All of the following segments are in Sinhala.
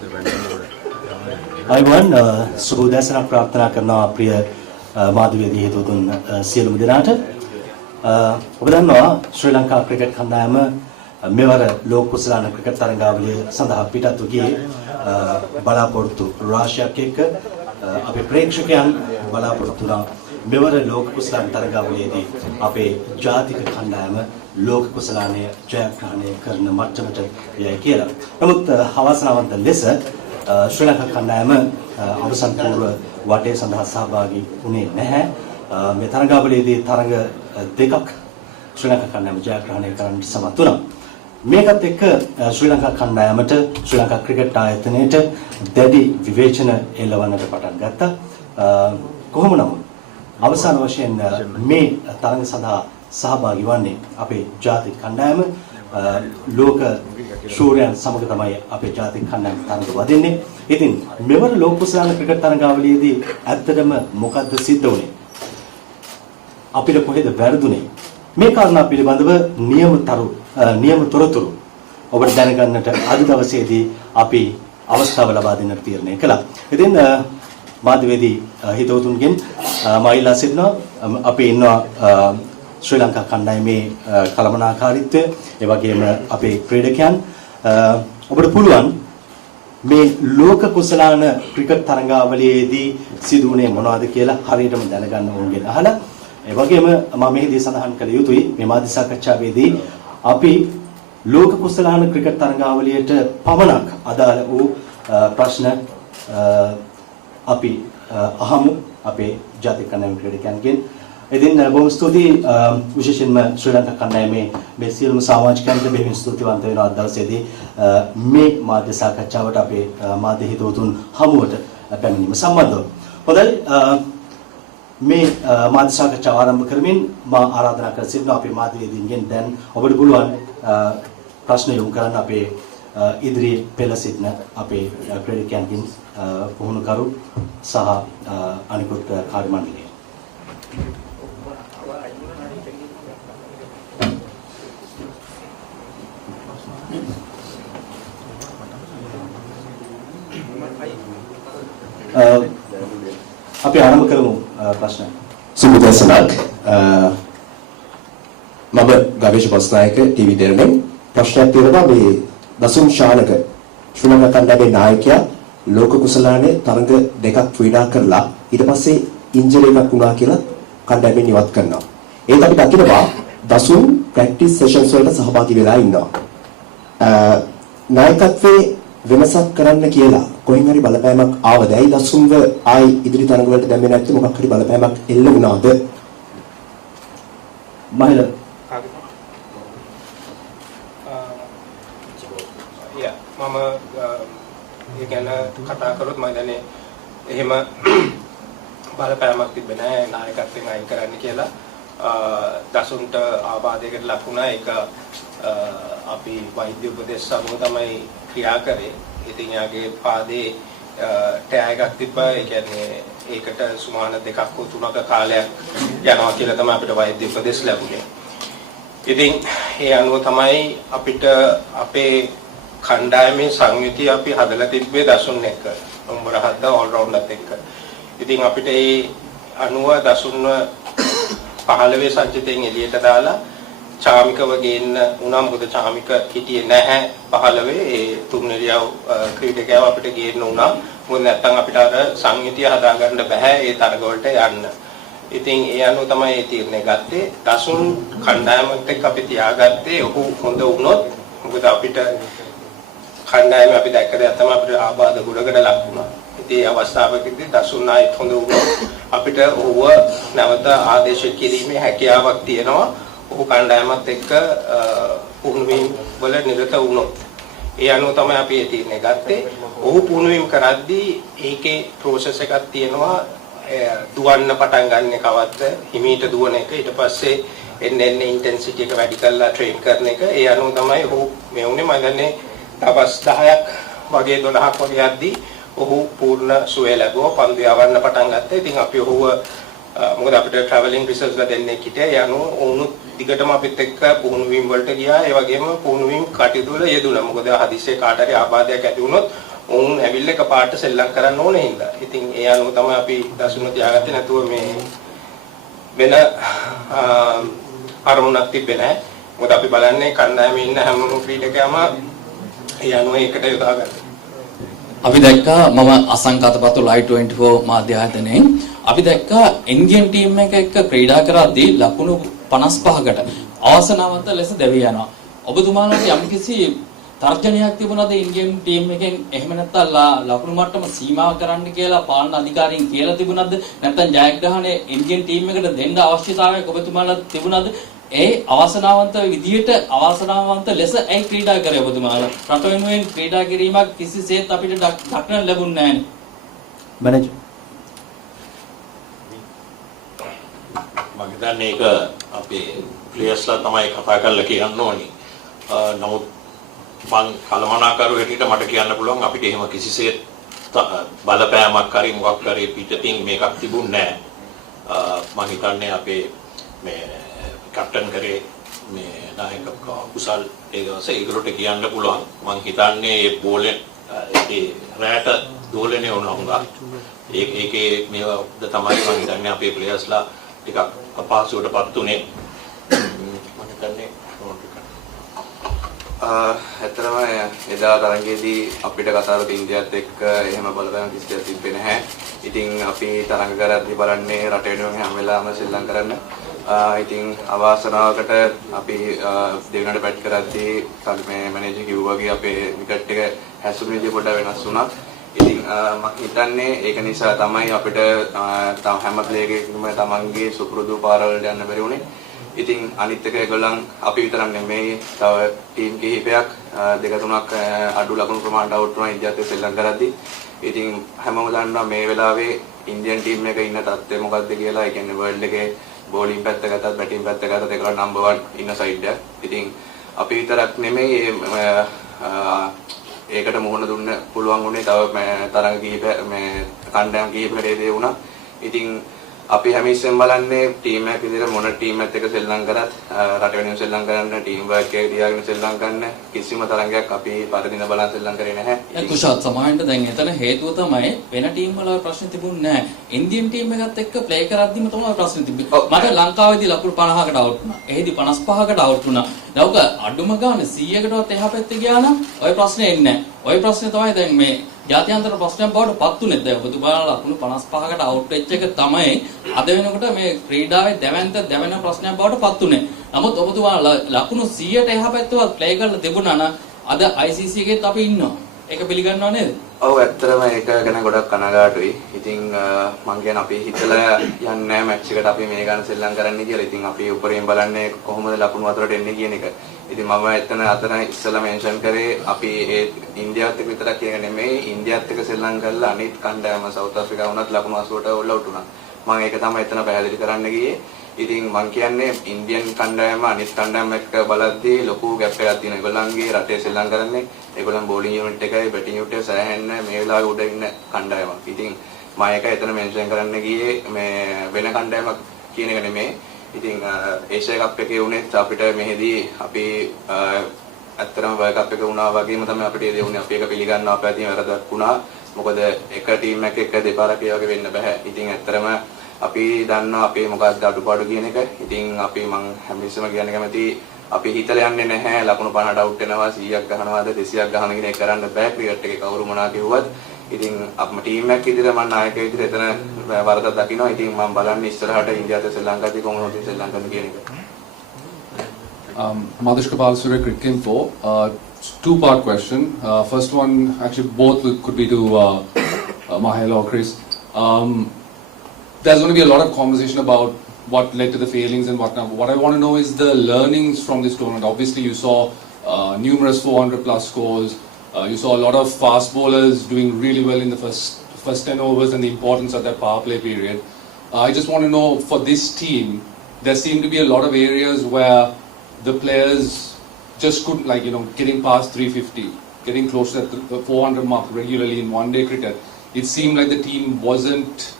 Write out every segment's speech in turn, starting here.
අයිවන් සුබ උදෑසනක් ප්‍රාර්ථනා කරනවා ප්‍රිය මාධ්‍යවේදී හිතවතුන් සියලුම දෙනාට. ඔබ දන්නවා ශ්‍රී ලංකා ක්‍රිකට් කණ්ඩායම මෙවර ලෝක කුසලාන ක්‍රිකට් තරගාවලිය සඳහා පිටත්ව ගියේ බලාපොරොත්තු රාශියක් එක්ක අපේ ප්‍රේක්ෂකයන් බලාපොරොත්තු වුණා මෙවර ලෝක කුසලාන තරගාවලියේදී අපේ ජාතික කණ්ඩායම ලෝක කුසලානය ජයග්‍රහණය කරන මට්ටමට යයි කියලා. නමුත් අවසනාවන්ත ලෙස ශ්‍රී ලංකා කණ්ඩායම අවසන් පූර්ව වටේ සඳහා සහභාගී වුණේ නැහැ. මේ තරගාවලියේදී තරග දෙකක් ශ්‍රී ලංකා කණ්ඩායම ජයග්‍රහණය කරන්න සමත් වුණා. මේකත් එක්ක ශ්‍රී ලංකා කණ්ඩායමට ශ්‍රී ලංකා ක්‍රිකට් ආයතනයට දැඩි විවේචන එල්ලවන්නට පටන් ගත්තා. කොහොම නමුත් අවසාන වශයෙන් මේ තරග සඳහා සහභාගී වන්නේ අපේ ජාතික කණ්ඩායම. ලෝක ශූරයන් සමග තමයි අපේ ජාතික කණ්ඩායම තරග වදින්නේ. ඉතින් මෙවර ලෝක කුසලාන ක්‍රිකට් තරගාවලියේදී ඇත්තටම මොකද්ද සිද්ධ වුනේ? අපිට කොහෙද වැරදුනේ? මේ කාරණා පිළිබඳව නියම තොරතුරු ඔබට දැනගන්නට අද දවසේදී අපි අවස්ථාව ලබා දෙන්නට තීරණය කළා. ඉතින් මාධ්‍යවේදී හිතවතුන්ගෙන් මම ඉල්ලා සිටිනවා අපි ඉන්නවා ශ්‍රී ලංකා කණ්ඩායමේ කළමනාකාරීත්වය ඒ වගේම අපේ ක්‍රීඩකයන් ඔබට පුළුවන් මේ ලෝක කුසලාන ක්‍රිකට් තරගාවලියේදී සිදු වුණේ මොනවද කියලා හරියටම දැනගන්න ඕනගෙන අහලා ඒ වගේම මම මෙහිදී සඳහන් කළ යුතුයි මේ මාධ්‍ය සාකච්ඡාවේදී අපි ලෝක කුසලාන ක්‍රිකට් තරගාවලියට පමණක් අදාළ වූ ප්‍රශ්න අපි අහමු අපේ ජාතික කණ්ඩායම ක්‍රීඩකයන්ගෙන්. ඉතින් බොහොම ස්තුතියි විශේෂයෙන්ම ශ්‍රී ලංකා කණ්ඩායමේ මේ සියලුම සමාජිකයන්ට බෙහෙවින් ස්තුතිවන්ත වෙනවා අද දවසේදී මේ මාධ්‍ය සාකච්ඡාවට අපේ මාධ්‍ය හිතවතුන් හමුවට පැමිණීම සම්බන්ධව. හොඳයි මේ මාධ්‍ය සාකච්ඡාව ආරම්භ කරමින් මම ආරාධනා කර සිටිනවා අපේ මාධ්‍යවේදීන්ගෙන් දැන් ඔබට පුළුවන් ප්‍රශ්න යොමු කරන්න අපේ ඉදිරියේ පෙළ සිටින අපේ ක්‍රීඩකයන්ගෙන් පුහුණුකරු සහ අනිකුත් කාර්ය මණ්ඩලය. අපි ආරම්භ කරමු ප්‍රශ්න. සුබ දවසක්. මම ගවේෂක පස්නායක ටීවී දෙරණෙන් ප්‍රශ්නයක් තියෙනවා මේ දසුන් ශානක ශ්‍රී ලංකා කණ්ඩායමේ නායකයා ලෝක කුසලානේ තරඟ දෙකක් ක්‍රීඩා කරලා ඊට පස්සේ ඉන්ජරි එකක් වුණා කියලා කණ්ඩායමෙන් ඉවත් කරනවා. ඒත් අපි දකිනවා දසුන් ප්‍රැක්ටිස් සෙෂන්ස් වලට සහභාගී වෙලා ඉන්නවා. නායකත්වයේ වෙනසක් කරන්න කියලා කොහෙන් හරි බලපෑමක් ආවද? ඇයි දසුන්ව ආයි ඉදිරි තරඟ වලට දැම්මේ නැත්නම් මොකක් හරි බලපෑමක් එල්ල වුණාද? මහිල මම ඒ ගැන කතා කරොත් මම දන්නේ එහෙම බලපෑමක් තිබ්බේ නැහැ නායකත්වයෙන් අයින් කරන්න කියලා. දසුන්ට ආබාධයකට ලක් වුණා. ඒක අපි වෛද්‍ය උපදෙස් අනුව තමයි ක්‍රියා කරේ. ඉතින් යාගේ පාදේ ටැග් එකක් තිබ්බා. ඒ කියන්නේ ඒකට සුමාන 2ක හෝ 3ක කාලයක් යනවා කියලා තමයි අපිට වෛද්‍ය උපදෙස් ලැබුණේ. ඉතින් ඒ අනුව තමයි අපිට අපේ කණ්ඩායමේ සංයුතිය අපි හදලා තිබ්බේ දසුන් එක්ක. නම්බර 7 ඕල් රවුන්ඩර්ත් එක්ක. ඉතින් අපිට ඒ අනුව දසුන්ව 15 සංචිතයෙන් එළියට දාලා චාමිකව ගේන්න උනා. මොකද චාමික හිටියේ නැහැ 15 ඒ තුන්වෙනියව ක්‍රීඩකයව අපිට ගේන්න උනා. මොකද නැත්තම් අපිට අර සංයුතිය හදාගන්න බෑ ඒ තරග වලට යන්න. ඉතින් ඒ අනුව තමයි ඒ තීරණය ගත්තේ. දසුන් කණ්ඩායමත් එක්ක අපි තියාගත්තේ ඔහු හොඳ වුණොත්. මොකද අපිට කණ්ඩායම අපි දැක්ක දෙයක් තමයි අපිට ආබාධ ගොඩකට ලක් වුණා. ඉතින් ඒ අවස්ථාවකදී දසුන් ආයෙත් හොඳ වුණොත් අපිට ඔහුව නැවත ආදේශ කිරීමේ හැකියාවක් තියෙනවා. ඔහු කණ්ඩායමත් එක්ක පුහුණුවීම් වල නිරත වුණොත්. ඒ අනුව තමයි අපි ඒ තීරණය ගත්තේ. ඔහු පුහුණුවීම් කරද්දී ඒකේ process එකක් තියෙනවා. දුවන්න පටන් ගන්න කවද්ද හිමීට දුවන එක ඊට පස්සේ එන්න ඉන්ටෙන්සිටි එක වැඩි කරලා ට්‍රේන් කරන එක. ඒ අනුව තමයි ඔහු මේ වුණේ. මම දන්නේ දවස් 10ක් වගේ 12ක් වගේ යද්දී ඔහු පූර්ණ සුවය ලැබුවා. පන්දු යවන්න පටන් ගත්තා. ඉතින් අපි ඔහුව මොකද අපිට ට්‍රැවලින් රිසර්ච්ලා දෙන්නේ හිටියේ. ඒ අනුව ඔවුනුත් දිගටම අපිත් එක්ක පුහුණුවීම් වලට ගියා. ඒ වගේම පුහුණුවීම් කටයුතු වල යෙදුණා. මොකද හදිස්සියේ කාට හරි ආබාධයක් ඇති වුණොත් උන් ඇවිල්ලා එකපාරට සෙල්ලම් කරන්න ඕනේ හින්දා. ඉතින් ඒ අනුව තමයි අපි දසුන තියාගත්තේ නැතුව මේ වෙන අරමුණක් තිබ්බේ නැහැ. මොකද අපි බලන්නේ කණ්ඩායමේ ඉන්න හැම ක්‍රීඩකයාම ඒ අනුව ඒකට යොදා ගන්නවා. අපි දැක්කා මම අසංකතපතු 𝗙𝗙𝗏 මාධ්‍ය ආයතනයෙන් අපි දැක්කා ඉන්දියන් ටීම් එක එක්ක ක්‍රීඩා කරද්දී ලකුණු 55කට අවසනාවන්ත ලෙස දැවී යනවා. ඔබතුමාලාට යම්කිසි තර්ජනයක් තිබුණාද ඉන්දියන් ටීම් එකෙන්? එහෙම නැත්නම් ලකුණු මට්ටම සීමා කරන්න කියලා පාලන අධිකාරීන් කියලා තිබුණාද? නැත්නම් ජයග්‍රහණය ඉන්දියන් ටීම් එකට දෙන්න අවශ්‍යතාවයක් ඔබතුමාලාට තිබුණාද? ඒ අවසනාවන්ත විදියට අවසනාවන්ත ලෙස ඒ ක්‍රීඩා කරේ ඔබතුමාලා. රට වෙනුවෙන් ක්‍රීඩා කිරීමක් කිසිසේත් අපිට දක්නට ලැබුණේ නැහැ. මැනේජර් මම හිතන්නේ ඒක අපේ ප්ලේයර්ස්ලා තමයි කතා කරලා කියන්න ඕනි. නමුත් මං කලමනාකරු හැටියට මට කියන්න පුළුවන් අපිට එහෙම කිසිසේත් බලපෑමක් හරි මොකක් හරි පිටතින් මේකක් තිබුණේ නැහැ. මම හිතන්නේ අපේ මේ කැප්ටන් කරේ මේ නායක කුසල් ඒ දවසේ ඒගොල්ලෝට කියන්න පුළුවන්. මං හිතන්නේ මේ බෝලෙන් ඒ රැට දෝලනේ වුණා. ඒකේ මේවද තමයි මං හිතන්නේ අපේ ප්ලේයර්ස්ලා ටිකක් අපහසුවටපත් උනේ. මම හිතන්නේ ඇත්තටම එදා තරඟයේදී අපිට කතාවක ඉන්දියාවත් එක්ක එහෙම බලපෑම් කිසියක් තිබ්බේ නැහැ. ඉතින් අපි තරඟ කරද්දී බලන්නේ රට වෙනුවෙන් හැම වෙලාවෙම ශ්‍රී ලංකාරන්න. ඉතින් අවාසනාවකට අපි දෙවෙනිට බැට් කරද්දී මේ මැනේජර් කිව්වා වගේ අපේ විකට් එක හැසුණු විදිය පොඩ්ඩක් වෙනස් වුණා. ඉතින් මම හිතන්නේ ඒක නිසා තමයි අපිට හැම ප්ලේයර් එකකම තමන්ගේ සුපුරුදු පාරවලට යන්න බැරි වුණේ. ඉතින් අනිත් එක ඒගොල්ලන් අපි විතරක් නෙමෙයි තව ටීම් කිහිපයක් දෙක තුනක් අඩු ලකුණු ප්‍රමාණයට අවුට් වුණා ඉන්දියාවේ සෙල්ලම් කරද්දී. ඉතින් හැමෝම දන්නවා මේ වෙලාවේ ඉන්දියන් ටීම් එක ඉන්න තත්ත්වය මොකක්ද කියලා. ඒ කියන්නේ වර්ල්ඩ් එකේ බෝලින් පැත්ත ගත්තත් බැටින් පැත්ත ගත්තත් ඒගොල්ලන් නම්බර් 1 ඉන්න සයිඩ් එක. ඉතින් අපි විතරක් නෙමෙයි ඒකට මුහුණ දුන්න පුළුවන් උනේ තව තරඟ කිහිප මේ කණ්ඩායම් කිහිපකට ඒ දේ වුණා. ඉතින් අපි හැමිස්සෙන් බලන්නේ ටීම් එකක් විදිහට මොන ටීම් එකත් එක්ක සෙල්ලම් කරත් රට වෙනුවෙන් සෙල්ලම් කරන්න ටීම් වර්ක් එක තියාගෙන සෙල්ලම් කරන්න කිසිම තරඟයක් අපි පරදින බලන් සෙල්ලම් කරේ නැහැ. කුෂාත් සමාවෙන්න දැන් එතන හේතුව තමයි වෙන ටීම් වල ප්‍රශ්න තිබුණේ නැහැ. ඉන්දියන් ටීම් එකත් එක්ක ප්ලේ කරද්දිම තමයි ප්‍රශ්න තිබුණේ. මට ලංකාවේදී ලකුණු 50කට අවුට් වුණා. එහෙදි 55කට අවුට් වුණා. දවක අඩුම ගානේ 100කටවත් එහා පැත්තේ ගියා නම් ওই ප්‍රශ්නේ එන්නේ නැහැ. ওই ප්‍රශ්නේ තමයි දැන් මේ ජාත්‍යන්තර ප්‍රශ්නයක් බවට පත් උනේ. දැන් ඔබතුමාලා ලකුණු 55කට අවුට් වෙච්ච එක තමයි අද වෙනකොට මේ ක්‍රීඩාවේ දැවෙන ප්‍රශ්නයක් බවට පත් උනේ. නමුත් ඔබතුමාලා ලකුණු 100ට එහා පැත්තවත් ප්ලේ කරලා තිබුණා නම් අද ICC එකෙත් අපි ඉන්නවා. ඒක පිළිගන්නව නේද? ඔව් ඇත්තටම ඒක ගැන ගොඩක් කනගාටුයි. ඉතින් මං කියන්නේ අපි හිතලා යන්නේ නැහැ මැච් එකට අපි මේ ගන්න සෙල්ලම් කරන්න කියලා. ඉතින් අපි උඩරින් බලන්නේ කොහොමද ලකුණු අතරට එන්නේ කියන එක. ඉතින් මම අතන ඉස්සෙල්ලා මෙන්ෂන් කරේ අපි ඒ ඉන්දියාවත් එක්ක විතරක් කියන නෙමෙයි ඉන්දියාවත් එක්ක සෙල්ලම් කරලා අනිත් කණ්ඩායම සවුත් ආෆ්‍රිකාව වුණත් ලකුණු 80ට ඕල් අවුට් වුණා. මම ඒක තමයි එතන පැහැදිලි කරන්න ගියේ. ඉතින් මං කියන්නේ ඉන්දියන් කණ්ඩායම අනිත් කණ්ඩායම එක්ක බලද්දී ලොකු ගැප් එකක් තියෙනවා. ඒගොල්ලන්ගේ රටේ සෙල්ලම් කරන්නේ ඒගොල්ලන් බෝලිං යුනිට් එකයි බැටිං යුනිට් එක සෑහෙන්න මේ වෙලාවේ උඩ ඉන්න කණ්ඩායමක්. ඉතින් මම ඒක එතන මෙන්ෂන් කරන්න ගියේ මේ වෙන කණ්ඩායමක් කියන එක නෙමෙයි. ඉතින් ඒෂියා කප් එකේ උනේත් අපිට මෙහෙදී අපි ඇත්තටම වර්ල්ඩ් කප් එක වුණා වගේම තමයි අපිට ඒ දේ උනේ. අපි ඒක පිළිගන්නවා අපේ අතින් වැරද්දක් වුණා. මොකද එක ටීම් එකක් එක්ක දෙපාරක් ඒ වගේ වෙන්න බෑ. ඉතින් ඇත්තටම අපි දන්නවා අපේ මොකක්ද අඩුපාඩු කියන එක. ඉතින් අපි මං හැමතිස්සෙම කියන්න කැමති අපි හිතලා යන්නේ නැහැ ලකුණු 50ට අවුට් වෙනවා 100ක් ගහනවාද 200ක් ගහන කියන එක කරන්න බෑ ක්‍රිකට් එකේ කවුරු මොනවා කිව්වත්. ඉතින් අපේ ටීම් එකක් විදිහට මම නායකයෙක් විදිහට එතන වරදක් දකිනවා. ඉතින් මම බලන්නේ ඉස්සරහට ඉන්දියාවට ශ්‍රී ලංකාවේ කොහොමද ශ්‍රී ලංකාවේ කියන එක. 𝗙𝗏𝗂𝗟𝗏 Cricket.info. Two-part question. First one, actually both could be to Mahela or Chris. There's going to be a lot of conversation about what led to the failings and whatnot. What I want to know is the learnings from this tournament. Obviously, you saw numerous 400-plus scores. You saw a lot of fast bowlers doing really well in the first 10 overs and the importance of that power play period. I just want to know, for this team, there seem to be a lot of areas where the players just couldn't, like, getting past 350, getting close to that 400 mark regularly in one-day cricket. It seemed like the team wasn't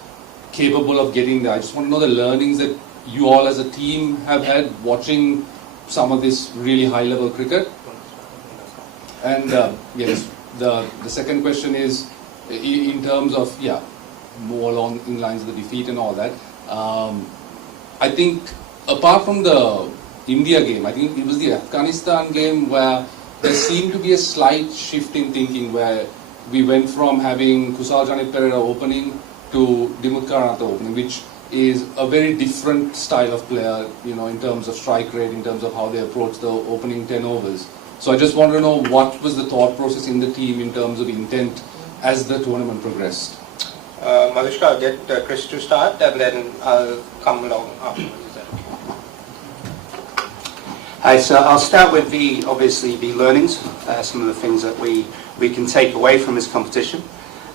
capable of getting there. I just want to know the learnings that you all as a team have had watching some of this really high-level cricket. And yes, The second question is in terms of more along in lines of the defeat and all that. I think apart from the India game, I think it was the Afghanistan game where there seemed to be a slight shift in thinking where we went from having 𝗙𝗲𝗟𝗡𝗪 opening to 𝗙𝗲𝗟𝗡𝗪 opening, which is a very different style of player, in terms of strike rate, in terms of how they approach the opening 10 overs. So I just want to know what was the thought process in the team in terms of intent as the tournament progressed. Malishka, I'll get Chris to start and then I'll come along afterwards. Hi, so I'll start with obviously the learnings, some of the things that we can take away from this competition.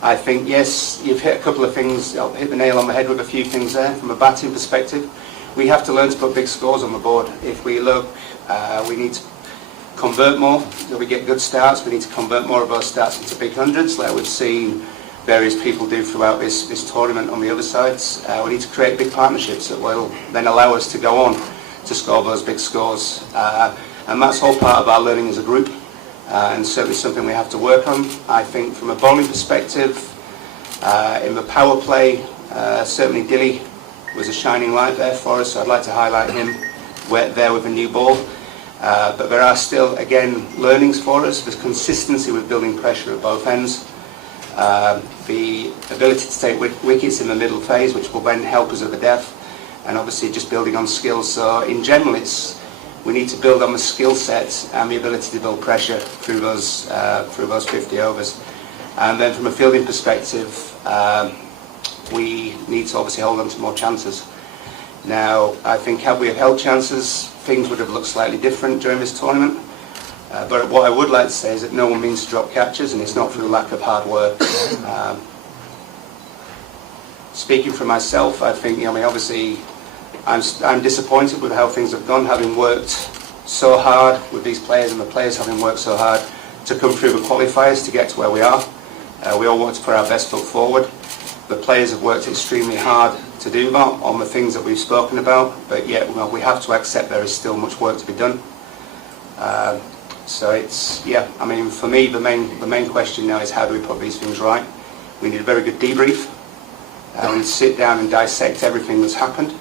I think, yes, you've hit a couple of things, I'll hit the nail on the head with a few things there. From a batting perspective, we have to learn to put big scores on the board. If we look, we need to convert more. If we get good starts, we need to convert more of our starts into big hundreds, like we've seen various people do throughout this tournament on the other sides. We need to create big partnerships that will then allow us to go on to score those big scores. And that's all part of our learning as a group, and certainly something we have to work on. I think from a bowling perspective, in the power play, certainly Dilly was a shining light there for us, so I'd like to highlight him there with a new ball. But there are still, again, learnings for us. There's consistency with building pressure at both ends. The ability to take wickets in the middle phase, which will then help us at the death. And obviously just building on skills. So in general, we need to build on the skill set and the ability to build pressure through those 50 overs. And then from a fielding perspective, we need to obviously hold on to more chances. Now, I think had we held chances, things would have looked slightly different during this tournament. But what I would like to say is that no one means to drop catches, and it's not through lack of hard work. Speaking for myself, I think, obviously, I'm disappointed with how things have gone, having worked so hard with these players and the players having worked so hard to come through the qualifiers to get to where we are. We all want to put our best foot forward. The players have worked extremely hard to do that on the things that we've spoken about, but yet we have to accept there is still much work to be done. So it's, for me, the main question now is how do we put these things right? We need a very good debrief. We need to sit down and dissect everything that's happened.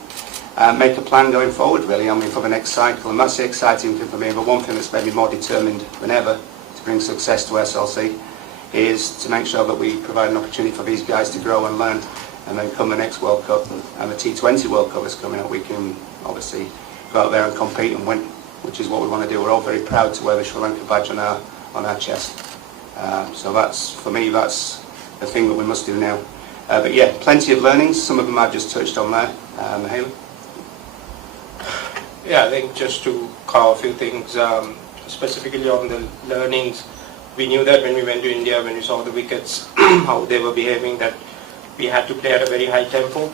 Make a plan going forward, really, for the next cycle. And that's the exciting thing for me. But one thing that's made me more determined than ever to bring success to SLC is to make sure that we provide an opportunity for these guys to grow and learn. And then come the next World Cup and the T20 World Cup that's coming up, we can obviously go out there and compete and win, which is what we want to do. We're all very proud to wear the Sri Lanka badge on our chest. So that's, for me, that's the thing that we must do now. But yeah, plenty of learnings. Some of them I've just touched on there. Hiru? Yeah, I think just to cover a few things, specifically on the learnings, we knew that when we went to India, when we saw the wickets, how they were behaving, that we had to play at a very high tempo,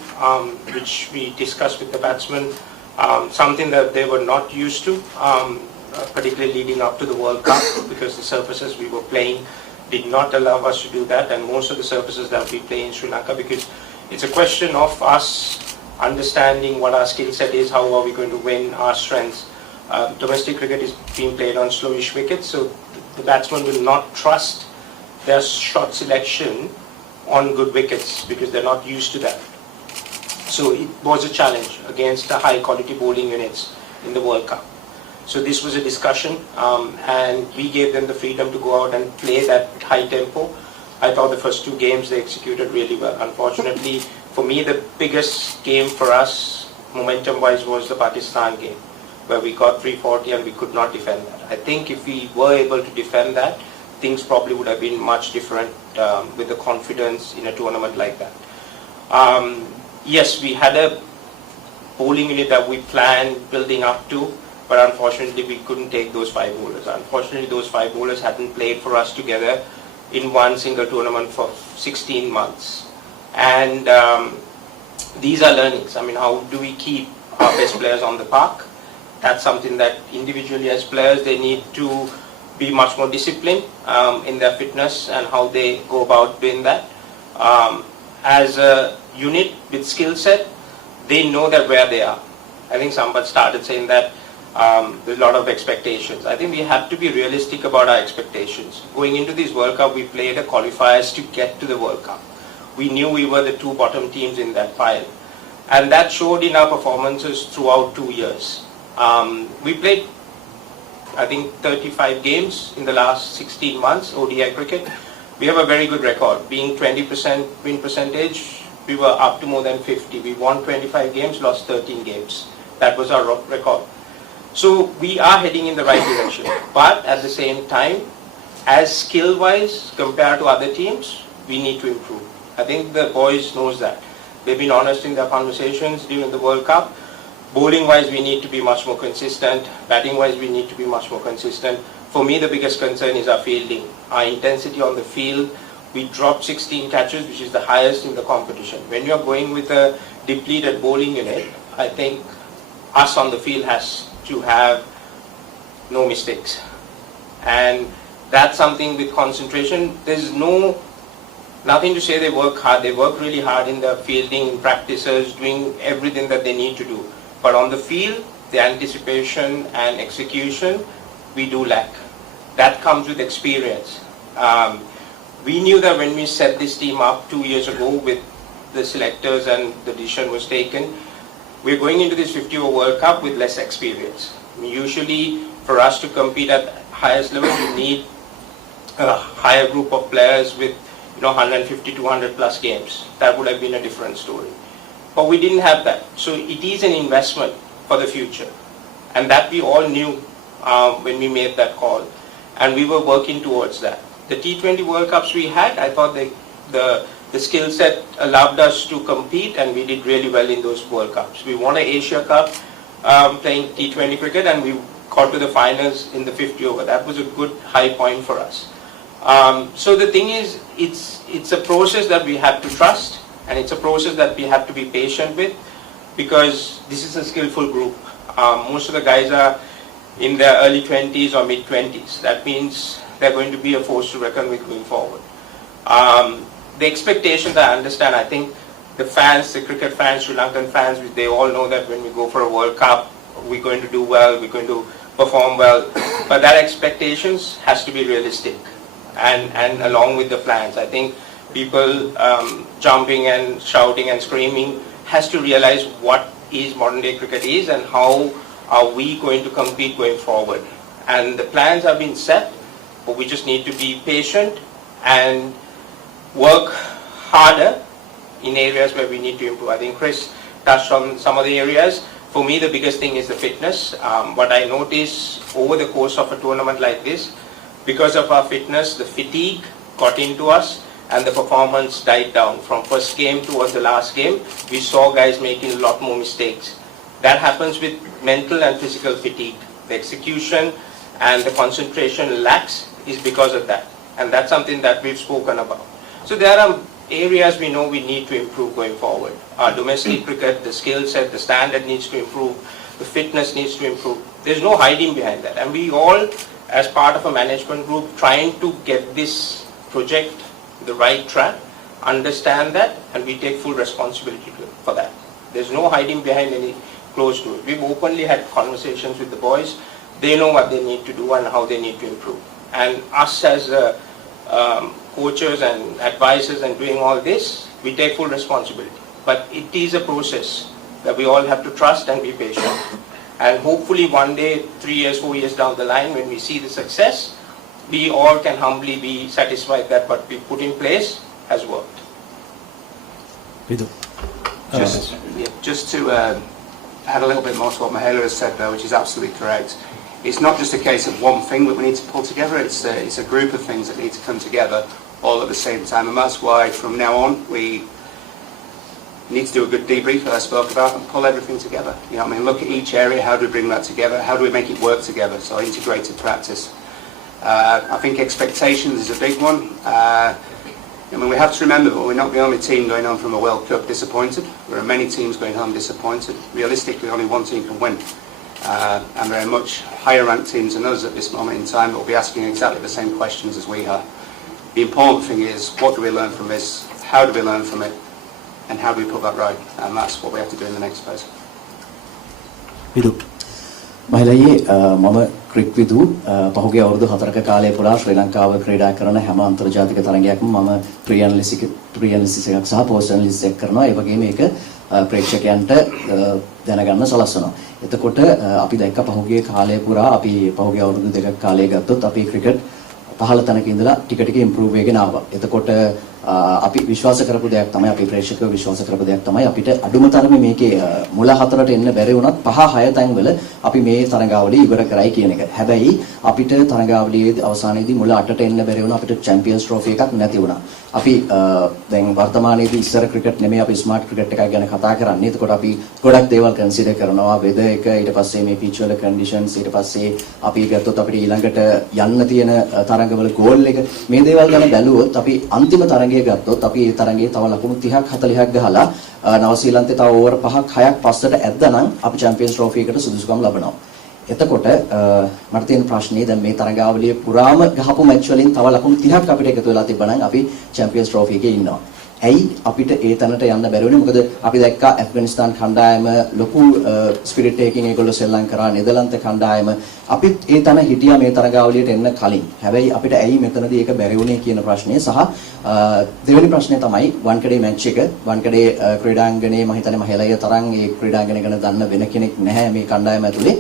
which we discussed with the batsmen, something that they were not used to, particularly leading up to the World Cup, because the surfaces we were playing did not allow us to do that, and most of the surfaces that we play in Sri Lanka, because it's a question of us understanding what our skill set is, how are we going to win, our strengths. Domestic cricket is being played on slowish wickets, so the batsman will not trust their shot selection on good wickets because they're not used to that. So it was a challenge against the high quality bowling units in the World Cup. So this was a discussion, and we gave them the freedom to go out and play that high tempo. I thought the first two games they executed really well. Unfortunately, for me, the biggest game for us, momentum-wise, was the Pakistan game, where we got 340 and we could not defend that. I think if we were able to defend that, things probably would have been much different with the confidence in a tournament like that. Yes, we had a bowling unit that we planned building up to, but unfortunately we couldn't take those 5 bowlers. Unfortunately, those 5 bowlers hadn't played for us together in one single tournament for 16 months. And these are learnings. How do we keep our best players on the park? That's something that individually as players they need to be much more disciplined in their fitness and how they go about doing that. As a unit with skill set, they know that where they are. I think somebody started saying that There's a lot of expectations. I think we have to be realistic about our expectations. Going into this World Cup, we played the qualifiers to get to the World Cup. We knew we were the two bottom teams in that pile. And that showed in our performances throughout 2 years. We played, I think, 35 games in the last 16 months, ODI cricket. We have a very good record. Being 20% win percentage, we were up to more than 50. We won 25 games, lost 13 games. That was our record. So we are heading in the right direction. But at the same time, as skill-wise compared to other teams, we need to improve. I think the boys knows that. They've been honest in their conversations during the World Cup. Bowling-wise, we need to be much more consistent. Batting-wise, we need to be much more consistent. For me, the biggest concern is our fielding. Our intensity on the field. We dropped 16 catches, which is the highest in the competition. When you're going with a depleted bowling unit, I think us on the field has to have no mistakes. And that's something with concentration. There's nothing to say they work hard. They work really hard in the fielding, in practices, doing everything that they need to do. But on the field, the anticipation and execution, we do lack. That comes with experience. We knew that when we set this team up 2 years ago with the selectors and the decision was taken, we're going into this 50-over World Cup with less experience. Usually, for us to compete at highest level, we need a higher group of players with 150, 200 plus games. That would have been a different story. But we didn't have that. So it is an investment for the future. And that we all knew when we made that call. And we were working towards that. The T20 World Cups we had, I thought the skill set allowed us to compete, and we did really well in those World Cups. We won an Asia Cup playing T20 cricket, and we got to the finals in the 50 over. That was a good high point for us. So the thing is, it's a process that we have to trust, and it's a process that we have to be patient with, because this is a skillful group. Most of the guys are in their early 20s or mid 20s. That means they're going to be a force to reckon with going forward. The expectations, I understand. I think the fans, the cricket fans, Sri Lankan fans, they all know that when we go for a World Cup, we're going to do well, we're going to perform well. But that expectations has to be realistic, and along with the plans. I think people jumping and shouting and screaming has to realize what is modern day cricket is and how are we going to compete going forward. And the plans have been set, but we just need to be patient and work harder in areas where we need to improve. I think Chris touched on some of the areas. For me, the biggest thing is the fitness. What I notice over the course of a tournament like this, because of our fitness, the fatigue got into us and the performance died down. From first game towards the last game, we saw guys making a lot more mistakes. That happens with mental and physical fatigue. The execution and the concentration lacks is because of that. And that's something that we've spoken about. So there are areas we know we need to improve going forward. Our domestic cricket, the skill set, the standard needs to improve, the fitness needs to improve. There's no hiding behind that. And we all, as part of a management group, trying to get this project the right track, understand that, and we take full responsibility for that. There's no hiding behind any closed door. We've openly had conversations with the boys. They know what they need to do and how they need to improve. And us as coaches and advisors and doing all this, we take full responsibility. But it is a process that we all have to trust and be patient. And hopefully one day, 3 years, 4 years down the line, when we see the success, we all can humbly be satisfied that what we put in place has worked. Just to add a little bit more to what Mahela has said there, which is absolutely correct. It's not just a case of one thing that we need to pull together, it's a group of things that need to come together all at the same time, and that's why from now on we need to do a good debrief that I spoke about and pull everything together. You know what I mean? Look at each area, how do we bring that together, how do we make it work together, so integrated practice. I think expectations is a big one. I mean, we have to remember that we're not the only team going home from a World Cup disappointed. There are many teams going home disappointed. Realistically, only one team can win. And there are much higher ranked teams than us at this moment in time that will be asking exactly the same questions as we are. The important thing is, what do we learn from this, how do we learn from it, and how do we put that right? And that's what we have to do in the next phase. Hiru. මහිලයි මම ක්‍රික්විදු පහුගිය අවුරුදු 4ක කාලය පුරා ශ්‍රී ලංකාව ක්‍රීඩා කරන හැම අන්තර්ජාතික තරගයක්ම මම ප්‍රියැනලිසිස් එකක් සහ පෝස්ට් ඇනලිසිස් එකක් කරනවා. ඒ වගේම මේක ප්‍රේක්ෂකයන්ට දැනගන්න සලස්වනවා. එතකොට අපි දැක්ක පහුගිය කාලය පුරා අපි පහුගිය අවුරුදු 2ක කාලය ගත්තොත් අපි ක්‍රිකට් පහළ තැනක ඉඳලා ටික ටික ඉම්ප්‍රූව් වෙගෙන ආවා. එතකොට අපි විශ්වාස කරපු දෙයක් තමයි අපි ප්‍රේක්ෂකව විශ්වාස කරපු දෙයක් තමයි අපිට අඩුම තරමේ මේකේ මුල හතරට එන්න බැරි වුණත් 5-6 තැන්වල අපි මේ තරගාවලිය ඉවර කරයි කියන එක. හැබැයි අපිට තරගාවලියේ අවසානයේදී මුල 8ට එන්න බැරි වුණා. අපිට චැම්පියන්ස් ට්‍රෝෆි එකක් නැති වුණා. අපි දැන් වර්තමානයේදී ඉස්සර ක්‍රිකට් නෙමෙයි අපි ස්මාර්ට් ක්‍රිකට් එකක් ගැන කතා කරන්නේ. එතකොට අපි ගොඩක් දේවල් කන්සිඩර් කරනවා. වෙදර් එක, ඊට පස්සේ මේ පිච් වල කන්ඩිෂන්ස්, ඊට පස්සේ අපි ගත්තොත් අපිට ඊළඟට යන්න තියෙන තරඟවල ගෝල් එක, මේ දේවල් ගැන බැලුවොත් අපි අන්තිම තරගය ගත්තොත් අපි ඒ තරගයේ තව ලකුණු 30ක් 40ක් ගහලා නවසීලන්තේ තව ඕවර් 5ක් 6ක් පස්සට ඇද්දනම් අපි චැම්පියන්ස් ට්‍රෝෆි එකට සුදුසුකම් ලබනවා. එතකොට මට තියෙන ප්‍රශ්නේ දැන් මේ තරගාවලියේ පුරාම ගහපු මැච් වලින් තව ලකුණු 30ක් අපිට එකතු වෙලා තිබ්බනම් අපි චැම්පියන්ස් ට්‍රෝෆි එකේ ඉන්නවා. ඇයි අපිට ඒ තැනට යන්න බැරි වුණේ? මොකද අපි දැක්කා ඇෆ්ගනිස්තාන් කණ්ඩායම ලොකු ස්පිරිට් එකකින් ඒගොල්ලෝ ශ්‍රී කරා, නෙදර්ලන්ත කණ්ඩායම අපිත් ඒ තැන හිටියා මේ තරගාවලියට එන්න කලින්. හැබැයි අපිට ඇයි මෙතනදී ඒක බැරි වුණේ කියන ප්‍රශ්නේ සහ දෙවෙනි ප්‍රශ්නේ තමයි වන්කඩේ මැච් එක. වන්කඩේ ක්‍රීඩාංගණයේ මම හිතන්නේ මහේලය තරම් ඒ ක්‍රීඩාංගණය ගැන දන්න වෙන කෙනෙක් නැහැ මේ කණ්ඩායම ඇතුලේ.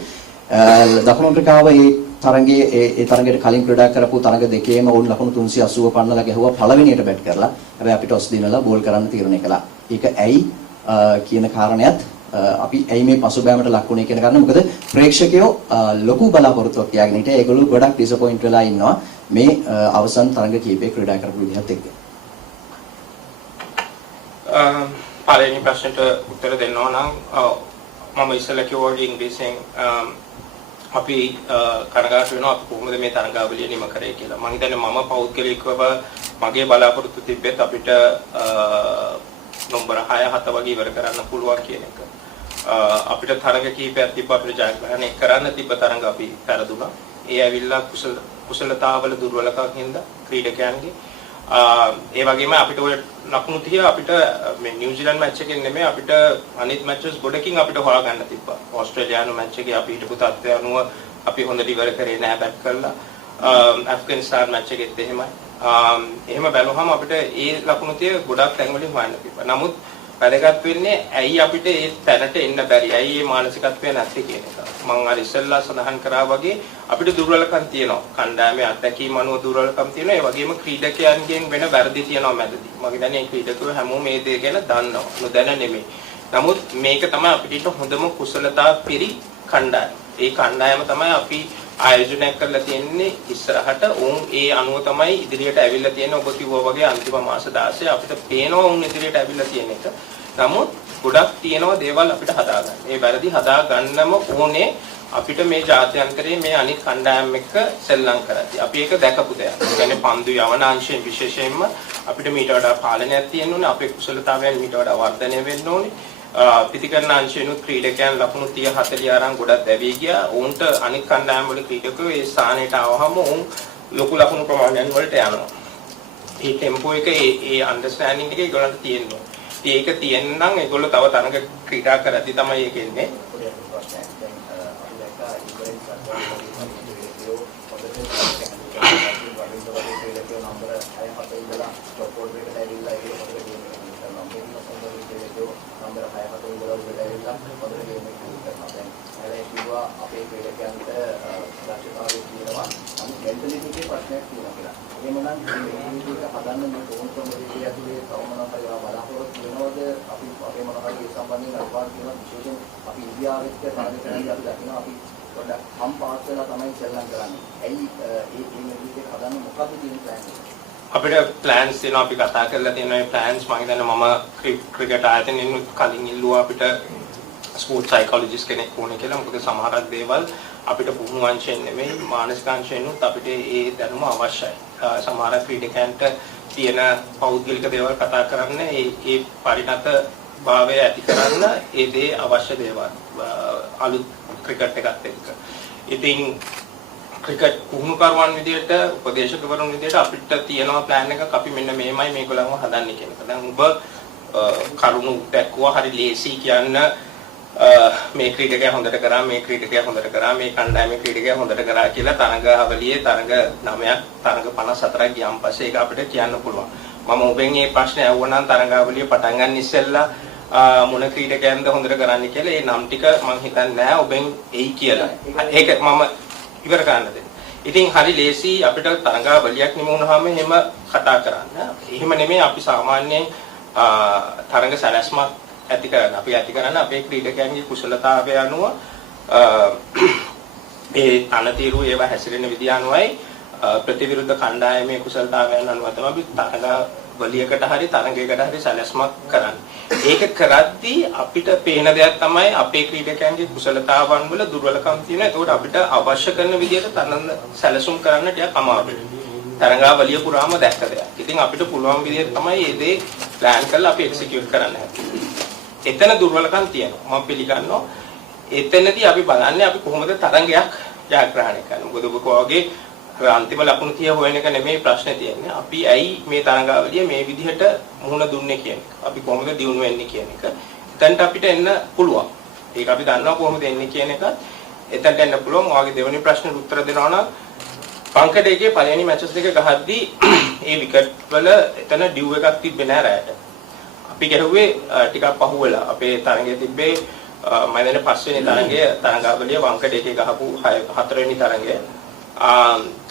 දකුණු අප්‍රිකාව ඒ තරගයට කලින් ක්‍රීඩා කරපු තරග දෙකේම වුන් ලකුණු 380 පන්නලා ගැහුවා පළවෙනියට බැට් කරලා. හැබැයි අපි ටොස් දිනලා බෝල් කරන්න තීරණය කළා. ඒක ඇයි කියන කාරණයත් අපි ඇයි මේ පසුබෑමට ලක් වුණේ කියන කාරණා. මොකද ප්‍රේක්ෂකයෝ ලොකු බලාපොරොත්තුවක් තියාගෙන හිටියා. ඒගොල්ලෝ ගොඩක් ඩිසපොයින්ට් වෙලා ඉන්නවා මේ අවසන් තරග කීපේ ක්‍රීඩා කරපු විදිහත් එක්ක. පළවෙනි ප්‍රශ්නට උත්තර දෙනවා නම් මම ඉස්සෙල්ලා කිව්වා වගේ ඉංග්‍රීසියෙන් අපි කනගාටු වෙනවා අපි කොහොමද මේ තරගාවලිය නිම කරේ කියලා. මම හිතන්නේ මම පෞද්ගලිකව මගේ බලාපොරොත්තු තිබෙත් අපිට නම්බර 6-7 වගේ ඉවර කරන්න පුළුවන් කියන එක. අපිට තරග කීපයක් තිබ්බ අපිට ජයග්‍රහණය කරන්න තිබ්බ තරඟ අපි පෙරදුනා. ඒ ඇවිල්ලා කුසලතාවල දුර්වලකම් හින්දා ක්‍රීඩකයන්ගේ ඒ වගේම අපිට ඔය ලකුණු 30 අපිට මේ නිව්සීලන්ත මැච් එකෙන් නෙමෙයි අපිට අනිත් මැචස් ගොඩකින් අපිට හොයාගන්න තිබ්බා. ඕස්ට්‍රේලියානු මැච් එකේ අපි හිටපු තත්ත්වය අනුව අපි හොඳට ඉවර කරේ නෑ බැට් කරලා. ඇෆ්ගනිස්තාන් මැච් එකෙත් එහෙමයි. එහෙම බැලුවහම අපිට ඒ ලකුණු 30 ගොඩක් තැන් වලින් හොයන්න තිබ්බා. නමුත් වැදගත් වෙන්නේ ඇයි අපිට ඒ තැනට එන්න බැරි? ඇයි මේ මානසිකත්වය නැත්තේ කියන එක. මම අර ඉස්සෙල්ලා සඳහන් කරා වගේ අපිට දුර්වලකම් තියෙනවා. කණ්ඩායමේ අත්දැකීම් අනුව දුර්වලකම් තියෙනවා. ඒ වගේම ක්‍රීඩකයන්ගෙන් වෙන වැරදි තියෙනවා මැදදී. මම හිතන්නේ ක්‍රීඩකයෝ හැමෝම මේ දේ ගැන දන්නවා. නොදැන නෙමෙයි. නමුත් මේක තමයි අපිට හොඳම කුසලතා පිරි කණ්ඩායම. ඒ කණ්ඩායම තමයි අපි ආයෝජනය කරලා තියෙන්නේ ඉස්සරහට. උන් ඒ අනුව තමයි ඉදිරියට ඇවිල්ලා තියෙන්නේ. ඔබ කිව්වා වගේ අන්තිම මාස 16 අපිට පේනවා උන් ඉදිරියට ඇවිල්ලා තියෙන එක. නමුත් ගොඩක් තියෙනවා දේවල් අපිට හදාගන්න. මේ වැරදි හදාගන්නම ඕනේ අපිට මේ ජාත්‍යන්තරයේ මේ අනිත් කණ්ඩායම් එක්ක සෙල්ලම් කරද්දී. අපි ඒක දැකපු දෙයක්. ඒ කියන්නේ පන්දු යවනාංශයෙන් විශේෂයෙන්ම අපිට මීට වඩා පාලනයක් තියෙන්න ඕනේ. අපේ කුසලතාවයන් මීට වඩා වර්ධනය වෙන්න ඕනේ. පිටිකරන අංශයෙන්ුත් ක්‍රීඩකයන් ලකුණු 30-40 අරන් ගොඩක් දැවී ගියා. උන්ට අනිත් කණ්ඩායම් වල ක්‍රීඩකයෝ ඒ ස්ථානයට ආවහම උන් ලොකු ලකුණු ප්‍රමාණයන් වලට යනවා. මේ ටෙම්පෝ එක ඒ අන්ඩර්ස්ටෑන්ඩින් එක ඒගොල්ලන්ට තියෙනවා. ඒක තියෙනනම් ඒගොල්ලෝ තව තරඟ ක්‍රීඩා කරද්දී තමයි ඒක එන්නේ. අපේ ක්‍රීඩකයන්ට දක්ෂතාවය තියෙනවා. නමුත් මෙන්ටලිටි එකේ ප්‍රශ්නයක් තියෙනවා කියලා. එහෙමනම් මේ විදිහට හදන්න මේ ටෝන් කොමියුනිටි ඇතුලේ තව මොනවද ඒවා බලාපොරොත්තු වෙනවද? අපි අපේ මොනවද ඒ සම්බන්ධයෙන් අඩුපාඩු තියෙනවා. විශේෂයෙන් අපි ඉන්දියාවෙත් තරගයකදී අපි දකිනවා අපි පොඩ්ඩක් හම් පාස් වෙලා තමයි සෙල්ලම් කරන්නේ. ඇයි මේ විදිහට හදන්න මොකද්ද තියෙන ප්ලෑන් එක? අපිට ප්ලෑන්ස් තියෙනවා. අපි කතා කරලා තියෙන මේ ප්ලෑන්ස් මම හිතන්නේ මම ක්‍රිකට් ආයතනයෙන් කලින් ඉල්ලුවා අපිට ස්පෝර්ට් සයිකොලොජිස්ට් කෙනෙක් ඕනේ කියලා. මොකද සමහරක් දේවල් අපිට පුහුණු අංශයෙන් නෙමෙයි මානසික අංශයෙන් උත් අපිට ඒ දැනුම අවශ්‍යයි. සමහර ක්‍රීඩකයන්ට තියෙන පෞද්ගලික දේවල් කතා කරන්න ඒ පරිණත භාවය ඇති කරන්න ඒ දේ අවශ්‍ය දේවල් අලුත් ක්‍රිකට් එකත් එක්ක. ඉතින් ක්‍රිකට් පුහුණුකරුවන් විදිහට උපදේශකවරුන් විදිහට අපිට තියෙනවා ප්ලෑන් එකක්. අපි මෙන්න මේමයි මේගොල්ලන්ව හදන්නේ කියන එක. දැන් ඔබ කරුණු දැක්කුවා හරි ලේසි කියන්න මේ ක්‍රීඩකයා හොඳට කරා මේ ක්‍රීඩකයා හොඳට කරා මේ කණ්ඩායමේ ක්‍රීඩකයා හොඳට කරා කියලා තරඟාවලියේ තරඟ 9ක් තරඟ 54ක් ගියන් පස්සේ ඒක අපිට කියන්න පුළුවන්. මම ඔබෙන් මේ ප්‍රශ්නේ අහුවනම් තරඟාවලිය පටන් ගන්න ඉස්සෙල්ලා මොන ක්‍රීඩකයන්ද හොඳට කරන්නේ කියලා ඒ නම් ටික මම හිතන්නේ නැහැ ඔබෙන් එයි කියලා. ඒක මම ඉවර කරන්න දෙන්න. ඉතින් හරි ලේසි අපිට තරඟාවලියක් නිම වුණාම එහෙම කතා කරන්න. එහෙම නෙමෙයි අපි සාමාන්‍යයෙන් තරඟ සැලැස්මක් ඇති කරන්න. අපි ඇති කරන්න අපේ ක්‍රීඩකයන්ගේ කුසලතාවය අනුව ඒ තනතිරු ඒවා හැසිරෙන විදිය අනුවයි ප්‍රතිවිරුද්ධ කණ්ඩායමේ කුසලතාවයන් අනුව තමයි අපි තරඟවලියකට හරි තරඟයකට හරි සැලැස්මක් කරන්නේ. ඒක කරද්දී අපිට පේන දෙයක් තමයි අපේ ක්‍රීඩකයන්ගේ කුසලතාවන් වල දුර්වලකම් තියෙනවා. ඒකට අපිට අවශ්‍ය කරන විදිහට තරඟ සැලසුම් කරන්න ටිකක් අමාරුයි. තරඟාවලිය පුරාම දැක්ක දෙයක්. ඉතින් අපිට පුළුවන් විදිහට තමයි මේ දේ ප්ලෑන් කරලා අපි එක්සිකියුට් කරන්න හැදුවේ. එතන දුර්වලකම් තියෙනවා. මම පිළිගන්නවා. එතනදී අපි බලන්නේ අපි කොහොමද තරඟයක් ජයග්‍රහණය කරන්නේ. මොකද ඔබ වගේ අන්තිම ලකුණු 30 හොයන එක නෙමෙයි ප්‍රශ්නේ තියෙන්නේ. අපි ඇයි මේ තරඟාවලිය මේ විදිහට මුහුණ දුන්නේ කියන එක. අපි කොහොමද දියුණු වෙන්නේ කියන එක. එතනට අපිට එන්න පුළුවන්. ඒක අපි දන්නවා කොහොමද එන්නේ කියන එක. එතනට එන්න පුළුවන්. ඔයාගේ දෙවෙනි ප්‍රශ්නෙට උත්තර දෙනවා නම් පංකඩේගේ පළවෙනි මැචස් දෙක ගහද්දී ඒ විකට් වල එතන ඩිව් එකක් තිබ්බේ නෑ රැයට. අපි ගැහුවේ ටිකක් පහුවෙලා. අපේ තරඟයේ තිබ්බේ මම දැන් පස්වෙනි තරඟය තරඟාවලිය වංකඩේකේ ගහපු 4 වෙනි තරඟය.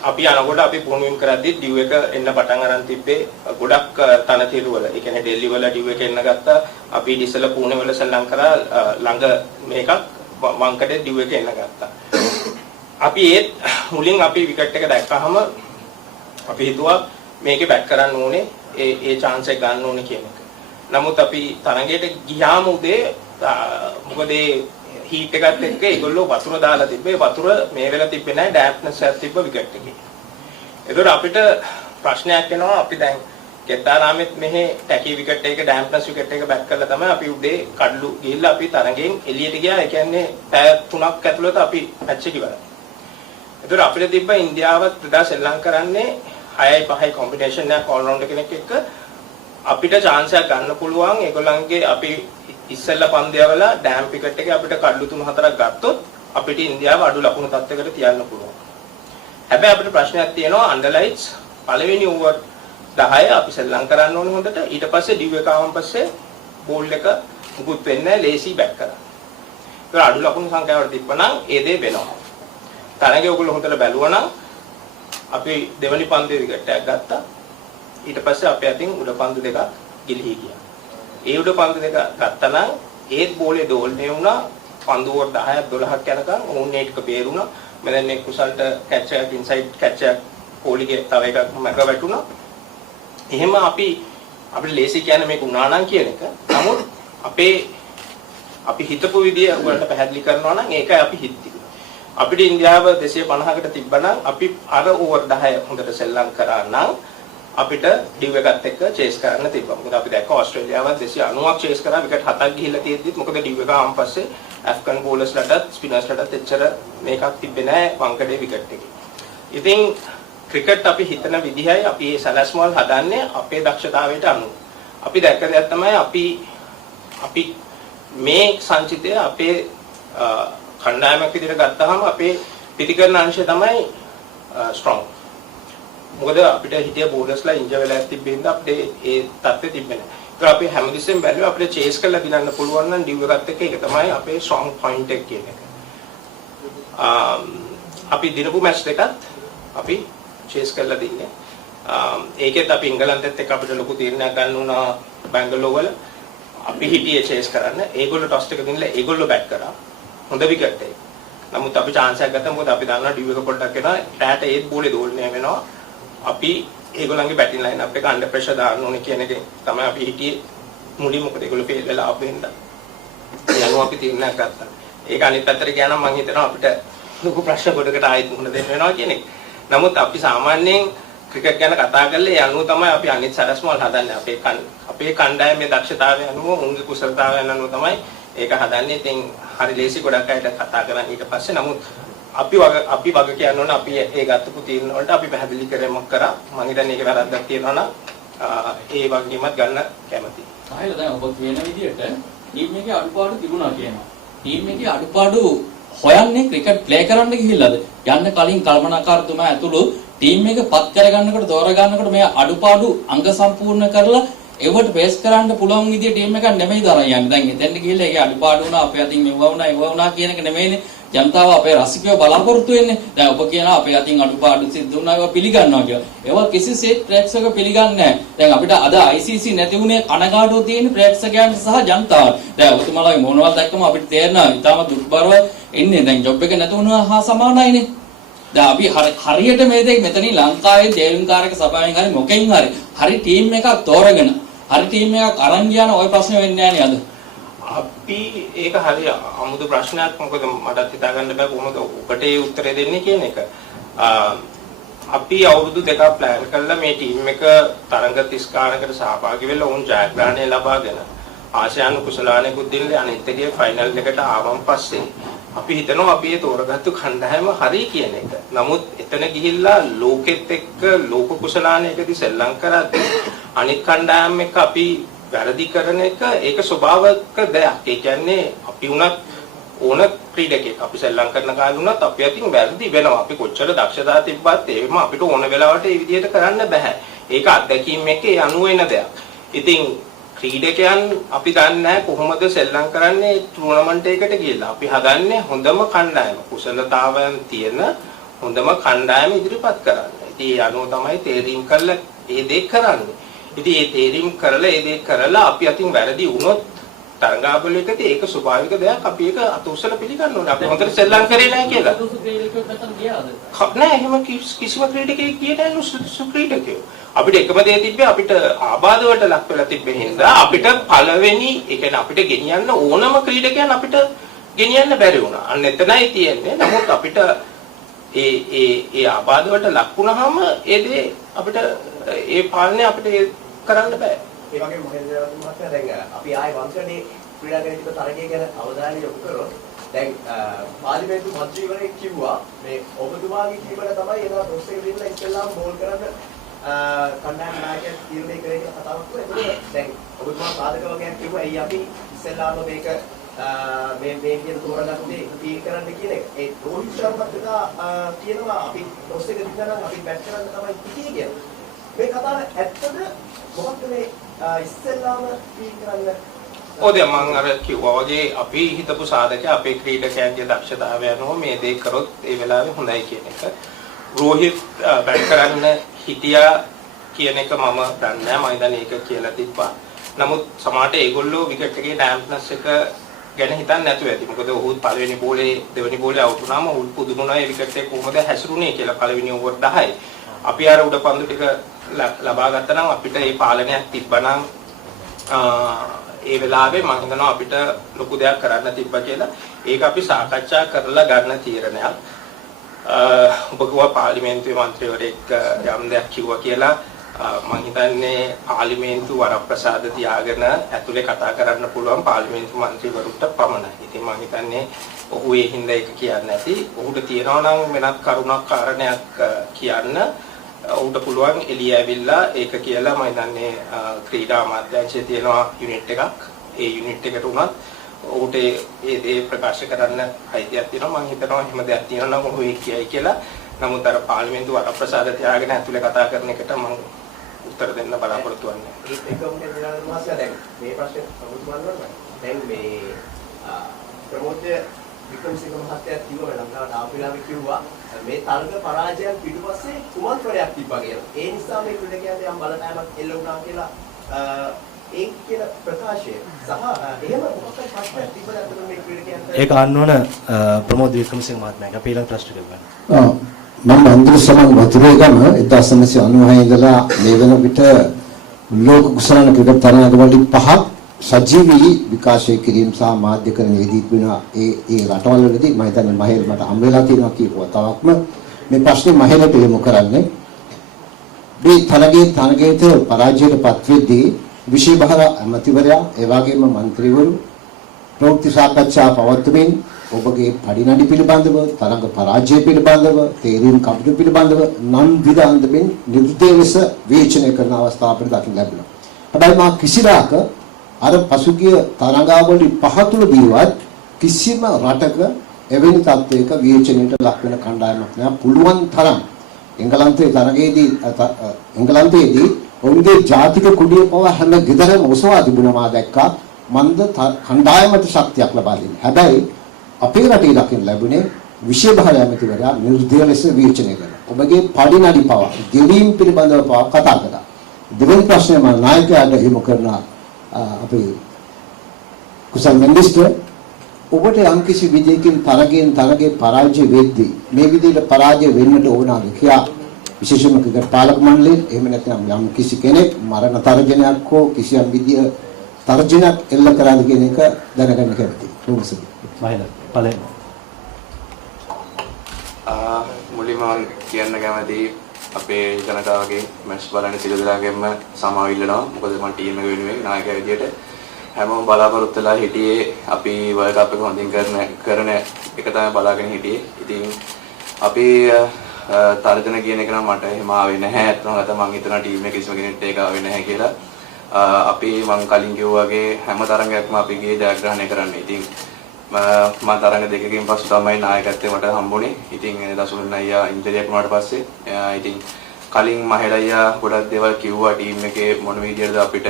අපි යනකොට අපි පුහුණුවීම් කරද්දී ඩිව් එක එන්න පටන් අරන් තිබ්බේ ගොඩක් තනතිරු වල. ඒ කියන්නේ ඩෙල්ලි වල ඩිව් එක එන්න ගත්තා. අපි ඉස්සෙල්ලා පුහුණු වල සල්ලම් කරා ළඟ මේකක් වංකඩේ ඩිව් එක එන්න ගත්තා. අපි ඒත් මුලින් අපි විකට් එක දැක්කහම අපි හිතුවා මේකේ බැක් කරන්න ඕනේ ඒ chance එක ගන්න ඕනේ කියන එක. නමුත් අපි තරඟයට ගියාම උදේ මොකද හීට් එකත් එක්ක ඒගොල්ලෝ වතුර දාලා තිබ්බේ වතුර මේ වෙලාව තිබ්බේ නැහැ ඩැම්ප්නස් එකක් තිබ්බ විකට් එකේ. ඒතකොට අපිට ප්‍රශ්නයක් එනවා අපි දැන් කෙත්තාරාමෙත් මෙහි ටැකි විකට් එක ඩැම්ප්නස් විකට් එක බැක් කරලා තමයි අපි උදේ කඩලු ගිහිල්ලා අපි තරඟෙන් එළියට ගියා. ඒ කියන්නේ පැය 3ක් ඇතුළත අපි මැච් එක ඉවරයි. ඒතර අපිට තිබ්බ ඉන්දියාවත් වඩා සෙල්ලම් කරන්නේ 6යි 5යි කොම්බිනේෂන් එකක් ඕල් රවුන්ඩර් කෙනෙක් එක්ක අපිට chance එකක් ගන්න පුළුවන්. ඒගොල්ලන්ගේ අපි ඉස්සෙල්ලා පන්දයවලා ඩෑම් විකට් එකේ අපිට කඩලු 3-4ක් ගත්තොත් අපිට ඉන්දියාව අඩු ලකුණු තත්යකට තියන්න පුළුවන්. හැබැයි අපිට ප්‍රශ්නයක් තියෙනවා අන්ඩර්ලයිට්ස් පළවෙනි ඕවර් 10 අපි සෙල්ලම් කරන්න ඕනේ හොඳට. ඊට පස්සේ ඩිව් එක ආවම පස්සේ බෝල් එක මුකුත් වෙන්නේ නැහැ ලේසි බැක් කරා. ඒක අඩු ලකුණු සංඛ්‍යාවට තිබ්බනම් ඒ දේ වෙනවා. තරඟේ ඔයගොල්ලෝ හොඳට බැලුවා නම් අපි දෙවනි පන්දුවේ විකට් එකක් ගත්තා. ඊට පස්සේ අපේ අතින් උඩ පන්දු දෙකක් ගිලිහි ගියා. ඒ උඩ පන්දු දෙක ගත්තා නම් ඒත් බෝලේ දෝල්නේ වුණා. පන්දු වල 10ක් 12ක් යනකම් ඕන් ඒ ටික බේරුණා. මම දැන් මේ කුසල්ට කැච් එකක් ඉන්සයිඩ් කැච් එකක් පොලිගේ තව එකක් මග වැටුණා. එහෙම අපිට ලේසි කියන්නේ මේක උනා නම් කියන එක. නමුත් අපි හිතපු විදිය ඔයගොල්ලන්ට පැහැදිලි කරනවා නම් ඒකයි අපි හිතන්නේ. අපිට ඉන්දියාව 250කට තිබ්බනම් අපි අර ඕවර් 10 හොඳට සෙල්ලම් කරා නම් අපිට ඩිව් එකත් එක්ක චේස් කරන්න තිබ්බා. මොකද අපි දැක්ක ඕස්ට්‍රේලියාව 290ක් චේස් කරා විකට් 7ක් ගිහිල්ලා තියෙද්දිත් මොකද ඩිව් එක ආවන් පස්සේ ඇෆ්ගන් බෝලර්ස්ලටත් ස්පිනර්ස්ලටත් එච්චර මේකක් තිබ්බේ නැහැ වංකඩේ විකට් එකේ. ඉතින් ක්‍රිකට් අපි හිතන විදිහයි අපි මේ සැලැස්මවල් හදන්නේ අපේ දක්ෂතාවයට අනුව. අපි දැක්ක දෙයක් තමයි අපි මේ සංචිතය අපේ කණ්ඩායමක් විදිහට ගත්තාම අපේ පිටිකරන අංශය තමයි ස්ට්‍රොං. මොකද අපිට හිටිය බෝලර්ස්ලා ඉන්ජර් වෙලා තිබෙන්න අපිට ඒ තත්ත්වෙ තිබෙන්නේ නැහැ. ඒක අපි හැමදෙස්සෙම බැලුවා අපිට චේස් කරලා දිනන්න පුළුවන් නම් ඩිව් එකත් එක්ක ඒක තමයි අපේ ස්ට්‍රොං පොයින්ට් එක කියන එක. අපි දිනපු මැච් දෙකත් අපි චේස් කරලා දින්නේ. ඒකෙත් අපි ඉංගලන්තෙත් එක්ක අපිට ලොකු තීරණයක් ගන්න උනා බැංගලෝර වල. අපි හිටියේ චේස් කරන්න. ඒගොල්ලෝ ටොස් එක දිනලා ඒගොල්ලෝ බැට් කරා. හොඳ විකට් එක. නමුත් අපි chance එකක් ගත්තා මොකද අපි දන්නවා ඩිව් එක පොඩ්ඩක් එනවා රැට ඒත් බෝලේ දෝල්නේ වෙනවා. අපි ඒගොල්ලන්ගේ බැටින් ලයින් අප් එක අන්ඩර් ප්‍රෙෂර් දාන්න ඕනේ කියන එක තමයි අපි හිටියේ මුලින් මොකද ඒගොල්ලෝ ෆේල් වෙලා ආපු හින්දා. යනවා අපි තීරණයක් ගත්තා. ඒක අනිත් පැත්තට ගියා නම් මම හිතනවා අපිට ලොකු ප්‍රශ්න කොටකට ආයෙත් මුහුණ දෙන්න වෙනවා කියන එක. නමුත් අපි සාමාන්‍යයෙන් ක්‍රිකට් ගැන කතා කරලා ඒ අනුව තමයි අපි අනිත් සැලැස්මවල් හදන්නේ. අපේ කණ්ඩායමේ දක්ෂතාවය අනුව උන්ගේ කුසලතාවයන් අනුව තමයි ඒක හදන්නේ. ඉතින් හරි ලේසි ගොඩක් අයට කතා කරන් ඊට පස්සේ නමුත් අපි වග කියන්න ඕන අපි ඒ ගත්තපු තීරණ වලට අපි පැහැදිලි කරේමක් කරා. මම හිතන්නේ ඒක වැරද්දක් තියෙනවා නම් ඒ වගකීමත් ගන්න කැමතියි. ආයෙත් දැන් ඔබ කියන විදිහට ටීම් එකේ අඩුපාඩු තිබුණා කියනවා. ටීම් එකේ අඩුපාඩු හොයන්නේ ක්‍රිකට් ප්ලේ කරන්න ගිහිල්ලාද? යන්න කලින් කල්පනාකාරතුමා ඇතුළු ටීම් එක පත් කරගන්නකොට තෝරා ගන්නකොට මේ අඩුපාඩු අංග සම්පූර්ණ කරලා ඒවට ෆේස් කරන්න පුළුවන් විදිය ටීම් එකක් නෙමෙයි තරම් යන්නේ. දැන් එතෙන්ට ගිහිල්ලා ඒකේ අඩුපාඩු වුණා අපේ අතින් මෙව වුණා කියන එක නෙමෙයිනේ. ජනතාව අපේ රසිකයෝ බලාපොරොත්තු වෙන්නේ. දැන් ඔබ කියනවා අපේ අතින් අඩුපාඩු සිද්ධ වුණා ඒවා පිළිගන්නවා කියලා. ඒවා කිසිසේත් ප්‍රේක්ෂක පිළිගන්නේ නැහැ. දැන් අපිට අද ICC නැති වුණේ කනගාටුව තියෙන ප්‍රේක්ෂකයන්ට සහ ජනතාවට. දැන් ඔබතුමාලාගේ මොනවද දැක්කම අපිට තේරෙනවා ඊටම දුක්බරව ඉන්නේ. දැන් ජොබ් එක නැති වුණා හා සමානයිනේ. දැන් අපි හරියට මේ දෙක මෙතනින් ලංකාවේ දේරුම්කාරක සභාවෙන් හරි මොකෙන් හරි ටීම් එකක් තෝරගෙන හරි ටීම් එකක් අරන් ගියාන ওই ප්‍රශ්නේ වෙන්නේ නැහැ නේ අද. අපි ඒක හරි අමුතු ප්‍රශ්නයක්. මොකද මටත් හිතා ගන්න බෑ කොහොමද ඔබට ඒ උත්තරේ දෙන්නේ කියන එක. අපි අවුරුදු දෙකක් ප්ලෑන් කළා මේ ටීම් එක තරඟ 30 ගානකට සහභාගී වෙලා උන් ජයග්‍රහණය ලබාගෙන ආසියානු කුසලානෙකුත් දිනලේ අනිත් එකේ ෆයිනල් එකට ආවන් පස්සේ අපි හිතනවා අපි ඒ තෝරගත්තු කණ්ඩායම හරි කියන එක. නමුත් එතන ගිහිල්ලා ලෝකෙත් එක්ක ලෝක කුසලානයකදී සෙල්ලම් කරද්දී අනිත් කණ්ඩායම් එක්ක අපි වැරදි කරන එක ඒක ස්වභාවික දෙයක්. ඒ කියන්නේ අපි උනත් ඕන ක්‍රීඩකෙක් අපි සෙල්ලම් කරන කාලේ උනත් අපි අතින් වැරදි වෙනවා. අපි කොච්චර දක්ෂතාව තිබ්බත් ඒකම අපිට ඕන වෙලාවට ඒ විදිහට කරන්න බෑ. ඒක අත්දැකීම් එක්ක යනු වෙන දෙයක්. ඉතින් ක්‍රීඩකයන් අපි දන්නේ නැහැ කොහොමද සෙල්ලම් කරන්නේ ටූර්නමන්ට් එකකට ගිහලා. අපි හදන්නේ හොඳම කණ්ඩායම, කුසලතාවයන් තියෙන හොඳම කණ්ඩායම ඉදිරිපත් කරන්න. ඉතින් ඒ අනුව තමයි තේරීම් කරලා ඒ දේ කරන්නේ. ඉතින් ඒ තේරීම් කරලා ඒ දේ කරලා අපි අතින් වැරදි වුණොත් තරඟාවලියකදී ඒක ස්වභාවික දෙයක්. අපි ඒක අතඋස්සල පිළිගන්න ඕනේ. අපි හොඳට සෙල්ලම් කරේ නැහැ කියලා. නෑ එහෙම කිසිම ක්‍රීඩකයෙක් ගියේ නැහැ නුසුසු ක්‍රීඩකයෝ. අපිට එකම දේ තිබ්බේ අපිට ආබාධ වලට ලක් වෙලා තිබ්බේ හින්දා අපිට පළවෙනි ඒ කියන්නේ අපිට ගෙනියන්න ඕනම ක්‍රීඩකයන් අපිට ගෙනියන්න බැරි වුණා. අන්න එතනයි තියෙන්නේ. නමුත් අපිට ඒ ආබාධ වලට ලක් වුණාම ඒ දේ අපිට ඒ පාලනය අපිට කරන්න බෑ. ඒ වගේම මොකද මහත්තයා දැන් අපි ආයේ වංශනේ ක්‍රීඩා කරන තරගය ගැන අවධානය යොමු කරොත් දැන් පාර්ලිමේන්තු මන්ත්‍රීවරයෙක් කිව්වා මේ ඔබතුමාගේ කීමල තමයි එනවා ටොස් එක දීලා ඉස්සෙල්ලාම බෝල් කරන්න කණ්ඩායම නායකයෙක් තීරණය කරේ කියලා කතාවක් වුණා. ඒකද දැන් ඔබතුමා සාධක වගේක් කිව්වා ඇයි අපි ඉස්සෙල්ලාම මේක මේ කියන තෝරගත්තේ තීර කරන්න කියන එක. ඒ රෝහිත් ශර්මත් කියනවා අපි ටොස් එක දීලා නම් අපි බැට් කරන්න තමයි හිතේ කියලා. මේ කතාව ඇත්තද මොකක්ද මේ ඉස්සෙල්ලාම තීර කරන්න ඔය මම අර කිව්වා වගේ අපි හිතපු සාධක අපේ ක්‍රීඩකයන්ගේ දක්ෂතාවය අනුව මේ දේ කරොත් ඒ වෙලාවේ හොඳයි කියන එක. රෝහිත් බැට් කරන්න හිටියා කියන එක මම දන්නේ නැහැ. මම දැන් ඒක කියලා තිබ්බා. නමුත් සමහරට ඒගොල්ලෝ විකට් එකේ ඩෑම්ප්නස් එක ගැන හිතන්නේ නැතුව ඇති. මොකද ඔහු පළවෙනි බෝලේ දෙවෙනි බෝලේ අවුට් වුණාම ඔහු පුදුමුණා ඒ විකට් එක කොහොමද හැසිරුනේ කියලා පළවෙනි ඕවර් 10යි. අපි අර උඩ පන්දු ටික ලබා ගත්තා නම් අපිට මේ පාලනයක් තිබ්බනම් ඒ වෙලාවේ මම හිතනවා අපිට ලොකු දෙයක් කරන්න තිබ්බා කියලා. ඒක අපි සාකච්ඡා කරලා ගන්න තීරණයක්. ඔබ කිව්වා පාර්ලිමේන්තුවේ මන්ත්‍රීවරයෙක් යම් දෙයක් කිව්වා කියලා. මම හිතන්නේ පාර්ලිමේන්තු වරප්‍රසාද තියාගෙන ඇතුලේ කතා කරන්න පුළුවන් පාර්ලිමේන්තු මන්ත්‍රීවරුන්ට පමණයි. ඉතින් මම හිතන්නේ ඔහු ඒ හින්දා ඒක කියන්නේ නැති. ඔහුට තියනවා නම් වෙනත් කරුණක් කාරණයක් කියන්න ඔහුට පුළුවන් එළිය ඇවිල්ලා ඒක කියලා. මම හිතන්නේ ක්‍රීඩා අමාත්‍යාංශයේ තියෙනවා යුනිට් එකක්. ඒ යුනිට් එකට උනත් ඔහුට ඒ ප්‍රකාශ කරන්න අයිතියක් තියෙනවා. මම හිතනවා එහෙම දෙයක් තියෙනවා නම් ඔහු ඒක කියයි කියලා. නමුත් අර පාර්ලිමේන්තු වරප්‍රසාද තියාගෙන ඇතුලේ කතා කරන එකට මම උත්තර දෙන්න බලාපොරොත්තු වෙන්නේ. ඒක උන්ගේ දිනාල මහත්තයා දැන් මේ ප්‍රශ්නේ සමුතුමන්වන්න දැන් මේ ප්‍රමෝදය වික්‍රමසිංහ මහත්තයා කිව්වා ලංකාවට ආපු වෙලාවේ කිව්වා මේ තරග පරාජයන් පිටුපස්සේ කුමන්ත්‍රණයක් තිබ්බා කියලා. ඒ නිසා මේ ක්‍රීඩකයන්ට යම් බලපෑමක් එල්ල වුණා කියලා ඒ කියන ප්‍රකාශය සහ එහෙම මොකක්ද ප්‍රශ්නයක් තිබුණාද මේ ක්‍රීඩකයන්ට? ඒක අහන්න ඕන ප්‍රමෝද වික්‍රමසිංහ මහත්මයාට. අපි ඊළඟ ප්‍රශ්න දෙන්න. මම අන්තිම සමන් වතුරේ ගම 1996 ඉඳලා මේ වෙන විට ලෝක කුසලාන ක්‍රිකට් තරගවලදී 5ක් සජීවී විකාශය කිරීම සහ මාධ්‍යකරණ වේදික වෙන ඒ රටවල් වලදී මම හිතන්නේ මහේල් මට හම් වෙලා තියෙනවා කියපුවා. තවක්ම මේ ප්‍රශ්නේ මහේලට යොමු කරන්නේ මේ තරගයේ පරාජයටපත් වෙද්දී විශේෂ බහර අමාත්‍යවරයා ඒ වගේම മന്ത്രിවරු ප්‍රවෘත්ති සාකච්ඡා පවත්වමින් ඔබගේ පරිණාමය පිළිබඳව තරඟ පරාජය පිළිබඳව තේරීම් කපුටු පිළිබඳව නම් විදාන්දමින් නිර්දේශ ලෙස විචනය කරන අවස්ථාව අපිට දකින්න ලැබුණා. හැබැයි මා කිසිදාක අර පසුගිය තරඟාවලි පහ තුලදීවත් කිසිම රටක එවැනි තත්ත්වයක විවේචනයට ලක් වෙන කණ්ඩායමක් නෑ. පුළුවන් තරම් එංගලන්තයේදී ඔවුන්ගේ ජාතික කුඩිය පව හැම ගෙදරම ඔසවා තිබුණා මා දැක්කා. මන්ද කණ්ඩායමට ශක්තියක් ලබා දෙන්න. හැබැයි අපේ රටේ දකින්න ලැබුණේ විශේෂ භාරය ඇමතිවරයා නිර්දය ලෙස විවේචනය කළා. ඔබගේ පඩිනඩි පව ගෙවීම් පිළිබඳව පව කතා කළා. දෙවෙනි ප්‍රශ්නය මම නායකයාට යොමු කරනවා. අපේ කුසල් මෙන්ඩිස්ට ඔබට යම්කිසි විදියකින් තරගයේ පරාජය වෙද්දී මේ විදිහට පරාජය වෙන්නට ඕනද කියලා විශේෂයෙන්ම ක්‍රිකට් පාලක මණ්ඩලයෙන් එහෙම නැත්නම් යම්කිසි කෙනෙක් මරණ තර්ජනයක් හෝ කිසියම් විදිය තර්ජනයක් එල්ල කරාද කියන එක දැනගන්න කැමතියි. මොකද මහිල පළවෙනි මුලින්ම කියන්න කැමතියි අපේ ජනතාවගේ මැච් බලන සියලු දෙනාගෙන්ම සමාව ඉල්ලනවා. මොකද මම ටීම් එක වෙනුවෙන් නායකයා විදියට හැමෝම බලාපොරොත්තු වෙලා හිටියේ අපි වර්ල්ඩ් කප් එක හොඳින් කරන එක තමයි බලාගෙන හිටියේ. ඉතින් අපි තර්ජන කියන එක නම් මට එහෙම ආවේ නැහැ. අත්‍තරම මම හිතනවා ටීම් එක කිසිම කෙනෙක්ට ඒක ආවේ නැහැ කියලා. අපි මම කලින් කිව්වා වගේ හැම තරඟයක්ම අපි ගියේ ජයග්‍රහණය කරන්න. ඉතින් මම තරඟ දෙකකින් පස්සෙ තමයි නායකත්වයට මට හම්බුනේ. ඉතින් දසුන් අයියා ඉන්ජරියක් වුණාට පස්සේ ඉතින් කලින් මහේල අයියා ගොඩක් දේවල් කිව්වා ටීම් එකේ මොන විදියටද අපිට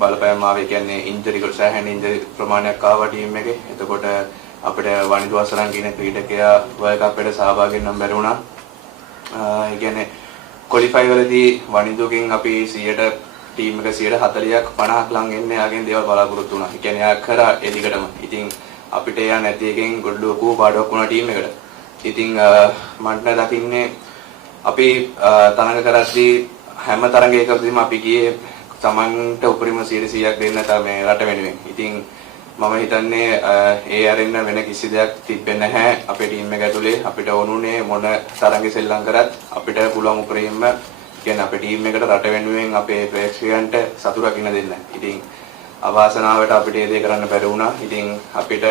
බලපෑම් ආවේ කියන්නේ ඉන්ජරි කොට සෑහෙන ඉන්ජරි ප්‍රමාණයක් ආවා ටීම් එකේ. එතකොට අපිට වනිදු වසරන් කියන ක්‍රීඩකයා වර්ල්ඩ් කප් එකට සහභාගී වෙන්න බැරි වුණා. ඒ කියන්නේ ක්වොලිෆයි වලදී වනිදුකින් අපි 100ට ටීම් එක 140ක් 50ක් ලඟ එන්නේ යාගෙන් දේවල් බලාපොරොත්තු වුණා. ඒ කියන්නේ යා කරා ඒ දිගටම. ඉතින් අපිට යා නැති එකෙන් ගොඩ ලොකු පාඩුවක් වුණා ටීම් එකට. ඉතින් මට දකින්නේ අපි තරඟ කරද්දී හැම තරඟයකදීම අපි ගියේ තමන්ට උපරිම 100%ක් දෙන්න තමයි රට වෙනුවෙන්. ඉතින් මම හිතන්නේ ඒ අරින්න වෙන කිසි දෙයක් තිබෙන්නේ නැහැ අපේ ටීම් එක ඇතුලේ. අපිට ඕනුනේ මොන තරඟෙ සෙල්ලම් කරත් අපිට පුළුවන් උපරිම කියන්නේ අපේ ටීම් එකට රට වෙනුවෙන් අපේ ප්‍රේක්ෂකයන්ට සතුටක් ඉන්න දෙන්න. ඉතින් අවාසනාවට අපිට ඒ දේ කරන්න බැරි වුණා. ඉතින් අපිට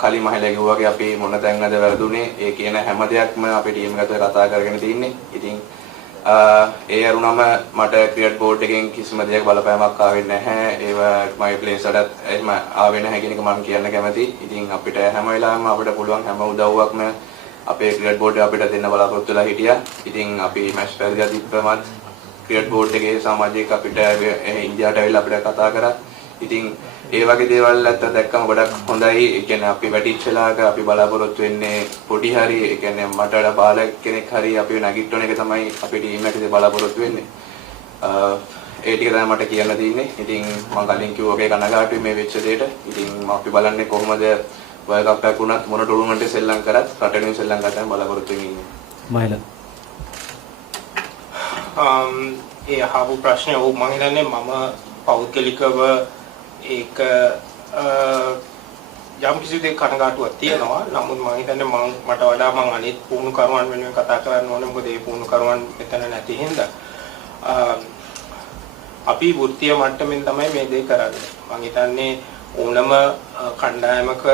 කලින් මහලා කිව්වා වගේ අපි මොන තැන්වලද වැරදුනේ ඒ කියන හැම දෙයක්ම අපේ ටීම් එකට කතා කරගෙන තින්නේ. ඉතින් ඒ අරුණම මට ක්‍රිකට් බෝඩ් එකෙන් කිසිම දෙයක් බලපෑමක් ආවෙ නැහැ. ඒවා මගේ ප්ලේස්වලට එහෙම ආවෙ නැහැ කියන එක මම කියන්න කැමතියි. ඉතින් අපිට හැම වෙලාවෙම අපිට පුළුවන් හැම උදව්වක්ම අපේ ක්‍රිකට් බෝඩ් එක අපිට දෙන්න බලාපොරොත්තු වෙලා හිටියා. ඉතින් අපි මැච් පෙරදියා තිබ්බමත් ක්‍රිකට් බෝඩ් එකේ සමාජික අපිට ඉන්දියාවට ඇවිල්ලා අපිට කතා කරා. ඉතින් ඒ වගේ දේවල් ඇත්ත දැක්කම ගොඩක් හොඳයි. ඒ කියන්නේ අපි වැටිච්ච ලාක අපි බලාපොරොත්තු වෙන්නේ පොඩි හරි ඒ කියන්නේ මට වඩා බාල කෙනෙක් හරි අපි නැගිට්ටන එක තමයි අපේ ටීම් එකේ බලාපොරොත්තු වෙන්නේ. ඒ ටික තමයි මට කියන්න තියෙන්නේ. ඉතින් මම කලින් කිව්වා වගේ කනගාටුයි මේ වෙච්ච දෙයට. ඉතින් අපි බලන්නේ කොහොමද වර්ල්ඩ් කප් එකක් වුණත් මොන ටූර්නමන්ට් එකේ සෙල්ලම් කරත් රටේම සෙල්ලම් කරන්න බලාපොරොත්තු වෙන්නේ. මහිල ඒ අහපු ප්‍රශ්නේ මම හිතන්නේ මම පෞද්ගලිකව ඒක යම් කිසි දෙයක් කනගාටුවක් තියෙනවා. නමුත් මම හිතන්නේ මට වඩා මම අනිත් පුහුණු කරුවන් වෙනුවෙන් කතා කරන්න ඕනේ. මොකද මේ පුහුණු කරුවන් මෙතන නැති හින්දා අපි වෘත්තීය මට්ටමින් තමයි මේ දේ කරන්නේ. මම හිතන්නේ ඕනම කණ්ඩායමක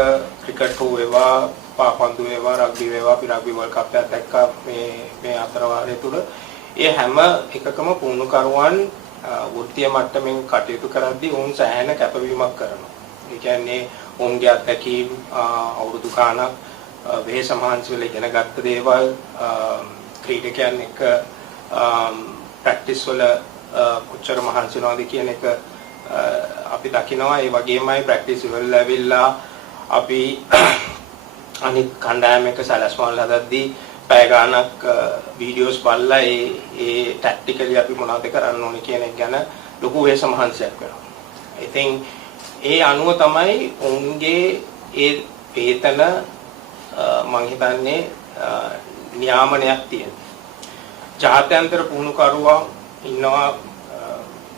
ක්‍රිකට් හෝ වේවා පාපන්දු වේවා රග්බි වේවා අපි රග්බි වර්ල්ඩ් කප් එකක් දැක්කා මේ අතර වාරය තුල. ඒ හැම එකකම පුහුණු කරුවන් වෘත්තීය මට්ටමින් කටයුතු කරද්දී වුන් සෑහෙන කැපවීමක් කරනවා. ඒ කියන්නේ වුන්ගේ අත්දැකීම් අවුරුදු ගාණක් වෙහෙස මහන්සි වෙලා ඉගෙන ගත්ත දේවල් ක්‍රීඩකයන් එක්ක ප්‍රැක්ටිස් වල කොච්චර මහන්සි වෙනවද කියන එක අපි දකිනවා. ඒ වගේමයි ප්‍රැක්ටිස් වල ඇවිල්ලා අපි අනිත් කණ්ඩායම එක්ක සැලැස්මවල හදද්දී පැය ගාණක් වීඩියෝස් බලලා ඒ ටැක්ටිකලි අපි මොනවද කරන්න ඕනේ කියන එක ගැන ලොකු වෙහෙස මහන්සියක් වෙනවා. ඉතින් ඒ අනුව තමයි උන්ගේ ඒ වේතන මම හිතන්නේ නියාමනයක් තියෙනවා. ජාත්‍යන්තර පුහුණුකරුවා ඉන්නවා.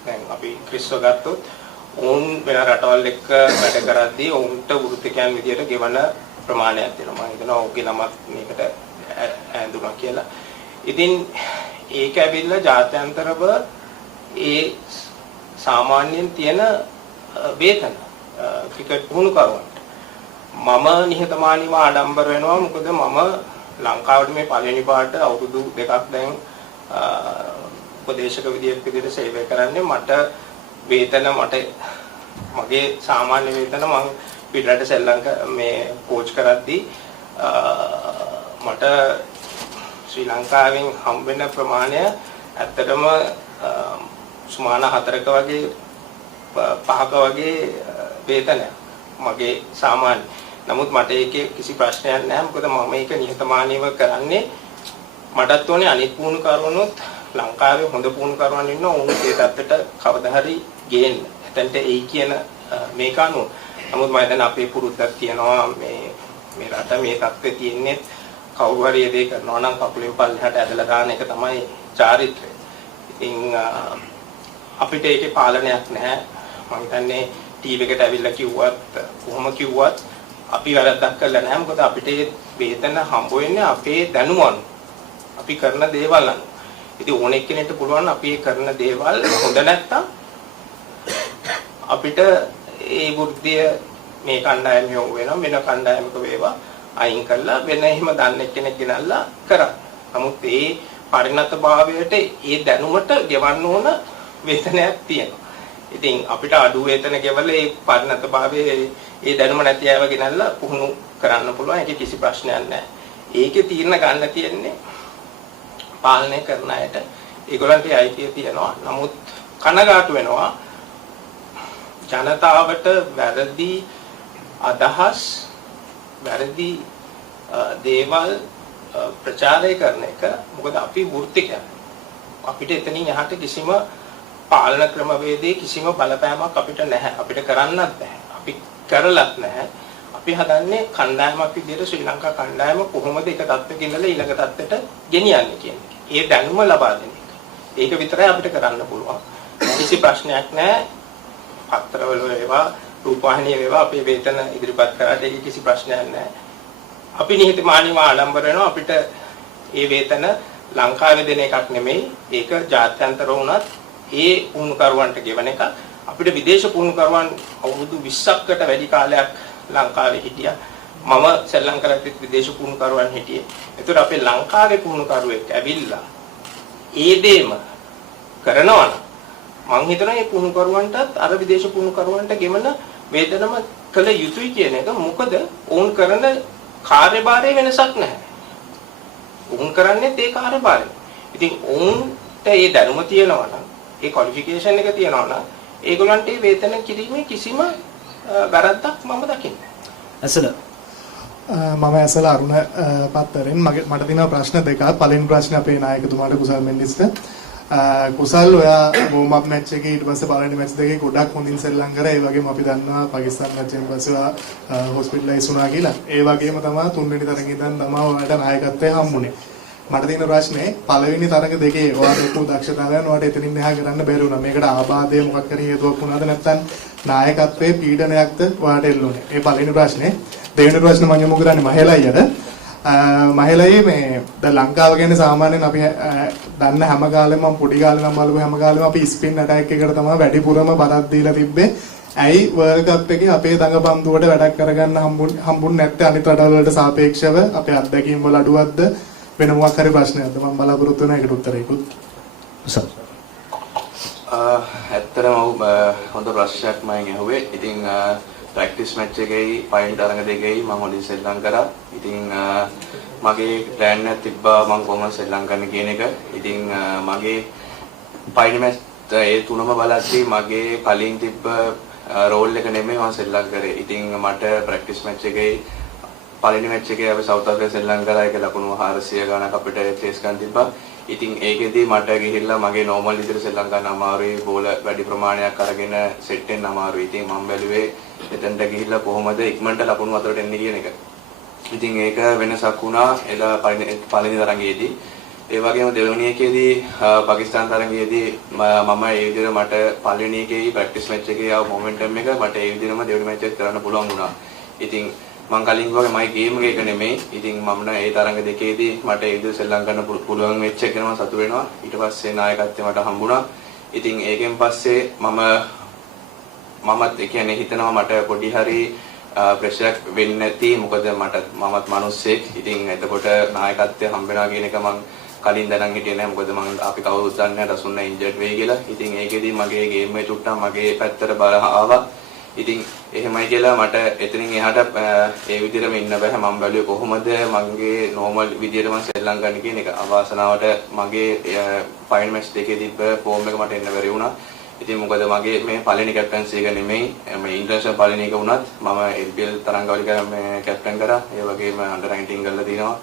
දැන් අපි ක්‍රිස්ව ගත්තොත් උන් වෙන රටවල් එක්ක වැඩ කරද්දී උන්ට වෘත්තිකයන් විදියට ගෙවන ප්‍රමාණයක් තියෙනවා. මම හිතනවා ඔහුගේ නමක් මේකට ඇඳුනා කියලා. ඉතින් ඒක ඇවිල්ලා ජාත්‍යන්තරව ඒ සාමාන්‍යයෙන් තියෙන වේතන ක්‍රිකට් පුහුණුකරුවන්ට මම නිහතමානීව ආඩම්බර වෙනවා. මොකද මම ලංකාවට මේ පළවෙනි පාට අවුරුදු 2ක් දැන් උපදේශක විදියට සේවය කරන්නේ. මට වේතන මගේ සාමාන්‍ය වේතන මම පිටරට සෙල්ලම් මේ කෝච් කරද්දී මට ශ්‍රී ලංකාවෙන් හම්බ වෙන ප්‍රමාණය ඇත්තටම සුමාන 4ක වගේ 5ක වගේ වේතනයක් මගේ සාමාන්‍ය. නමුත් මට ඒකේ කිසි ප්‍රශ්නයක් නැහැ. මොකද මම මේක නිහතමානීව කරන්නේ. මටත් ඕනේ අනිත් පුහුණුකරුවනුත් ලංකාවේ හොඳ පුහුණුකරුවන් ඉන්න උන් ඒ තත්ත්වයට කවදා හරි ගේන්න. එතනට එයි කියන මේක අනුව. නමුත් මම දැන් අපේ පුරුද්දක් තියනවා මේ රට මේ තත්ත්වයේ තියෙන්නේ කවුරු හරි ඒ දේ කරනවා නම් කකුලෙන් පල්ලෙහාට ඇදලා දාන එක තමයි චාරිත්‍රය. ඉතින් අපිට ඒකේ පාලනයක් නැහැ. මම හිතන්නේ ටීවී එකට ඇවිල්ලා කිව්වත් කොහොම කිව්වත් අපි වැරද්දක් කරලා නැහැ. මොකද අපිට වේතන හම්බ වෙන්නේ අපේ දැනුම අනුව. අපි කරන දේවල් අනුව. ඉතින් ඕනෙක් කෙනෙක්ට පුළුවන් අපි කරන දේවල් හොඳ නැත්තම් අපිට ඒ වෘත්තිය මේ කණ්ඩායම යොමු වෙනවා වෙන කණ්ඩායමක වේවා අයින් කරලා වෙන එහෙම දන්නේ කෙනෙක් ගෙනල්ලා කරා. නමුත් ඒ පරිණත භාවයට ඒ දැනුමට ගෙවන්න ඕන වේතනයක් තියෙනවා. ඉතින් අපිට අඩු වේතන ගෙවල ඒ පරිණත භාවයේ ඒ දැනුම නැති අයව ගෙනල්ලා පුහුණු කරන්න පුළුවන්. ඒක කිසි ප්‍රශ්නයක් නැහැ. ඒකේ තීරණ ගන්න තියෙන්නේ පාලනය කරන අයට. ඒගොල්ලන්ට අයිතිය තියෙනවා. නමුත් කනගාටු වෙනවා ජනතාවට වැරදි අදහස් වැරදි දේවල් ප්‍රචාරය කරන එක. මොකද අපි වෘත්තිකයන්. අපිට එතනින් එහාට කිසිම පාලන ක්‍රමවේදයේ කිසිම බලපෑමක් අපිට නැහැ. අපිට කරන්නත් බෑ. අපි කරලත් නැහැ. අපි හදන්නේ කණ්ඩායමක් විදිහට ශ්‍රී ලංකා කණ්ඩායම කොහොමද එක තත්ත්වයක ඉඳලා ඊළඟ තත්ත්වයට ගෙනියන්නේ කියන එක. ඒ දැනුම ලබා දෙන එක. ඒක විතරයි අපිට කරන්න පුළුවන්. කිසි ප්‍රශ්නයක් නැහැ. පත්‍රවල ඒවා රූපවාහිනිය වේවා අපේ වේතන ඉදිරිපත් කරාට ඒක කිසි ප්‍රශ්නයක් නැහැ. අපි නිහතමානීව ආඩම්බර වෙනවා අපිට ඒ වේතන ලංකාවේ දෙන එකක් නෙමෙයි. ඒක ජාත්‍යන්තර වුණත් ඒ පුහුණුකරුවන්ට ගෙවන එක. අපිට විදේශ පුහුණුකරුවන් අවුරුදු 20කට වැඩි කාලයක් ලංකාවේ හිටියා. මම සෙල්ලම් කරද්දි විදේශ පුහුණුකරුවන් හිටියේ. ඒතර අපේ ලංකාවේ පුහුණුකරුවෙක් ඇවිල්ලා ඒ දේම කරනවා නම් මම හිතනවා මේ පුහුණුකරුවන්ටත් අර විදේශ පුහුණුකරුවන්ට ගෙවන වේතනම කළ යුතුයි කියන එක. මොකද ඔවුන් කරන කාර්යභාරයේ වෙනසක් නැහැ. ඔවුන් කරන්නේ ඒ කාර්යභාරය. ඉතින් ඔවුන්ට ඒ දැනුම තියෙනවා නම් ඒ ක්වොලිෆිකේෂන් එක තියෙනවා නම් ඒගොල්ලන්ට මේ වේතන කිරීමේ කිසිම වැරද්දක් මම දකින්නේ නැහැ. මම ඇසල අරුණ පත්තරෙන් මට තියෙන ප්‍රශ්න දෙකක්. පළවෙනි ප්‍රශ්නේ අපේ නායකතුමාට කුසල් මෙන්ඩිස්ට. කුසල් ඔයා වෝම් අප් මැච් එකේ ඊට පස්සේ පළවෙනි මැච් දෙකේ ගොඩක් හොඳින් සෙල්ලම් කරා. ඒ වගේම අපි දන්නවා පාකිස්තාන මැචෙන් පස්සේ හොස්පිටලයිස් වුණා කියලා. ඒ වගේම තමයි තුන්වෙනි තරඟේ ඉඳන් තමයි ඔයාලට නායකත්වය හම්බුනේ. මට තියෙන ප්‍රශ්නේ පළවෙනි තරඟ දෙකේ ඔයාලට ලොකු දක්ෂතාවයන් ඔයාලට එතනින් එහා කරන්න බැරි වුණා. මේකට ආබාධය මොකක් හරි හේතුවක් වුණාද නැත්නම් නායකත්වයේ පීඩනයක්ද ඔයාලට එල්ලුනේ? ඒ පළවෙනි ප්‍රශ්නේ. දෙවෙනි ප්‍රශ්නේ මම යොමු කරන්නේ මහේලයියට. මහේලයි මේ දැන් ලංකාව ගැන සාමාන්‍යයෙන් අපි දන්න හැම කාලෙම මම පොඩි කාලේ නම් බලපු හැම කාලෙම අපි ස්පින් ඇටැක් එකට තමයි වැඩිපුරම බරක් දීලා තිබ්බේ. ඇයි වර්ල්ඩ් කප් එකේ අපේ දඟපන්දුවට වැඩක් කරගන්න හම්බුන්නේ නැත්තේ අනිත් රටවල් වලට සාපේක්ෂව? අපේ අත්දැකීම් වල අඩුවක්ද වෙන මොකක් හරි ප්‍රශ්නයක්ද? මම බලාපොරොත්තු වෙන එකට උත්තරයකුත්. ඇත්තටම හොඳ ප්‍රශ්නයක් මම අහුවේ. ඉතින් ප්‍රැක්ටිස් මැච් එකේයි පයින් තරඟ දෙකේයි මම හොඳින් සෙල්ලම් කරා. ඉතින් මගේ ප්ලෑන් එකක් තිබ්බා මම කොහොමද සෙල්ලම් කරන්න කියන එක. ඉතින් මගේ පයින් මැච් ඒ තුනම බලද්දී මගේ කලින් තිබ්බ රෝල් එක නෙමෙයි මම සෙල්ලම් කරේ. ඉතින් මට ප්‍රැක්ටිස් මැච් එකේ පළවෙනි මැච් එකේ අපි සවුත් ආෆ්‍රිකා සෙල්ලම් කරා. ඒක ලකුණු 400 ගණක් අපිට චේස් ගන්න තිබ්බා. ඉතින් ඒකෙදී මට ගිහිල්ලා මගේ නෝමල් විදිහට සෙල්ලම් ගන්න අමාරුයි. බෝල වැඩි ප්‍රමාණයක් අරගෙන සෙට් වෙන්න අමාරුයි. ඉතින් මම බැලුවේ එතනට ගිහිල්ලා කොහොමද ඉක්මනට ලකුණු අතරට එන්නේ කියන එක. ඉතින් ඒක වෙනසක් වුණා එදා පළවෙනි තරඟයේදී. ඒ වගේම දෙවෙනි එකේදී පාකිස්තාන තරඟයේදී මම ඒ විදිහට මට පළවෙනි එකේ ප්‍රැක්ටිස් මැච් එකේ ආව මොමන්ටම් එක මට ඒ විදිහටම දෙවෙනි මැච් එක කරන්න පුළුවන් වුණා. ඉතින් මම කලින් වගේ මගේ ගේම් එක නෙමෙයි. ඉතින් මම ඒ තරඟ දෙකේදී මට ඒ විදිහට සෙල්ලම් කරන්න පුළුවන් වෙච්ච එක ගැන මම සතුටු වෙනවා. ඊට පස්සේ නායකත්වය මට හම්බුණා. ඉතින් ඒකෙන් පස්සේ මමත් ඒ කියන්නේ හිතනවා මට පොඩි හරි ප්‍රෙෂර් වෙන්නේ නැති. මොකද මමත් මිනිස්සෙක්. ඉතින් එතකොට නායකත්වය හම්බ වෙනවා කියන එක මම කලින් දැනන් හිටියේ නැහැ. මොකද මම අපි කවුරුත් දන්නේ නැහැ රසුන්න ඉන්ජර්ඩ් වෙයි කියලා. ඉතින් ඒකෙදී මගේ ගේම් එක චුට්ටක් මගේ පැත්තට බල ආවා. ඉතින් එහෙමයි කියලා මට එතනින් එහාට ඒ විදිහටම ඉන්න බෑ. මම බැලුවේ කොහොමද මගේ normal විදිහට මම ශ්‍රී ලංකාවේ කියන එක. අවාසනාවට මගේ ෆයිනල් මැච් දෙකේ තිබ්බ ෆෝම් එක මට එන්න බැරි වුණා. ඉතින් මොකද මගේ මේ පළවෙනි කැප්ටන්සි එක නෙමෙයි මේ ඉන්ටර්නැෂනල් පළවෙනි එක වුණත් මම LPL තරංගවලික මේ කැප්ටන් කරා. ඒ වගේම අnder 19 කරලා තිනවා.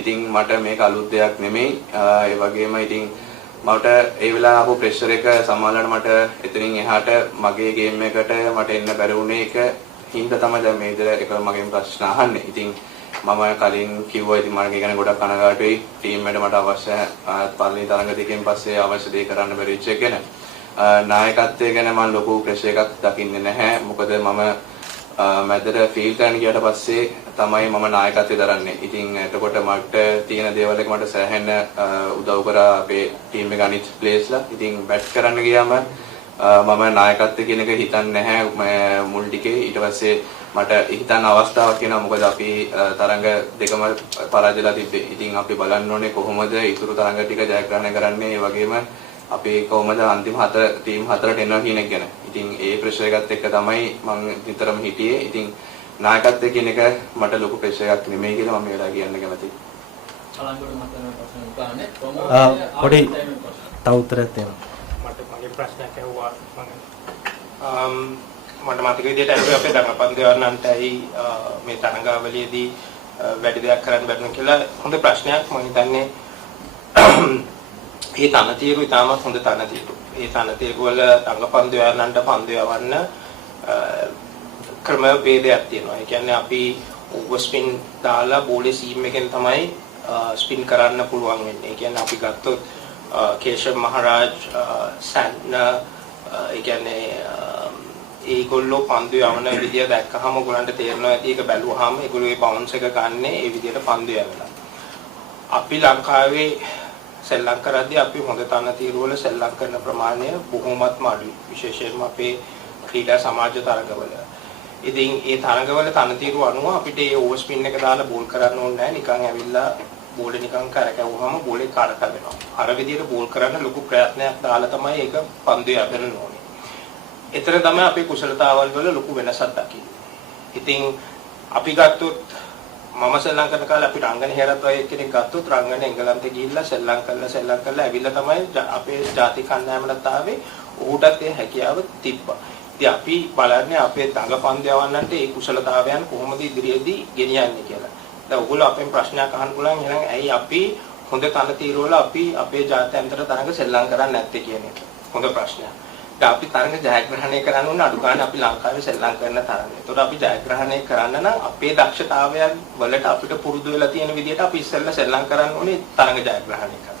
ඉතින් මට මේක අලුත් දෙයක් නෙමෙයි. ඒ වගේම ඉතින් මට ඒ වෙලාව ආපු ප්‍රෙෂර් එක සමානලට මට එතනින් එහාට මගේ ගේම් එකට මට එන්න බැරි වුණේ ඒක හින්දා තමයි දැන් මේ විතර එක මගෙන් ප්‍රශ්න අහන්නේ. ඉතින් මම කලින් කිව්වා ඉතින් මම ගැන ගොඩක් කනගාටුයි. ටීම් එකට මට අවශ්‍ය පළවෙනි තරඟ දෙකෙන් පස්සේ අවශ්‍ය දේ කරන්න බැරි වෙච්ච එක ගැන. නායකත්වය ගැන මම ලොකු ප්‍රෙෂර් එකක් දකින්නේ නැහැ. මොකද මම මැදට ෆීල් කරන්න ගියාට පස්සේ තමයි මම නායකත්වය දරන්නේ. ඉතින් එතකොට මට තියෙන දේවල් එක මට සෑහෙන උදව් කරා අපේ ටීම් එකේ අනිත් ප්ලේයර්ස්ලා. ඉතින් බැට් කරන්න ගියාම මම නායකත්වය කියන එක හිතන්නේ නැහැ මුල් ටිකේ. ඊට පස්සේ මට හිතන්න අවස්ථාවක් එනවා. මොකද අපි තරඟ දෙකම පරාජයලා තිබ්බේ. ඉතින් අපි බලන්න ඕනේ කොහොමද ඊතුරු තරඟ ටික ජයග්‍රහණය කරන්නේ. ඒ වගේම අපි කොහොමද අන්තිම ටීම් 4ට එනවා කියන එක ගැන. ඉතින් ඒ ප්‍රෙෂර් එකත් එක්ක තමයි මම නිතරම හිටියේ. ඉතින් නායකත්වය කියන එක මට ලොකු ප්‍රෙෂර් එකක් නෙමෙයි කියලා මම වෙලා කියන්න කැමතියි. පොඩි තව උත්තරයක් දෙන්න. මට මගේ ප්‍රශ්නයක් ඇහුවා මට මතක විදිහට ඇහුවේ අපේ දඟපන්දේවන්නන්ටයි මේ තරඟාවලියේදී වැඩි දෙයක් කරන්න බැරිද කියලා. හොඳ ප්‍රශ්නයක්. මම හිතන්නේ මේ තනතිරු ඉතාමත් හොඳ තනතිරු. මේ තනතිරු වල දඟපන්දේවන්නන්ට පන්දු යවන්න ක්‍රම වේදයක් තියෙනවා. ඒ කියන්නේ අපි ඕවර් ස්පින් දාලා බෝලේ සීම් එකෙන් තමයි ස්පින් කරන්න පුළුවන් වෙන්නේ. ඒ කියන්නේ අපි ගත්තොත් කේෂව මහරජ් සන්න ඒ කියන්නේ ඒගොල්ලෝ පන්දු යවන විදිය දැක්කහම ඔයගොල්ලන්ට තේරෙනවා ඇති. ඒක බැලුවාම ඒගොල්ලෝ ඒ බවුන්ස් එක ගන්න ඒ විදියට පන්දු යවලා. අපි ලංකාවේ සෙල්ලම් කරද්දී අපි හොඳ තනතිරු වල සෙල්ලම් කරන ප්‍රමාණය බොහොමත්ම අඩුයි. විශේෂයෙන්ම අපේ ක්‍රීඩා සමාජ තරඟවල. ඉතින් ඒ තරඟවල තනතිරු අනුව අපිට ඒ ඕවර් ස්පින් එක දාලා බෝල් කරන්න ඕනේ නැහැ. නිකන් ඇවිල්ලා බෝලේ නිකන් කරකැවුවාම බෝලේ කාඩක වෙනවා. අර විදියට බෝල් කරන්න ලොකු ප්‍රයත්නයක් දාලා තමයි ඒක පන්දු යවන්න ඕනේ. එතන තමයි අපේ කුසලතාවල් වල ලොකු වෙනසක් දකින්නේ. ඉතින් අපි ගත්තොත් මම සෙල්ලම් කරන කාලේ අපි රංගන හේරත් වගේ කෙනෙක් ගත්තොත් රංගන එංගලන්තේ ගිහිල්ලා සෙල්ලම් කරලා ඇවිල්ලා තමයි අපේ ජාතික කණ්ඩායමකට ආවේ. ඌටත් ඒ හැකියාව තිබ්බා. ඉතින් අපි බලන්නේ අපේ දඟපන්දු යවන්නන්ට ඒ කුසලතාවයන් කොහොමද ඉදිරියේදී ගෙනියන්නේ කියලා. දැන් ඔයගොල්ලෝ අපෙන් ප්‍රශ්නයක් අහන්න පුළුවන් එහෙනම් ඇයි අපි හොඳ තනතිරු වල අපි අපේ ජාත්‍යන්තර තරඟ සෙල්ලම් කරන්නේ නැත්තේ කියන එක. හොඳ ප්‍රශ්නයක්. දැන් අපි තරඟ ජයග්‍රහණය කරන්න ඕනේ අඩු ගන්න අපි ලංකාවේ සෙල්ලම් කරන තරඟ. ඒතකොට අපි ජයග්‍රහණය කරන්න නම් අපේ දක්ෂතාවයන් වලට අපිට පුරුදු වෙලා තියෙන විදිහට අපි ඉස්සෙල්ලා සෙල්ලම් කරන්න ඕනේ තරඟ ජයග්‍රහණය කරන්න.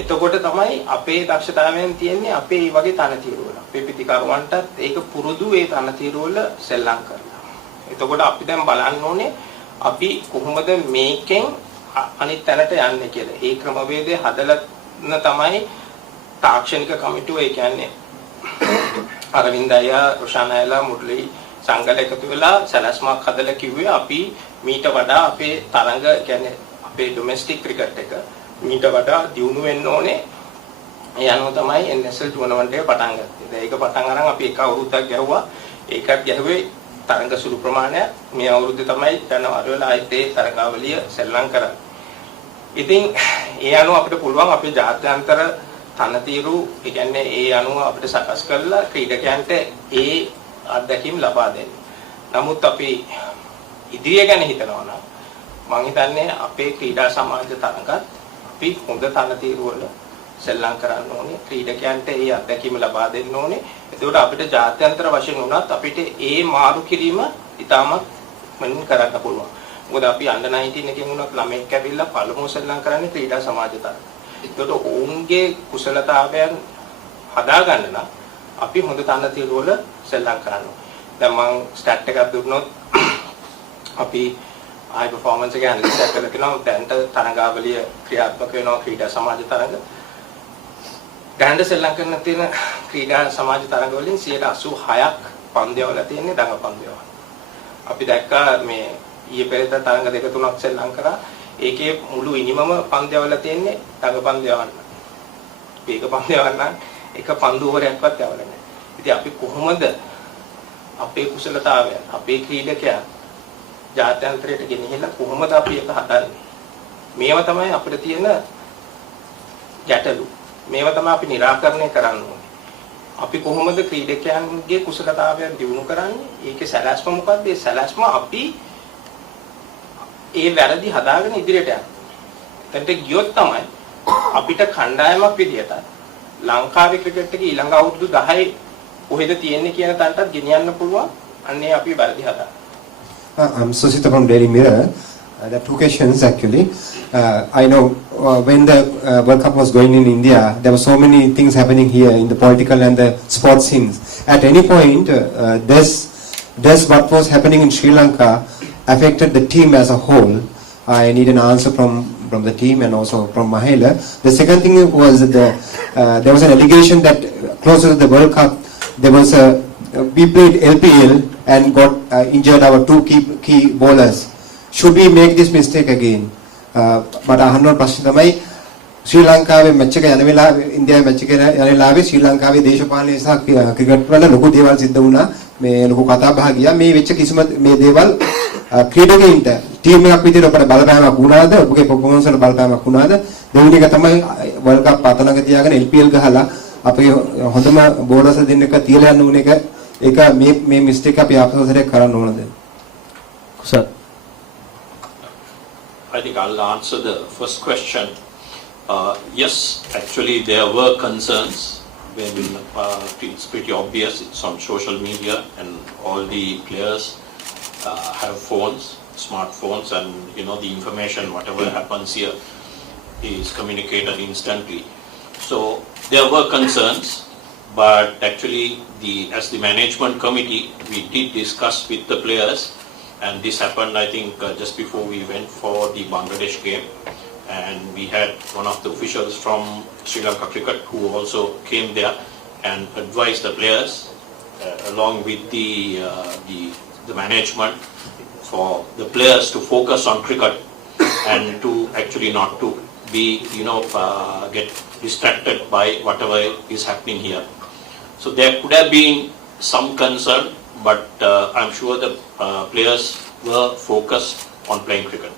එතකොට තමයි අපේ දක්ෂතාවයන් තියෙන්නේ අපේ මේ වගේ තනතිරු වල. අපේ පිටිකරුවන්ටත් ඒක පුරුදු ඒ තනතිරු වල සෙල්ලම් කරලා. එතකොට අපි දැන් බලන්න ඕනේ අපි කොහොමද මේකෙන් අනිත් තැනට යන්නේ කියලා. ඒ ක්‍රමවේදය හදලා තමයි තාක්ෂණික කමිටුව ඒ කියන්නේ අරවින්ද අයියා, රොෂාන් අයිලා, මුරලි සංගල එකතු වෙලා සැලැස්මක් හදලා කිව්වේ අපි මීට වඩා අපේ තරඟ කියන්නේ අපේ ඩොමෙස්ටික් ක්‍රිකට් එක මීට වඩා දියුණු වෙන්න ඕනේ. ඒ අනුව තමයි NSL ටූර්නමන්ට් එක පටන් ගත්තේ. දැන් ඒක පටන් අරන් අපි එක අවුරුද්දක් ගැහුවා. ඒකත් ගැහුවේ තරඟ සුළු ප්‍රමාණයක්. මේ අවුරුද්දේ තමයි ජනවාරි වල ආයෙත් ඒ තරඟාවලිය සෙල්ලම් කරන්නේ. ඉතින් ඒ අනුව අපිට පුළුවන් අපේ ජාත්‍යන්තර තනතිරු ඒ කියන්නේ ඒ අනුව අපිට සකස් කරලා ක්‍රීඩකයන්ට ඒ අත්දැකීම් ලබා දෙන්න. නමුත් අපි ඉදිරිය ගැන හිතනවා නම් මම හිතන්නේ අපේ ක්‍රීඩා සමාජ තරඟත් අපි හොඳ තනතිරු වල සෙල්ලම් කරන්න ඕනේ. ක්‍රීඩකයන්ට ඒ අත්දැකීම ලබා දෙන්න ඕනේ. එතකොට අපිට ජාත්‍යන්තර වශයෙන් උනත් අපිට ඒ මාරු කිරීම ඉතාමත් මනින් කරන්න පුළුවන්. මොකද අපි අnder 19 එකෙන් උනත් ළමෙක් ඇවිල්ලා පළමුව සෙල්ලම් කරන්නේ ක්‍රීඩා සමාජ තරඟ. එතකොට ඔවුන්ගේ කුසලතාවයන් හදාගන්න නම් අපි හොඳ තනතිරු වල සෙල්ලම් කරන්න ඕනේ. දැන් මම ස්ටැට් එකක් දුන්නොත් අපි high performance එක ඇනලිසිස් එකක් කරලා කියනවා දැන්ට තරඟාවලිය ක්‍රියාත්මක වෙනවා ක්‍රීඩා සමාජ තරඟ. දැන් සෙල්ලම් කරන තියෙන ක්‍රීඩා සමාජ තරඟ වලින් 86ක් පන්දයවල තියෙන්නේ දඟපන්දයව. අපි දැක්කා මේ ඊයේ පෙරේද තරඟ දෙක තුනක් සෙල්ලම් කරා. ඒකේ මුළු ඉනිමම පන්දයවල තියෙන්නේ දඟපන්දයවන්න. මේක පන්දයවන්න එක පන්දු ඕවරයක්වත් යවලා නැහැ. ඉතින් අපි කොහොමද අපේ කුසලතාවය අපේ ක්‍රීඩකයා ජාත්‍යන්තරයට ගෙනහිලා කොහොමද අපි එක හදන්නේ? මේවා තමයි අපිට තියෙන ගැටලු. මේවා තමයි අපි निराකරණය කරන්න ඕනේ. අපි කොහොමද ක්‍රීඩකයන්ගේ කුසලතාවයන් දියුණු කරන්නේ? ඒකේ සැලැස්ම මොකද්ද? ඒ සැලැස්ම අපි ඒ වැරදි හදාගෙන ඉදිරියට යන්න. එතනට ගියොත් තමයි අපිට කණ්ඩායමක් විදියට ලංකාවේ ක්‍රිකට් එකේ ඊළඟ අවුරුදු 10 කොහෙද තියෙන්නේ කියන තැනටත් ගෙනියන්න පුළුවන්. අන්නේ අපි වැරදි හදාගන්න. I'm Susita from Daily Mirror. There are two questions actually. I know when the World Cup was going in India, there were so many things happening here in the political and the sports scenes. At any point, does what was happening in Sri Lanka affected the team as a whole? I need an answer from the team and also from Mahela. The second thing was that there was an allegation that closer to the World Cup, there was we played LPL and got injured our two key bowlers. Should we make this mistake again? But අහන්න ප්‍රශ්න තමයි ශ්‍රී ලංකාවේ මැච් එක යන වෙලාවේ ඉන්දියාවේ මැච් එක යන වෙලාවේ ශ්‍රී ලංකාවේ දේශපාලනය සහ ක්‍රිකට් වල ලොකු දේවල් සිද්ධ වුණා. මේ ලොකු කතා බහ ගියා. මේ වෙච්ච කිසිම මේ දේවල් ක්‍රීඩකයින්ට ටීම් එකක් විදිහට අපට බලපෑමක් වුණාද? ඔබගේ පර්ෆෝමන්ස් වල බලපෑමක් වුණාද? දෙවෙනි එක තමයි වර්ල්ඩ් කප් අතනක තියාගෙන LPL ගහලා අපේ හොඳම බෝලර්ස් දෙන්නෙක් තියලා යන්න ඕන එක ඒක මේ මිස්ටේක් අපි ආපස්සට කරන්න ඕනද? කුසල්. I think I'll answer the first question. Yes, actually there were concerns. It's pretty obvious. It's on social media, and all the players have phones, smartphones, and the information, whatever happens here, is communicated instantly. So there were concerns, but actually, as the management committee, we did discuss with the players. And this happened, I think, just before we went for the Bangladesh game. And we had one of the officials from Sri Lanka Cricket who also came there and advised the players along with the management for the players to focus on cricket and to actually not to be, get distracted by whatever is happening here. So there could have been some concern, but I'm sure the players were focused on playing cricket.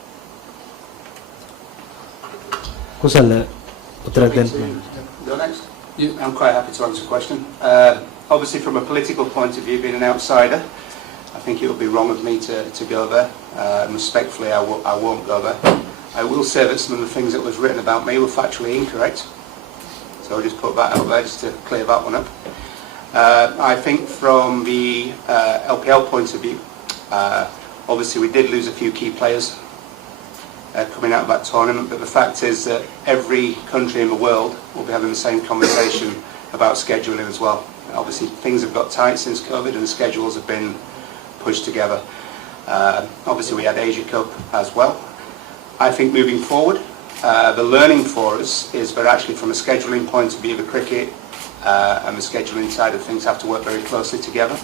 කුසල් උත්තර දෙන්න. I'm quite happy to answer the question. Obviously, from a political point of view, being an outsider, I think it would be wrong of me to go there. Respectfully, I won't go there. I will say that some of the things that was written about me were factually incorrect. So I'll just put that out there just to clear that one up. I think from the LPL point of view, obviously we did lose a few key players coming out of that tournament, but the fact is that every country in the world will be having the same conversation about scheduling as well. Obviously things have got tight since COVID and schedules have been pushed together. Obviously we had Asia Cup as well. I think moving forward, the learning for us is that actually from a scheduling point of view, the cricket and the scheduling side of things have to work very closely together.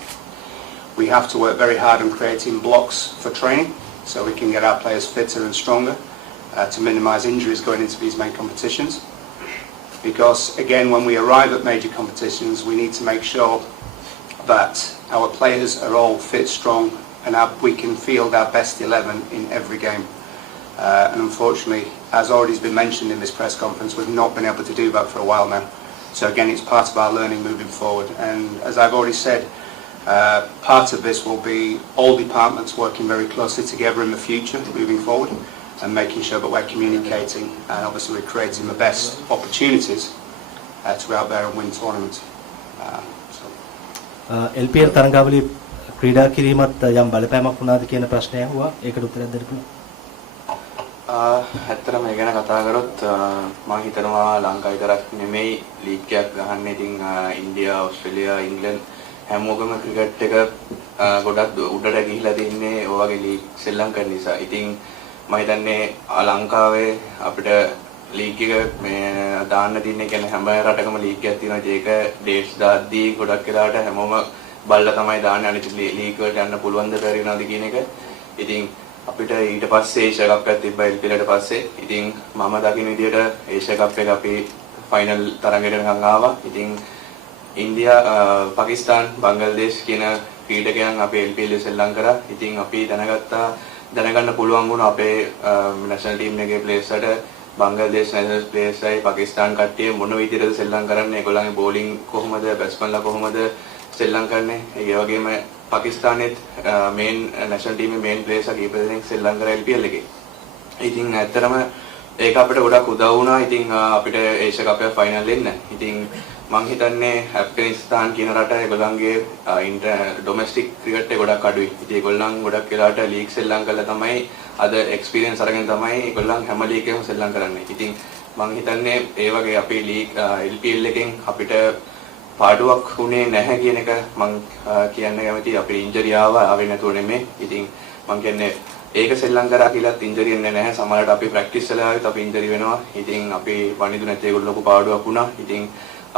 We have to work very hard on creating blocks for training so we can get our players fitter and stronger to minimise injuries going into these main competitions. Because again, when we arrive at major competitions, we need to make sure that our players are all fit, strong, and we can field our best 11 in every game. And unfortunately, as already has been mentioned in this press conference, we've not been able to do that for a while now. So again, it's part of our learning moving forward. And as I've already said, part of this will be all departments working very closely together in the future, moving forward, and making sure that we're communicating and obviously we're creating the best opportunities to go out there and win tournaments. LPL තරඟාවලිය ක්‍රීඩා කිරීමත් යම් බලපෑමක් වුණාද කියන ප්‍රශ්නය අහුවා. ඒකට උත්තරයක් දෙන්න පුළුවන්. ඇත්තටම මේ ගැන කතා කරොත් මම හිතනවා ලංකාව විතරක් නෙමෙයි ලීග් එකක් ගහන්නේ. ඉතින් ඉන්දියා, ඕස්ට්‍රේලියා, ඉංග්ලන්ඩ් හැමෝගම ක්‍රිකට් එක ගොඩක් උඩට ගිහිලා තින්නේ ඔය වගේ ලීග් සෙල්ලම් කරන නිසා. ඉතින් මම හිතන්නේ ලංකාවේ අපිට ලීග් එක මේ දාන්න තියන්නේ කියන්නේ හැම රටකම ලීග් එකක් තියෙනවා. ඒක ඩේට්ස් දාද්දී ගොඩක් වෙලාවට හැමෝම බල්ලා තමයි දාන්නේ. අනිත් ලීග් වලට යන්න පුළුවන් ද බැරි වෙනවද කියන එක. ඉතින් අපිට ඊට පස්සේ ඒෂියා කප් එකක් තිබ්බා LPL ට පස්සේ. ඉතින් මම දකින විදිහට ඒෂියා කප් එක අපි ෆයිනල් තරඟයට නිකන් ආවා. ඉතින් ඉන්දියා පාකිස්තාන් බංග්ලාදේශ කියන ක්‍රීඩකයන් අපේ LPL සෙල්ලම් කරා. ඉතින් අපි දැනගන්න පුළුවන් වුණා අපේ නැෂනල් ටීම් එකේ ප්ලේයර්ස්ට බංග්ලාදේශ නැෂනල් ප්ලේයර්ස්යි පාකිස්තාන් කට්ටිය මොන විදිහටද සෙල්ලම් කරන්නේ, ඒගොල්ලන්ගේ බෝලිං කොහොමද, බැට්ස්මන්ලා කොහොමද සෙල්ලම් කරන්නේ. ඒ වගේම පාකිස්තානෙත් මේන් නැෂනල් ටීමේ මේන් ප්ලේයර්ස්ලා කීප දෙනෙක් සෙල්ලම් කරා LPL එකේ. ඉතින් ඇත්තටම ඒක අපිට ගොඩක් උදව් වුණා. ඉතින් අපිට ඒෂියා කප් එක ෆයිනල් එන්න. ඉතින් මම හිතන්නේ ඇෆ්ගනිස්තාන් කියන රට ඒගොල්ලන්ගේ ඩොමෙස්ටික් ක්‍රිකට් එක ගොඩක් අඩුයි. ඉතින් ඒගොල්ලන් ගොඩක් වෙලාවට ලීග් සෙල්ලම් කරලා තමයි අද එක්ස්පීරියන්ස් අරගෙන තමයි ඒගොල්ලන් හැම ලීග් එකම සෙල්ලම් කරන්නේ. ඉතින් මම හිතන්නේ ඒ වගේ අපේ ලීග් LPL එකෙන් අපිට පාඩුවක් වුණේ නැහැ කියන එක මම කියන්න කැමතියි. අපේ ඉන්ජරි ආවේ නැතුව නෙමෙයි. ඉතින් මම කියන්නේ ඒක සෙල්ලම් කරා කියලාත් ඉන්ජරි එන්නේ නැහැ. සමහරවිට අපි ප්‍රැක්ටිස් වෙලාවෙත් අපි ඉන්ජරි වෙනවා. ඉතින් අපි වනිදු නැති ඒගොල්ලෝ ලොකු පාඩුවක් වුණා. ඉතින්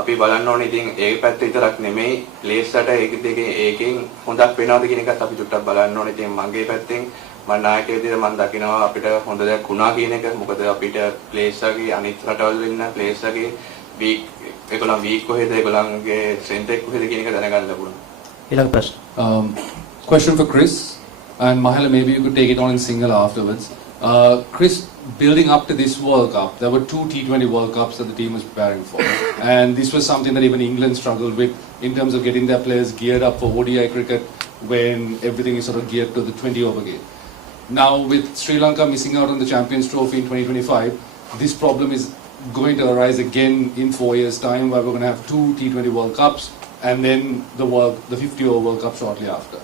අපි බලන්න ඕනේ ඉතින් ඒ පැත්ත විතරක් නෙමෙයි ප්ලේස්ලට ඒකෙන් හොඳක් වෙනවද කියන එකත් අපි චුට්ටක් බලන්න ඕනේ. ඉතින් මගේ පැත්තෙන් මම නායකයෙක් විදිහට මම දකිනවා අපිට හොඳ දෙයක් වුණා කියන එක. මොකද අපිට ප්ලේස්ලගේ අනිත් රටවල් වෙන්න ප්ලේස්ලගේ වීක් ඒගොල්ලන් වීක් කොහෙද ඒගොල්ලන්ගේ ස්ට්‍රෙන්ත් එක කොහෙද කියන එක දැනගන්න ලැබුණා. ඊළඟ ප්‍රශ්න. Question for Chris and Mahela, maybe you could take it on in Sinhala afterwards. Chris, building up to this World Cup, there were 2 T20 World Cups that the team was preparing for, and this was something that even England struggled with in terms of getting their players geared up for ODI cricket when everything is sort of geared to the 20-over game. Now, with Sri Lanka missing out on the Champions Trophy in 2025, this problem is going to arise again in 4 years' time, where we're going to have 2 T20 World Cups and then the 50-over World Cup shortly after.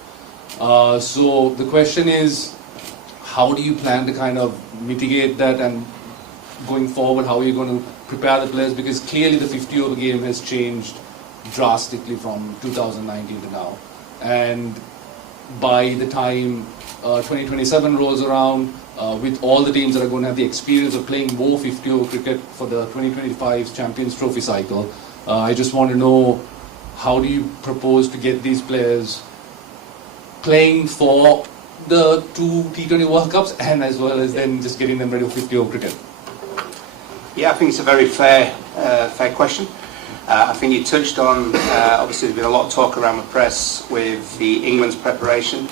So the question is, how do you plan to kind of mitigate that, and going forward, how are you going to prepare the players? Because clearly the 50-over game has changed drastically from 2019 to now. And by the time 2027 rolls around, with all the teams that are going to have the experience of playing more 50-over cricket for the 2025 Champions Trophy cycle, I just want to know, how do you propose to get these players playing for the 2 T20 World Cups and as well as then just getting them ready for 50-over cricket? Yeah, I think it's a very fair question. I think you touched on, obviously there's been a lot of talk around the press with the England's preparation,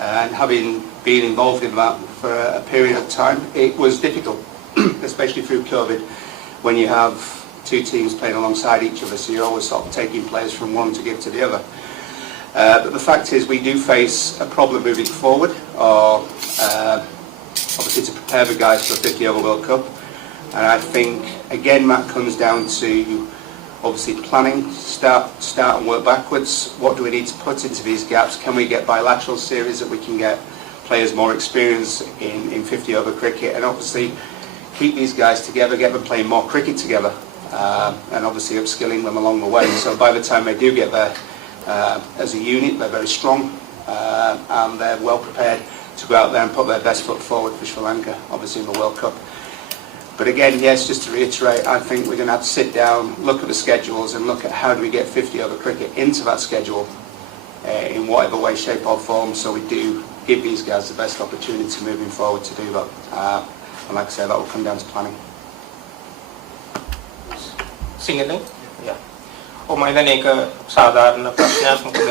and having been involved in that for a period of time, it was difficult, especially through COVID, when you have 2 teams playing alongside each other, so you're always sort of taking players from one to give to the other. But the fact is, we do face a problem moving forward, obviously to prepare the guys for the 50-over World Cup. And I think, again, that comes down to obviously planning, start and work backwards. What do we need to put into these gaps? Can we get bilateral series that we can get players more experience in 50-over cricket, and obviously keep these guys together, get them playing more cricket together, and obviously upskilling them along the way. So by the time they do get there, as a unit, they're very strong, and they're well prepared to go out there and put their best foot forward for Sri Lanka, obviously in the World Cup. But again, yes, just to reiterate, I think we're going to have to sit down, look at the schedules, and look at how do we get 50-over cricket into that schedule in whatever way, shape or form, so we do give these guys the best opportunity moving forward to do that. And like I say, that will come down to planning. Sinhala? Yeah. මම හිතන්නේ ඒක සාධාරණ ප්‍රශ්නයක්. මොකද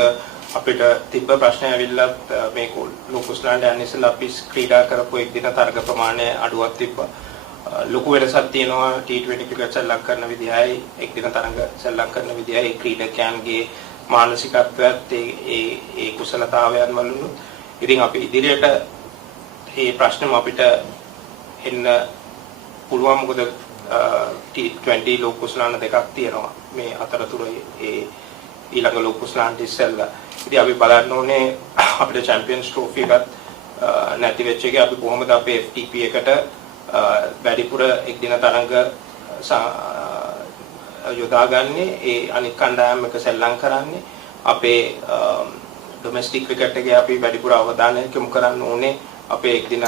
අපිට තිබ්බ ප්‍රශ්නය ඇවිල්ලත් මේ ලෝකුස්ලාන්ඩ් යන ඉස්සෙල්ලා අපි ක්‍රීඩා කරපු එක් දින තරග ප්‍රමාණය අඩුවක් තිබ්බා. ලොකු වෙනසක් තියෙනවා T20 ක්‍රිකට් සෙල්ලම් කරන විදිහයි එක් දින තරග සෙල්ලම් කරන විදිහයි ක්‍රීඩකයන්ගේ මානසිකත්වයත් ඒ කුසලතාවයන් වලුත්. ඉතින් අපි ඉදිරියට මේ ප්‍රශ්නෙම අපිට එන්න පුළුවන්. මොකද T20 ලෝකුස්ලාන්ඩ් දෙකක් තියෙනවා මේ අතරතුර ඊළඟ ලෝකුස්ලාන්ඩ් ඉස්සෙල්ලා. ඉතින් අපි බලන්න ඕනේ අපිට චැම්පියන්ස් ට්‍රෝෆි එකත් නැති වෙච්ච එක අපි කොහොමද අපේ FTP එකට වැඩිපුර එක් දින තරඟ යොදාගන්නේ, ඒ අනිත් කණ්ඩායම් එක සෙල්ලම් කරන්නේ, අපේ ඩොමෙස්ටික් ක්‍රිකට් එකේ අපි වැඩිපුර අවධානය යොමු කරන්න ඕනේ අපේ එක් දින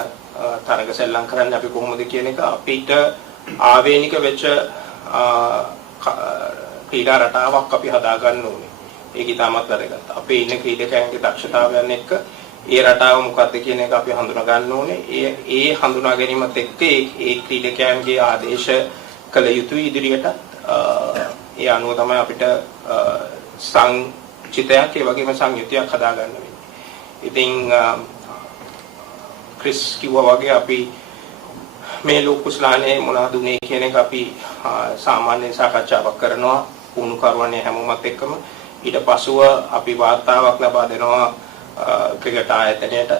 තරඟ සෙල්ලම් කරන්නේ අපි කොහොමද කියන එක. අපිට ආවේනික වෙච්ච ක්‍රීඩා රටාවක් අපි හදා ගන්න ඕනේ. ඒක ඉතාමත් වැදගත්. අපේ ඉන්න ක්‍රීඩකයන්ගේ දක්ෂතාවයන් එක්ක ඒ රටාව මොකක්ද කියන එක අපි හඳුනා ගන්න ඕනේ. ඒ හඳුනා ගැනීමත් එක්ක ඒ ක්‍රීඩකයන්ගේ ආදේශ කළ යුතුයි ඉදිරියට. ඒ අනුව තමයි අපිට සංචිතයක් ඒ වගේම සංයුතියක් හදාගන්න වෙන්නේ. ඉතින් ක්‍රිස් කිව්වා වගේ අපි මේ ලෝකුස්ලානේ මොනවද උනේ කියන එක අපි සාමාන්‍ය සාකච්ඡාවක් කරනවා පුහුණු කරවන්නේ හැමෝමත් එක්කම. ඊට පසුව අපි වාර්තාවක් ලබා දෙනවා ක්‍රිකට් ආයතනයට.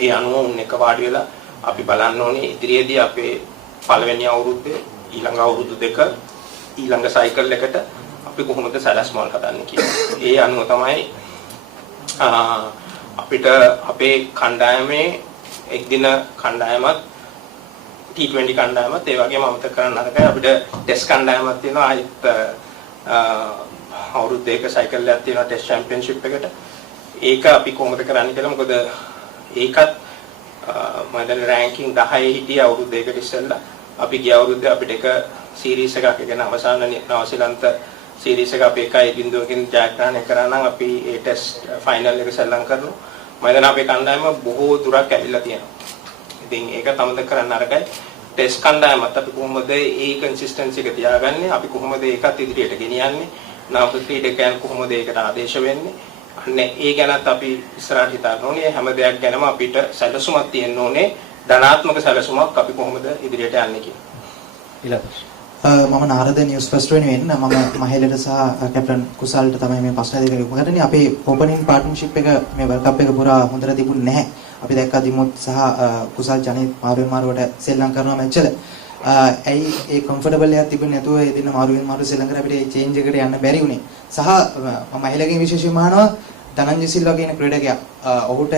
ඒ අනුව උන් එක වාඩි වෙලා අපි බලන්න ඕනේ ඉදිරියේදී අපේ පළවෙනි අවුරුද්දේ ඊළඟ අවුරුදු දෙක ඊළඟ සයිකල් එකට අපි කොහොමද සැලැස්මල් හදන්නේ කියලා. ඒ අනුව තමයි අපිට අපේ කණ්ඩායමේ එක්දින කණ්ඩායමත් T20 කණ්ඩායමත් ඒ වගේම අමතක කරන්න නරකයි අපිට ටෙස්ට් කණ්ඩායමක් තියෙනවා ආයෙත් අවුරුදු දෙක සයිකල් එකක් තියෙනවා ටෙස්ට් චැම්පියන්ෂිප් එකට. ඒක අපි කොහොමද කරන්නේ කියලා මොකද ඒකත් මම දැන් රෑන්කින් 10 හිටිය අවුරුදු දෙකකට ඉස්සෙල්ලා අපි ගිය අවුරුද්දේ අපිට එක සීරීස් එකක් කියන අවසාන නවසීලන්ත සීරීස් එක අපි 1-0කින් ජයග්‍රහණය කරා නම් අපි ඒ ටෙස්ට් ෆයිනල් එක සෙල්ලම් කරනවා. මම දැන් අපේ කණ්ඩායම බොහෝ දුරක් ඇවිල්ලා තියෙනවා. ඉතින් ඒක තමද කරන්න අරගයි ටෙස්ට් කණ්ඩායමත් අපි කොහොමද ඒ කන්සිස්ටන්සි එක තියාගන්නේ අපි කොහොමද ඒකත් ඉදිරියට ගෙනියන්නේ නව ක්‍රීඩකයන් කොහොමද ඒකට ආදේශ වෙන්නේ අන්න ඒ ගැනත් අපි ඉස්සරහට හිතන්න ඕනේ හැම දෙයක් ගැනම අපිට සැලසුමක් තියෙන්න ඕනේ ධනාත්මක සැලසුමක් අපි කොහොමද ඉදිරියට යන්නේ කියලා මම නාරද නිවුස් ෆස්ට් වෙනුවෙන් මම මහේලට සහ කැප්ටන් කුසල්ට තමයි මේ ප්‍රශ්න දෙක යොමු කරන්නේ අපේ ඕපනින් පාර්ට්නර්ෂිප් එක මේ වර්ල්ඩ් කප් එක පුරා හොඳට තිබුණේ නැහැ අපි දැක්කා දිමුත් සහ කුසල් ජනිත් මාරුවට සෙල්ලම් කරනවා මැච් වල ඇයි ඒ කම්ෆර්ටබල් එකක් තිබුණේ නැතුව ඒ දින මාරු සෙල්ලම් කර අපිට ඒ චේන්ජ් එකට යන්න බැරි වුණේ සහ මම මහේලගෙන් විශේෂයෙන්ම අහනවා ධනංජය සිල්වා කියන ක්‍රීඩකයා ඔහුට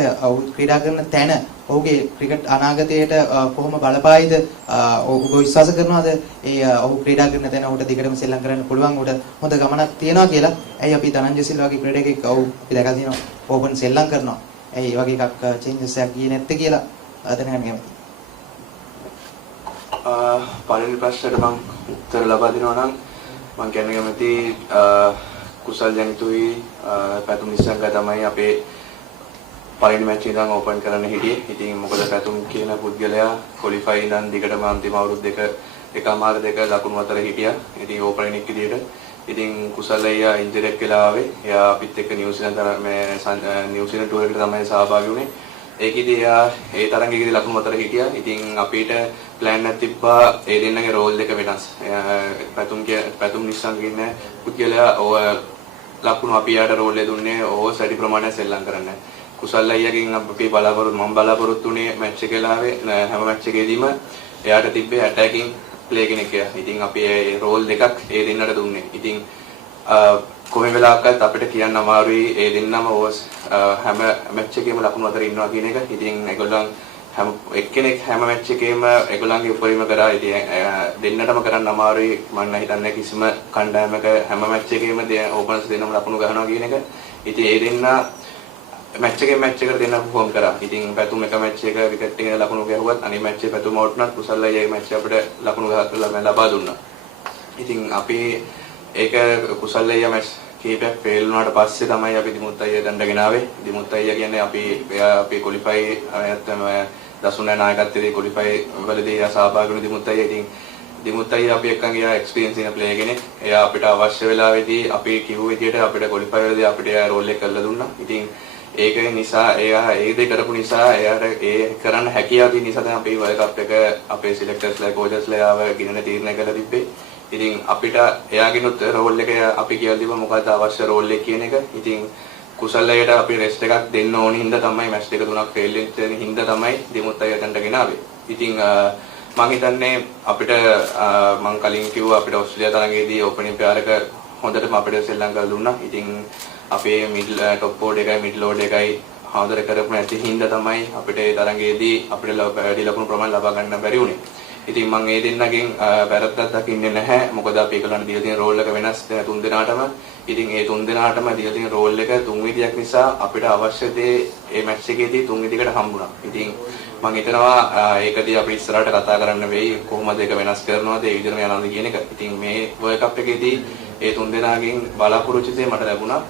ක්‍රීඩා කරන තැන ඔහුගේ ක්‍රිකට් අනාගතයට කොහොම බලපායිද ඔහු විශ්වාස කරනවාද ඒ ඔහු ක්‍රීඩා කරන තැන ඔහුට දිගටම සෙල්ලම් කරන්න පුළුවන් උඩ හොඳ ගමනක් තියනවා කියලා ඇයි අපි ධනංජය සිල්වාගේ ක්‍රීඩකෙක් ඔහු අපි දැකලා තියෙනවා ඕපන් සෙල්ලම් කරනවා ඇයි ඒ වගේ එකක් චේන්ජස් එකක් ගියේ නැත්තේ කියලා දැනගන්න කැමතියි පළවෙනි ප්‍රශ්නයට මම උත්තර ලබා දෙනවා නම් මම කියන්න කැමති කුසල් ජනිතුයි පැතුම් නිසංග තමයි අපේ පළවෙනි මැච් එක ඉඳන් ඕපන් කරන්න හිටියේ. ඉතින් මොකද පැතුම් කියන පුද්ගලයා ක්වොලිෆයි ඉඳන් දිගටම අන්තිම අවුරුදු එකමාර දෙක ලකුණු අතර හිටියා. ඉතින් ඕපනින් එක් විදියට. ඉතින් කුසල් අයියා ඉන්ජරි එකක් වෙලා ආවේ. එයා අපිත් එක්ක නිව්සීලන්ත ටුවර් එකට තමයි සහභාගී වුණේ. ඒකෙදී එයා ඒ තරඟයේදී ලකුණු අතර හිටියා. ඉතින් අපිට ප්ලෑන් එකක් තිබ්බා ඒ දෙන්නගේ රෝල් දෙක වෙනස්. පැතුම් නිසංග ඉන්න පුද්ගලයා ලකුණු අපි යාට රෝල් එක දුන්නේ ඕවර් සැටි ප්‍රමාණය සෙල්ලම් කරන්න. කුසල් අයියාගෙන් අපි බලාපොරොත්තු වුණේ මැච් එක වෙලාවේ හැම මැච් එකේදීම එයාට තිබ්බේ ඇටැකින් ප්ලේ කෙනෙක් කියලා. ඉතින් අපි ඒ රෝල් දෙකක් ඒ දෙන්නට දුන්නේ. ඉතින් කොහේ වෙලාවකත් අපිට කියන්න අමාරුයි ඒ දෙන්නම හැම මැච් එකේම ලකුණු අතර ඉන්නවා කියන එක. ඉතින් ඒගොල්ලන් හැම එක්කෙනෙක් හැම මැච් එකේම ඒගොල්ලන්ගේ උපරිම කරා. ඉතින් දෙන්නටම කරන්න අමාරුයි. මම හිතන්නේ කිසිම කණ්ඩායමක හැම මැච් එකේම ඕපනර්ස් දෙන්නම ලකුණු ගහනවා කියන එක. ඉතින් ඒ දෙන්න මැච් එකට දෙන්න පර්ෆෝම් කරා. ඉතින් පැතුම් එක මැච් එක විකට් එකේ ලකුණු ගැහුවත් අනිත් මැච් එකේ පැතුම අවුට් වුණත් කුසල් අයියා මැච් අපිට ලකුණු ගහලා ලබා දුන්නා. ඉතින් අපි ඒක කුසල් අයියා මැච් කීපයක් ෆේල් වුණාට පස්සේ තමයි අපි දිමුත් අයියා දණ්ඩගෙන ආවේ. දිමුත් අයියා කියන්නේ අපි ක්වොලිෆයි නැත්නම් දසුනේ නායකත්වයේ ක්වොලිෆයි වලදී සහභාගී වුණ දිමුත් අයියා. ඉතින් දිමුත් අයියා අපි එක්කන් ගියා එක්ස්පීරියන්ස් ඉන ප්ලේ කෙනෙක්. එයා අපිට අවශ්‍ය වෙලාවෙදී අපි කිව්ව විදිහට අපිට ක්වොලිෆයි වලදී අපිට රෝල් එක කරලා දුන්නා. ඉතින් ඒක නිසා එයා ඒ දේ කරපු නිසා එයාට ඒ කරන්න හැකියාව තියෙන නිසා තමයි අපි වර්ල්ඩ් කප් එක අපේ සිලෙක්ටර්ස්ලා කෝචර්ස්ලා ආව ගිනන තීරණය කළා තිබ්බේ. ඉතින් අපිට එයාගෙනුත් රෝල් එක අපි කියලා දීපුවා මොකද්ද අවශ්‍ය රෝල් එක කියන එක. ඉතින් කුසල් අයියට අපි රෙස්ට් එකක් දෙන්න ඕනි හින්දා තමයි මැච් දෙක තුනක් ෆේල් වෙන හින්දා තමයි දිමුත් අයියා තැන්ට ගෙනාවේ. ඉතින් මම හිතන්නේ අපිට මම කලින් කිව්වා අපිට ඕස්ට්‍රේලියා තරඟයේදී ඕපනින් පෙයාර එක හොඳටම අපිට ශ්‍රී ලංකාව දුන්නා. ඉතින් අපේ මිඩල් টপ ඕඩ් එකයි මිඩල් ඕඩ් එකයි හොඳට කරපු නැති හින්දා තමයි අපිට ඒ තරඟයේදී අපිට වැඩි ලකුණු ප්‍රමාණයක් ලබා ගන්න බැරි වුණේ. ඉතින් මම ඒ දෙන්නගෙන් වැරද්දක් දකින්නේ නැහැ. මොකද අපි ඒගොල්ලන්ට දීලා තියෙන රෝල් එක වෙනස් තුන් දෙනාටම. ඉතින් ඒ තුන් දෙනාටම දීලා තියෙන රෝල් එක තුන් විදියක් නිසා අපිට අවශ්‍ය දේ ඒ මැච් එකේදී තුන් විදිහකට හම්බුණා. ඉතින් මම හිතනවා ඒකදී අපි ඉස්සරහට කතා කරන්න වෙයි කොහොමද ඒක වෙනස් කරනවද ඒ විදිහටම යනවද කියන එක. ඉතින් මේ වර්ල්ඩ් කප් එකේදී ඒ තුන් දෙනාගෙන් බලාපොරොත්තු දෙයක් මට ලැබුණා.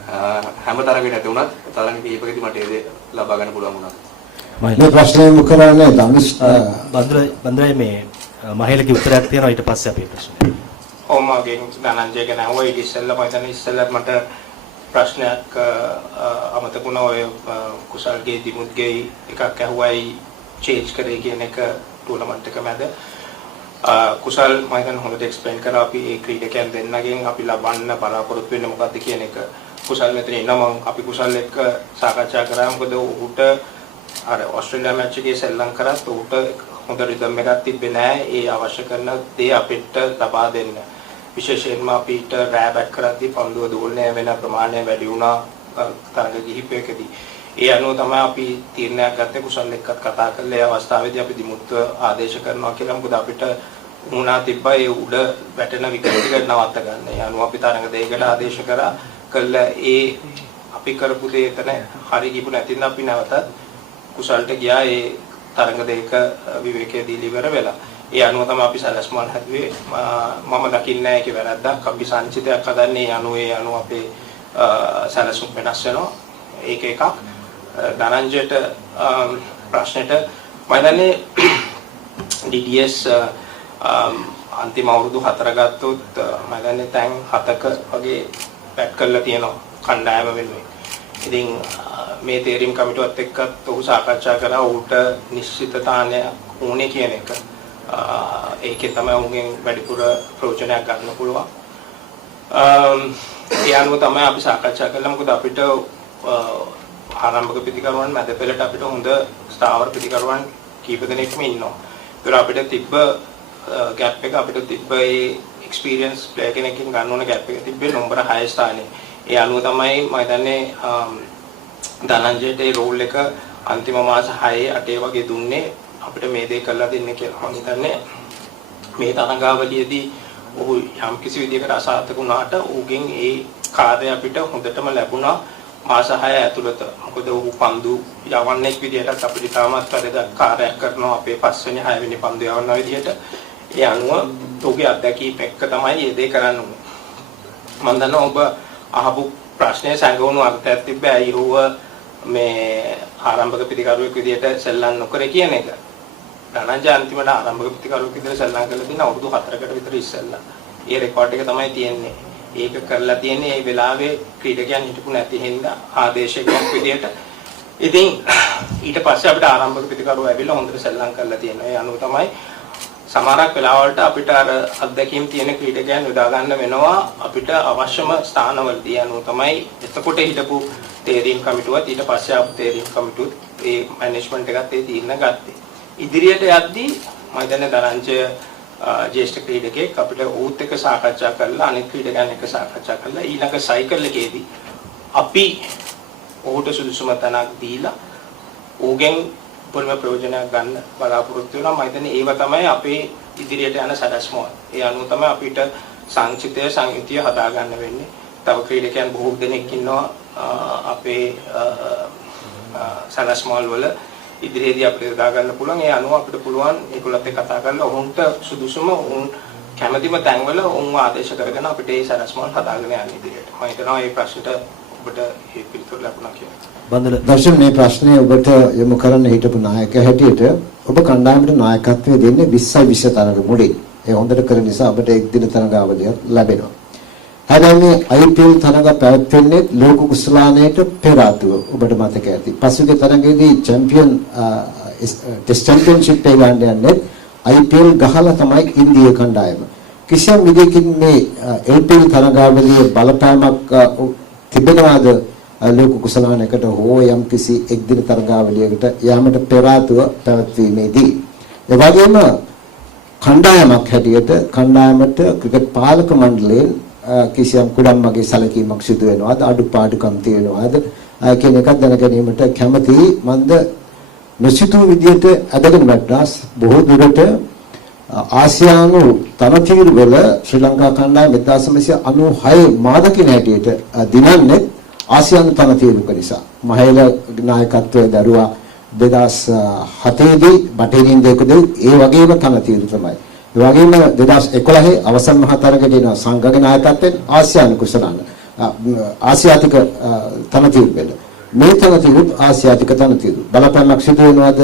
හැම තරගයකට නැති වුණත් තරග කීපකදී මට ඒ දේ ලබා ගන්න පුළුවන් වුණා. මේ ප්‍රශ්නේ මුකරන්නේ බන්ද්‍රයි මේ මහේලගේ උත්තරයක් තියෙනවා ඊට පස්සේ අපේ ප්‍රශ්නේ. ඔමගෙන් ධනංජය ගැන අහුවා ඊට ඉස්සෙල්ලා මම හිතන්නේ ඉස්සෙල්ලා මට ප්‍රශ්නයක් අමතක වුණා ඔය කුසල්ගේ දිමුත්ගේ එකක් ඇහුවයි චේන්ජ් කරේ කියන එක ටූර්නමන්ට් එක මැද කුසල් මම හිතන්නේ හොඳට එක්ස්ප්ලেইন කරා අපි ඒ ක්‍රීඩකයන් දෙන්නගෙන් අපි ලබන්න බලාපොරොත්තු වෙන්නේ මොකක්ද කියන එක කුසල් මෙතන ඉන්නවා අපි කුසල් එක්ක සාකච්ඡා කරා මොකද ඌට අර ඕස්ට්‍රේලියා මැච් එකේ සෙල්ලම් කරත් ඌට හොඳ රිද්ම් එකක් තිබ්බේ නැහැ ඒ අවශ්‍ය කරන දේ අපිට ලබා දෙන්න විශේෂයෙන්ම අපිට රෑ බැට් කරද්දී පන්දුව දෝලනය වෙන ප්‍රමාණය වැඩි වුණා තරඟ කිහිපයකදී ඒ අනුව තමයි අපි තීරණයක් ගත්තේ කුසල් එක්කත් කතා කරලා ඒ අවස්ථාවේදී අපි දිමුත්ව ආදේශ කරනවා කියලා මොකද අපිට වුණා තිබ්බා ඒ උඩ වැටෙන විකට් එක නවත්ත ගන්න. ඒ අනුව අපි තරඟ දෙකකට ආදේශ කරා කළා ඒ අපි කරපු දේ එතන හරි ගිහුණ නැතිනම් අපි නැවතත් කුසල්ට ගියා ඒ තරඟ දෙක විවේකයේදී ඉවර වෙලා. ඒ අනුව තමයි අපි සැලැස්මල් හැදුවේ. මම දකින්නේ නැහැ ඒකේ වැරද්දක්. අපි සංචිතයක් හදන්නේ ඒ අනුව අපේ සැලැස්ම වෙනස් වෙනවා. ඒක එකක්. ධනංජයට ප්‍රශ්නෙට මම දන්නේ DDS අන්තිම අවුරුදු 4 ගත්තොත් මම දන්නේ තැන් 7ක වගේ බැට් කරලා තියෙනවා කණ්ඩායම වෙනුවෙන්. ඉතින් මේ තේරීම් කමිටුවත් එක්කත් ඔහු සාකච්ඡා කරා ඌට නිශ්චිත තාණය ඕනේ කියන එක. ඒකේ තමයි උන්ගෙන් වැඩිපුර ප්‍රයෝජනයක් ගන්න පුළුවන්. ඒ අනුව තමයි අපි සාකච්ඡා කළා මොකද අපිට ආරම්භක පිටිකරුවන් මැද පෙළට අපිට හොඳ ස්ථාවර පිටිකරුවන් කීප දෙනෙක්ම ඉන්නවා. ඒතර අපිට තිබ්බ ગેප් එක අපිට තිබ්බ ඒ එක්ස්පීරියන්ස් ප්ලේයර් කෙනෙක්ගෙන් ගන්න ඕන ગેප් එක තිබ්බේ නම්බර 6 ස්ථානයේ. ඒ අනුව තමයි මම හිතන්නේ ධනංජයට ඒ රෝල් එක අන්තිම මාස 6 8 වගේ දුන්නේ අපිට මේ දේ කරලා දෙන්න කියලා. මම හිතන්නේ මේ තරඟාවලියේදී ඔහු යම් කිසි විදිහකට අසාර්ථක වුණාට ඌගෙන් ඒ කාර්යය අපිට හොඳටම ලැබුණා මාස 6 ඇතුළත. මොකද ඌ පන්දු යවන්නෙක් විදිහට අපිට තාමත් වැඩ කාර්යයක් කරනවා අපේ 5 වෙනි 6 වෙනි පන්දු යවන්න විදිහට. ඒ අනුව ඔහුගේ අත්දැකීම් එක්ක තමයි මේ දේ කරන්න ඕනේ. මම දන්නවා ඔබ අහපු ප්‍රශ්නේ සංගවණු අර්ථයක් තිබ්බේ ඇයි ඌව මේ ආරම්භක පිටිකරුවෙක් විදිහට සෙල්ලම් නොකරේ කියන එක. ධනංජය අන්තිමට ආරම්භක පිටිකරුවෙක් විදිහට සෙල්ලම් කරලා දින අවුරුදු 4කට විතර ඉස්සෙල්ලා. ඒ රෙකෝඩ් එක තමයි තියෙන්නේ. ඒක කරලා තියෙන්නේ මේ වෙලාවේ ක්‍රීඩකයන් හිටපු නැති හින්දා ආදේශයක් විදිහට. ඉතින් ඊට පස්සේ අපිට ආරම්භක පිටිකරුවෝ ඇවිල්ලා හොඳට සෙල්ලම් කරලා තියෙනවා. ඒ අනුව තමයි සමහරක් වෙලාවලට අපිට අර අත්දැකීම් තියෙන ක්‍රීඩකයන් යොදා ගන්න වෙනවා අපිට අවශ්‍යම ස්ථානවලදී. අනුව තමයි එතකොට හිටපු තේරීම් කමිටුවත් ඊට පස්සේ ආපු තේරීම් කමිටුවත් ඒ මැනේජ්මන්ට් එකත් ඒ තීරණ ගත්තේ. ඉදිරියට යද්දී මම දැන් ධනංජය ජ්‍යෙෂ්ඨ ක්‍රීඩකයෙක් අපිට ඌත් එක්ක සාකච්ඡා කරලා අනිත් ක්‍රීඩකයන් එක්ක සාකච්ඡා කරලා ඊළඟ සයිකල් එකේදී අපි ඌට සුදුසුම තැනක් දීලා ඌගෙන් පොළම ප්‍රයෝජනයක් ගන්න බලාපොරොත්තු වෙනවා. මම හිතන්නේ ඒව තමයි අපේ ඉදිරියට යන සැලැස්ම. ඒ අනුව තමයි අපිට සංචිතය සංයුතිය හදා ගන්න වෙන්නේ. තව ක්‍රීඩකයන් බොහෝ දෙනෙක් ඉන්නවා අපේ සැලැස්මවල වල ඉදිරියේදී අපිට දා ගන්න පුළුවන්. ඒ අනුව අපිට පුළුවන් ඒගොල්ලත් එක්ක කතා කරලා ඔවුන්ට සුදුසුම ඔවුන් කැමැතිම තැන්වල ඔවුන් ආදේශ කරගෙන අපිට ඒ සැලැස්මවල හදාගෙන යන්න ඉදිරියට. මම හිතනවා මේ ප්‍රශ්නට ඔබට ඒ පිළිතුර ලැබුණා කියලා. දර්ශන මේ ප්‍රශ්නේ ඔබට යොමු කරන්න හිටපු නායක හැටියට ඔබ කණ්ඩායමට නායකත්වය දෙන්නේ 20 තරඟ මුලින්. ඒ හොඳට කරන නිසා ඔබට එක් දින තරඟාවලියක් ලැබෙනවා. හැබැයි මේ IPL තරඟ පැවැත්වෙන්නේ ලෝක කුසලානයට පෙර ආතුව ඔබට මතක ඇති. පසුගිය තරඟයේදී ටෙස්ට් චැම්පියන්ෂිප් එක ගන්න යන්නේ IPL ගහලා තමයි ඉන්දියා කණ්ඩායම. කිසියම් විදිහකින් මේ LPL තරඟාවලියේ බලපෑමක් තිබෙනවාද ලෝක කුසලානයකට හෝ යම් කිසි එක් දින තරඟාවලියකට යාමට පෙර ආතුව පැවැත්වීමේදී ඒ වගේම කණ්ඩායමක් හැටියට කණ්ඩායමට ක්‍රිකට් පාලක මණ්ඩලයෙන් කිසියම් කුඩම්මගේ සැලකීමක් සිදු වෙනවාද අඩුපාඩුකම් තියෙනවාද කියන එකක් දැන ගැනීමට කැමැතියි. මන්ද නොසිතූ විදියට අදගෙන වැටලා බොහෝ දුරට ආසියානු තනතිරු වල ශ්‍රී ලංකා කණ්ඩායම 1996 මාදකින හැටියට දිනන්නේ ආසියානු තනතිරුක නිසා. මහේල නායකත්වයේ දරුවා 2007 දී බටහිරින් දෙකදී ඒ වගේම තනතිරු තමයි. ඒ වගේම 2011 අවසන් මහ තරගයේදී සංඝගේ නායකත්වයෙන් ආසියානු කුසලාන ආසියාතික තනතිරු වල මේ තනතිරු ආසියාතික තනතිරු බලපෑමක් සිදු වෙනවද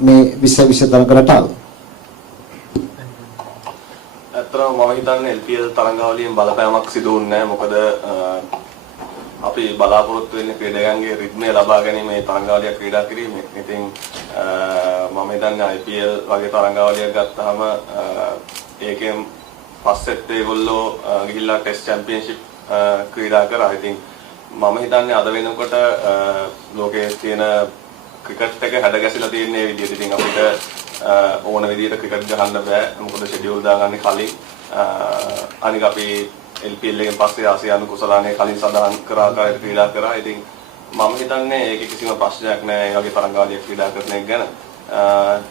මේ 2020 තරග රටාව? අතරම මම හිතන්නේ LPL තරඟාවලියෙන් බලපෑමක් සිදු වුණේ නැහැ. මොකද අපි බලාපොරොත්තු වෙන්නේ ක්‍රීඩකයන්ගේ රිද්මය ලබා ගැනීම මේ තරඟාවලිය ක්‍රීඩා කිරීමෙන්. ඉතින් මම හිතන්නේ IPL වගේ තරඟාවලියක් ගත්තාම ඒකෙන් පස්සෙත් ඒගොල්ලෝ ගිහිල්ලා ටෙස්ට් චැම්පියන්ෂිප් ක්‍රීඩා කරා. ඉතින් මම හිතන්නේ අද වෙනකොට ලෝකයේ තියෙන ක්‍රිකට් එක හැඩගැසිලා තියෙන මේ විදිහට. ඉතින් අපිට ඕන විදිහට ක්‍රිකට් ගහන්න බෑ. මොකද ෂෙඩියුල් දාගන්නේ කලින්. අනික අපි LPL එකෙන් පස්සේ ආසියානු කුසලානේ කලින් සඳහන් කර ආකාරයට ක්‍රීඩා කරා. ඉතින් මම හිතන්නේ ඒකේ කිසිම ප්‍රශ්නයක් නෑ ඒ වගේ තරඟාවලියක් ක්‍රීඩා කරන එක ගැන.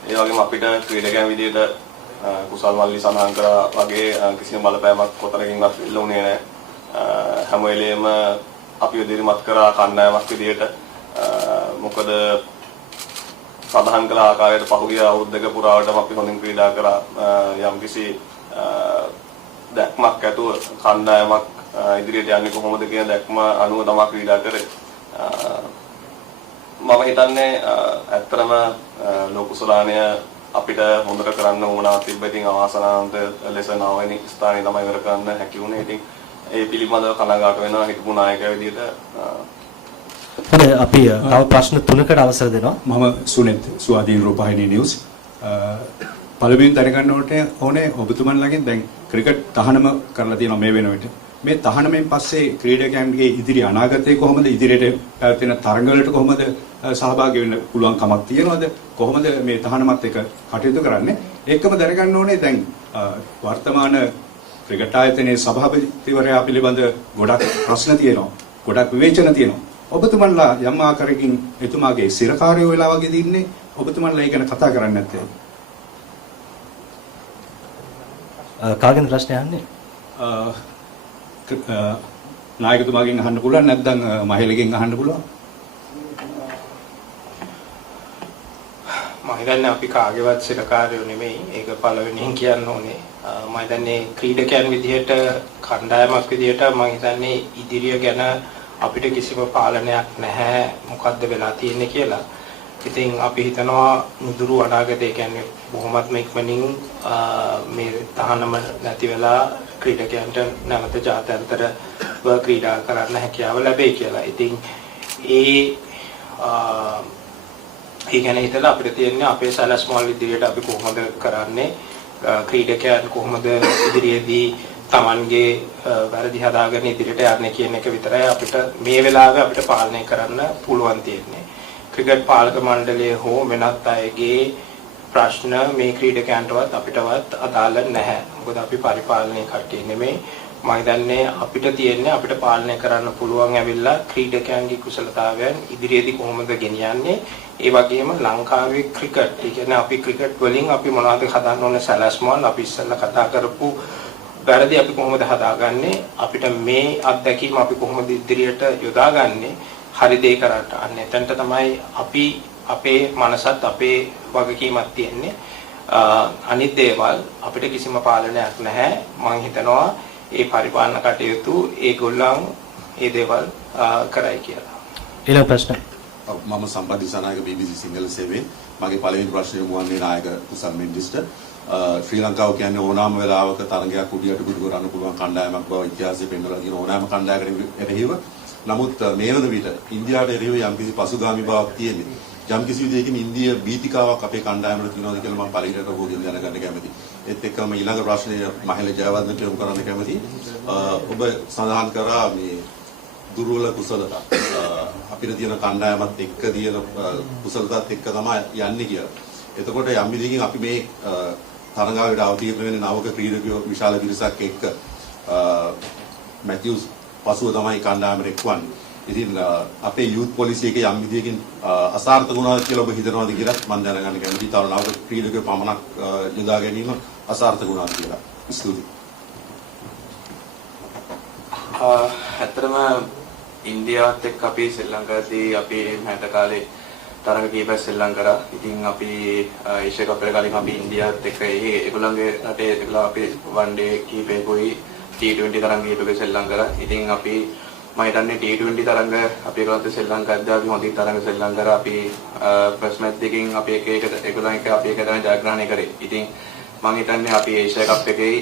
ඒ වගේම අපිට ක්‍රීඩකයන් විදිහට කුසල් මල්ලි සඳහන් කරා වගේ කිසිම බලපෑමක් කොතරකින්වත් ඉල්ල උනේ නෑ. හැම වෙලේම අපි ඉදිරිමත් කරා කණ්ඩායමක් විදිහට. මොකද සඳහන් කළ ආකාරයට පහුගිය අවුරුද්දක පුරාවටම අපි හොඳින් ක්‍රීඩා කරා. යම්කිසි දැක්මක් ඇතුව කණ්ඩායමක් ඉදිරියට යන්නේ කොහොමද කියන දැක්ම අනුව තමයි ක්‍රීඩා කරේ. මම හිතන්නේ ඇත්තටම ලෝකුසලානය අපිට හොඳට කරන්න උවමනාවක් තිබ්බ. ඉතින් අවාසනාවන්ත ලෙස 9 වෙනි ස්ථානයේ තමයි ඉවර කරන්න හැකි වුණේ. ඉතින් ඒ පිළිබඳව කනගාටු වෙනවා හිටපු නායකයා විදිහට. හොඳයි අපි තව ප්‍රශ්න 3කට අවසර දෙනවා. මම සුනෙත් ස්වාධීන රූපවාහිනී නිවුස්. පළමුවෙන් දැනගන්න ඕනේ ඔබතුමන්ලාගෙන් දැන් ක්‍රිකට් තහනම කරලා තියෙනවා මේ වෙනකොට. මේ තහනමෙන් පස්සේ ක්‍රීඩකයන්ගේ ඉදිරි අනාගතය කොහොමද? ඉදිරියට පැවැත්වෙන තරඟවලට කොහොමද සහභාගී වෙන්න පුළුවන් කමක් තියෙනවද? කොහොමද මේ තහනමත් එක කටයුතු කරන්නේ? ඒකම දැනගන්න ඕනේ දැන් වර්තමාන ක්‍රිකට් ආයතනයේ සභාපතිවරයා පිළිබඳ ගොඩක් ප්‍රශ්න තියෙනවා. ගොඩක් විවේචන තියෙනවා. ඔබතුමන්ලා යම් ආකාරයකින් එතුමාගේ සිරකාරයෝ වෙලා වගේ දින්නේ ඔබතුමන්ලා ඒ ගැන කතා කරන්නේ නැත්තේ? කාගෙන් ප්‍රශ්න යන්නේ? නායකතුමාගෙන් අහන්න පුළුවන් නැත්නම් මහේලගෙන් අහන්න පුළුවන්. මම හිතන්නේ අපි කාගේවත් සිරකාරයෝ නෙමෙයි. ඒක පළවෙනියෙන් කියන්න ඕනේ. මම හිතන්නේ ක්‍රීඩකයන් විදිහට කණ්ඩායමක් විදිහට මම හිතන්නේ ඉදිරිය ගැන අපිට කිසිම පාලනයක් නැහැ මොකද්ද වෙලා තියෙන්නේ කියලා. ඉතින් අපි හිතනවා නුදුරු අනාගතය කියන්නේ බොහොමත්ම ඉක්මනින් මේ තහනම නැති වෙලා ක්‍රීඩකයන්ට නැවත ජාත්‍යන්තර ක්‍රීඩා කරන්න හැකියාව ලැබෙයි කියලා. ඉතින් ඒ ගැන හිතලා අපිට තියෙන්නේ අපේ සැලැස්මවල ඉදිරියට අපි කොහොමද කරන්නේ ක්‍රීඩකයන් කොහොමද ඉදිරියේදී Tamanගේ වැරදි හදාගෙන ඉදිරියට යන්නේ කියන එක විතරයි අපිට මේ වෙලාවේ අපිට පාලනය කරන්න පුළුවන් තියෙන්නේ. ක්‍රිකට් පාලක මණ්ඩලය හෝ වෙනත් අයගේ ප්‍රශ්න මේ ක්‍රීඩකයන්ටවත් අපිටවත් අදාළ නැහැ. මොකද අපි පරිපාලනයේ කට්ටිය නෙමෙයි. මම හිතන්නේ අපිට තියෙන්නේ අපිට පාලනය කරන්න පුළුවන් ඇවිල්ලා ක්‍රීඩකයන්ගේ කුසලතාවයන් ඉදිරියේදී කොහොමද ගෙනියන්නේ. ඒ වගේම ලංකාවේ ක්‍රිකට්, ඒ කියන්නේ අපි ක්‍රිකට් වලින් අපි මොනවද හදන්න ඕනේ සැලැස්මවල් අපි ඉස්සෙල්ලා කතා කරපු වැරදි අපි කොහොමද හදාගන්නේ, අපිට මේ අත්දැකීම අපි කොහොමද ඉදිරියට යොදාගන්නේ හරි දේ කරන්න. අන්න එතනට තමයි අපි අපේ මනසත් අපේ වගකීමක් තියෙන්නේ. අනිත් දේවල් අපිට කිසිම පාලනයක් නැහැ. මම හිතනවා ඒ පරිපාලන කටයුතු ඒගොල්ලන් ඒ දේවල් කරයි කියලා. ඊළඟ ප්‍රශ්න. මම සම්පත් දිසානායක BBC සිංහල සේවයේ මගේ පළවෙනි ප්‍රශ්නේ මුවන්නේ නායක කුසල් මෙන්ඩිස්ට. ශ්‍රී ලංකාව කියන්නේ ඕනෑම වෙලාවක තරගයක් උඩියට පිටු කරන්න පුළුවන් කණ්ඩායමක් බව ඉතිහාසයේ පෙන්වලා තියෙන ඕනෑම කණ්ඩායමකට එරෙහිව. නමුත් මේ වන විට ඉන්දියාවට එරෙහිව යම්කිසි පසුගාමී බවක් තියෙන්නේ. යම්කිසි විදිහකින් ඉන්දියා බීතිකාවක් අපේ කණ්ඩායමට තියෙනවද කියලා මම පරිගණක හොයගෙන දැනගන්න කැමතියි. ඒත් එක්කම ඊළඟ ප්‍රශ්නය මහේල ජයවර්ධනට යොමු කරන්න කැමතියි. ඔබ සඳහන් කරා මේ දුර්වල කුසලතා අපිට තියෙන කණ්ඩායමත් එක්ක තියෙන කුසලතාත් එක්ක තමයි යන්නේ කියලා. එතකොට යම් විදිහකින් අපි මේ තරඟාවට අවතීර්ණ වෙන නවක ක්‍රීඩකයෝ විශාල පිරිසක් එක්ක මැතිව්ස් පසුව තමයි කණ්ඩායමට එක්වන්නේ. ඉතින් අපේ යූත් පොලිසිය එක යම් විදිහකින් අසාර්ථක වුණා කියලා ඔබ හිතනවාද කියලා මම දැනගන්න කැමතියි. තව නවක ක්‍රීඩකයෝ පමණක් යොදා ගැනීම අසාර්ථක වුණා කියලා. ස්තුතියි. ඇත්තටම ඉන්දියාවත් එක්ක අපි ශ්‍රී ලංකාවේදී අපි මෑත කාලේ තරග කීපයක් සෙල්ලම් කරා. ඉතින් අපි ඒෂියා කප් එක කලින් අපි ඉන්දියාවත් එක්ක ඒගොල්ලන්ගේ රටේ ඒගොල්ලෝ අපි වන් ඩේ කීපයකයි T20 තරග කීපයක සෙල්ලම් කරා. ඉතින් අපි මම හිතන්නේ T20 තරග අපි ඒගොල්ලන්ට සෙල්ලම් කරද්දී අපි හොඳින් තරග සෙල්ලම් කරා. අපි ෆස්ට් මැච් දෙකකින් අපි එක ඒගොල්ලන් එක අපි එක තමයි ජයග්‍රහණය කරේ. ඉතින් මම හිතන්නේ අපි ඒෂියා කප් එකේ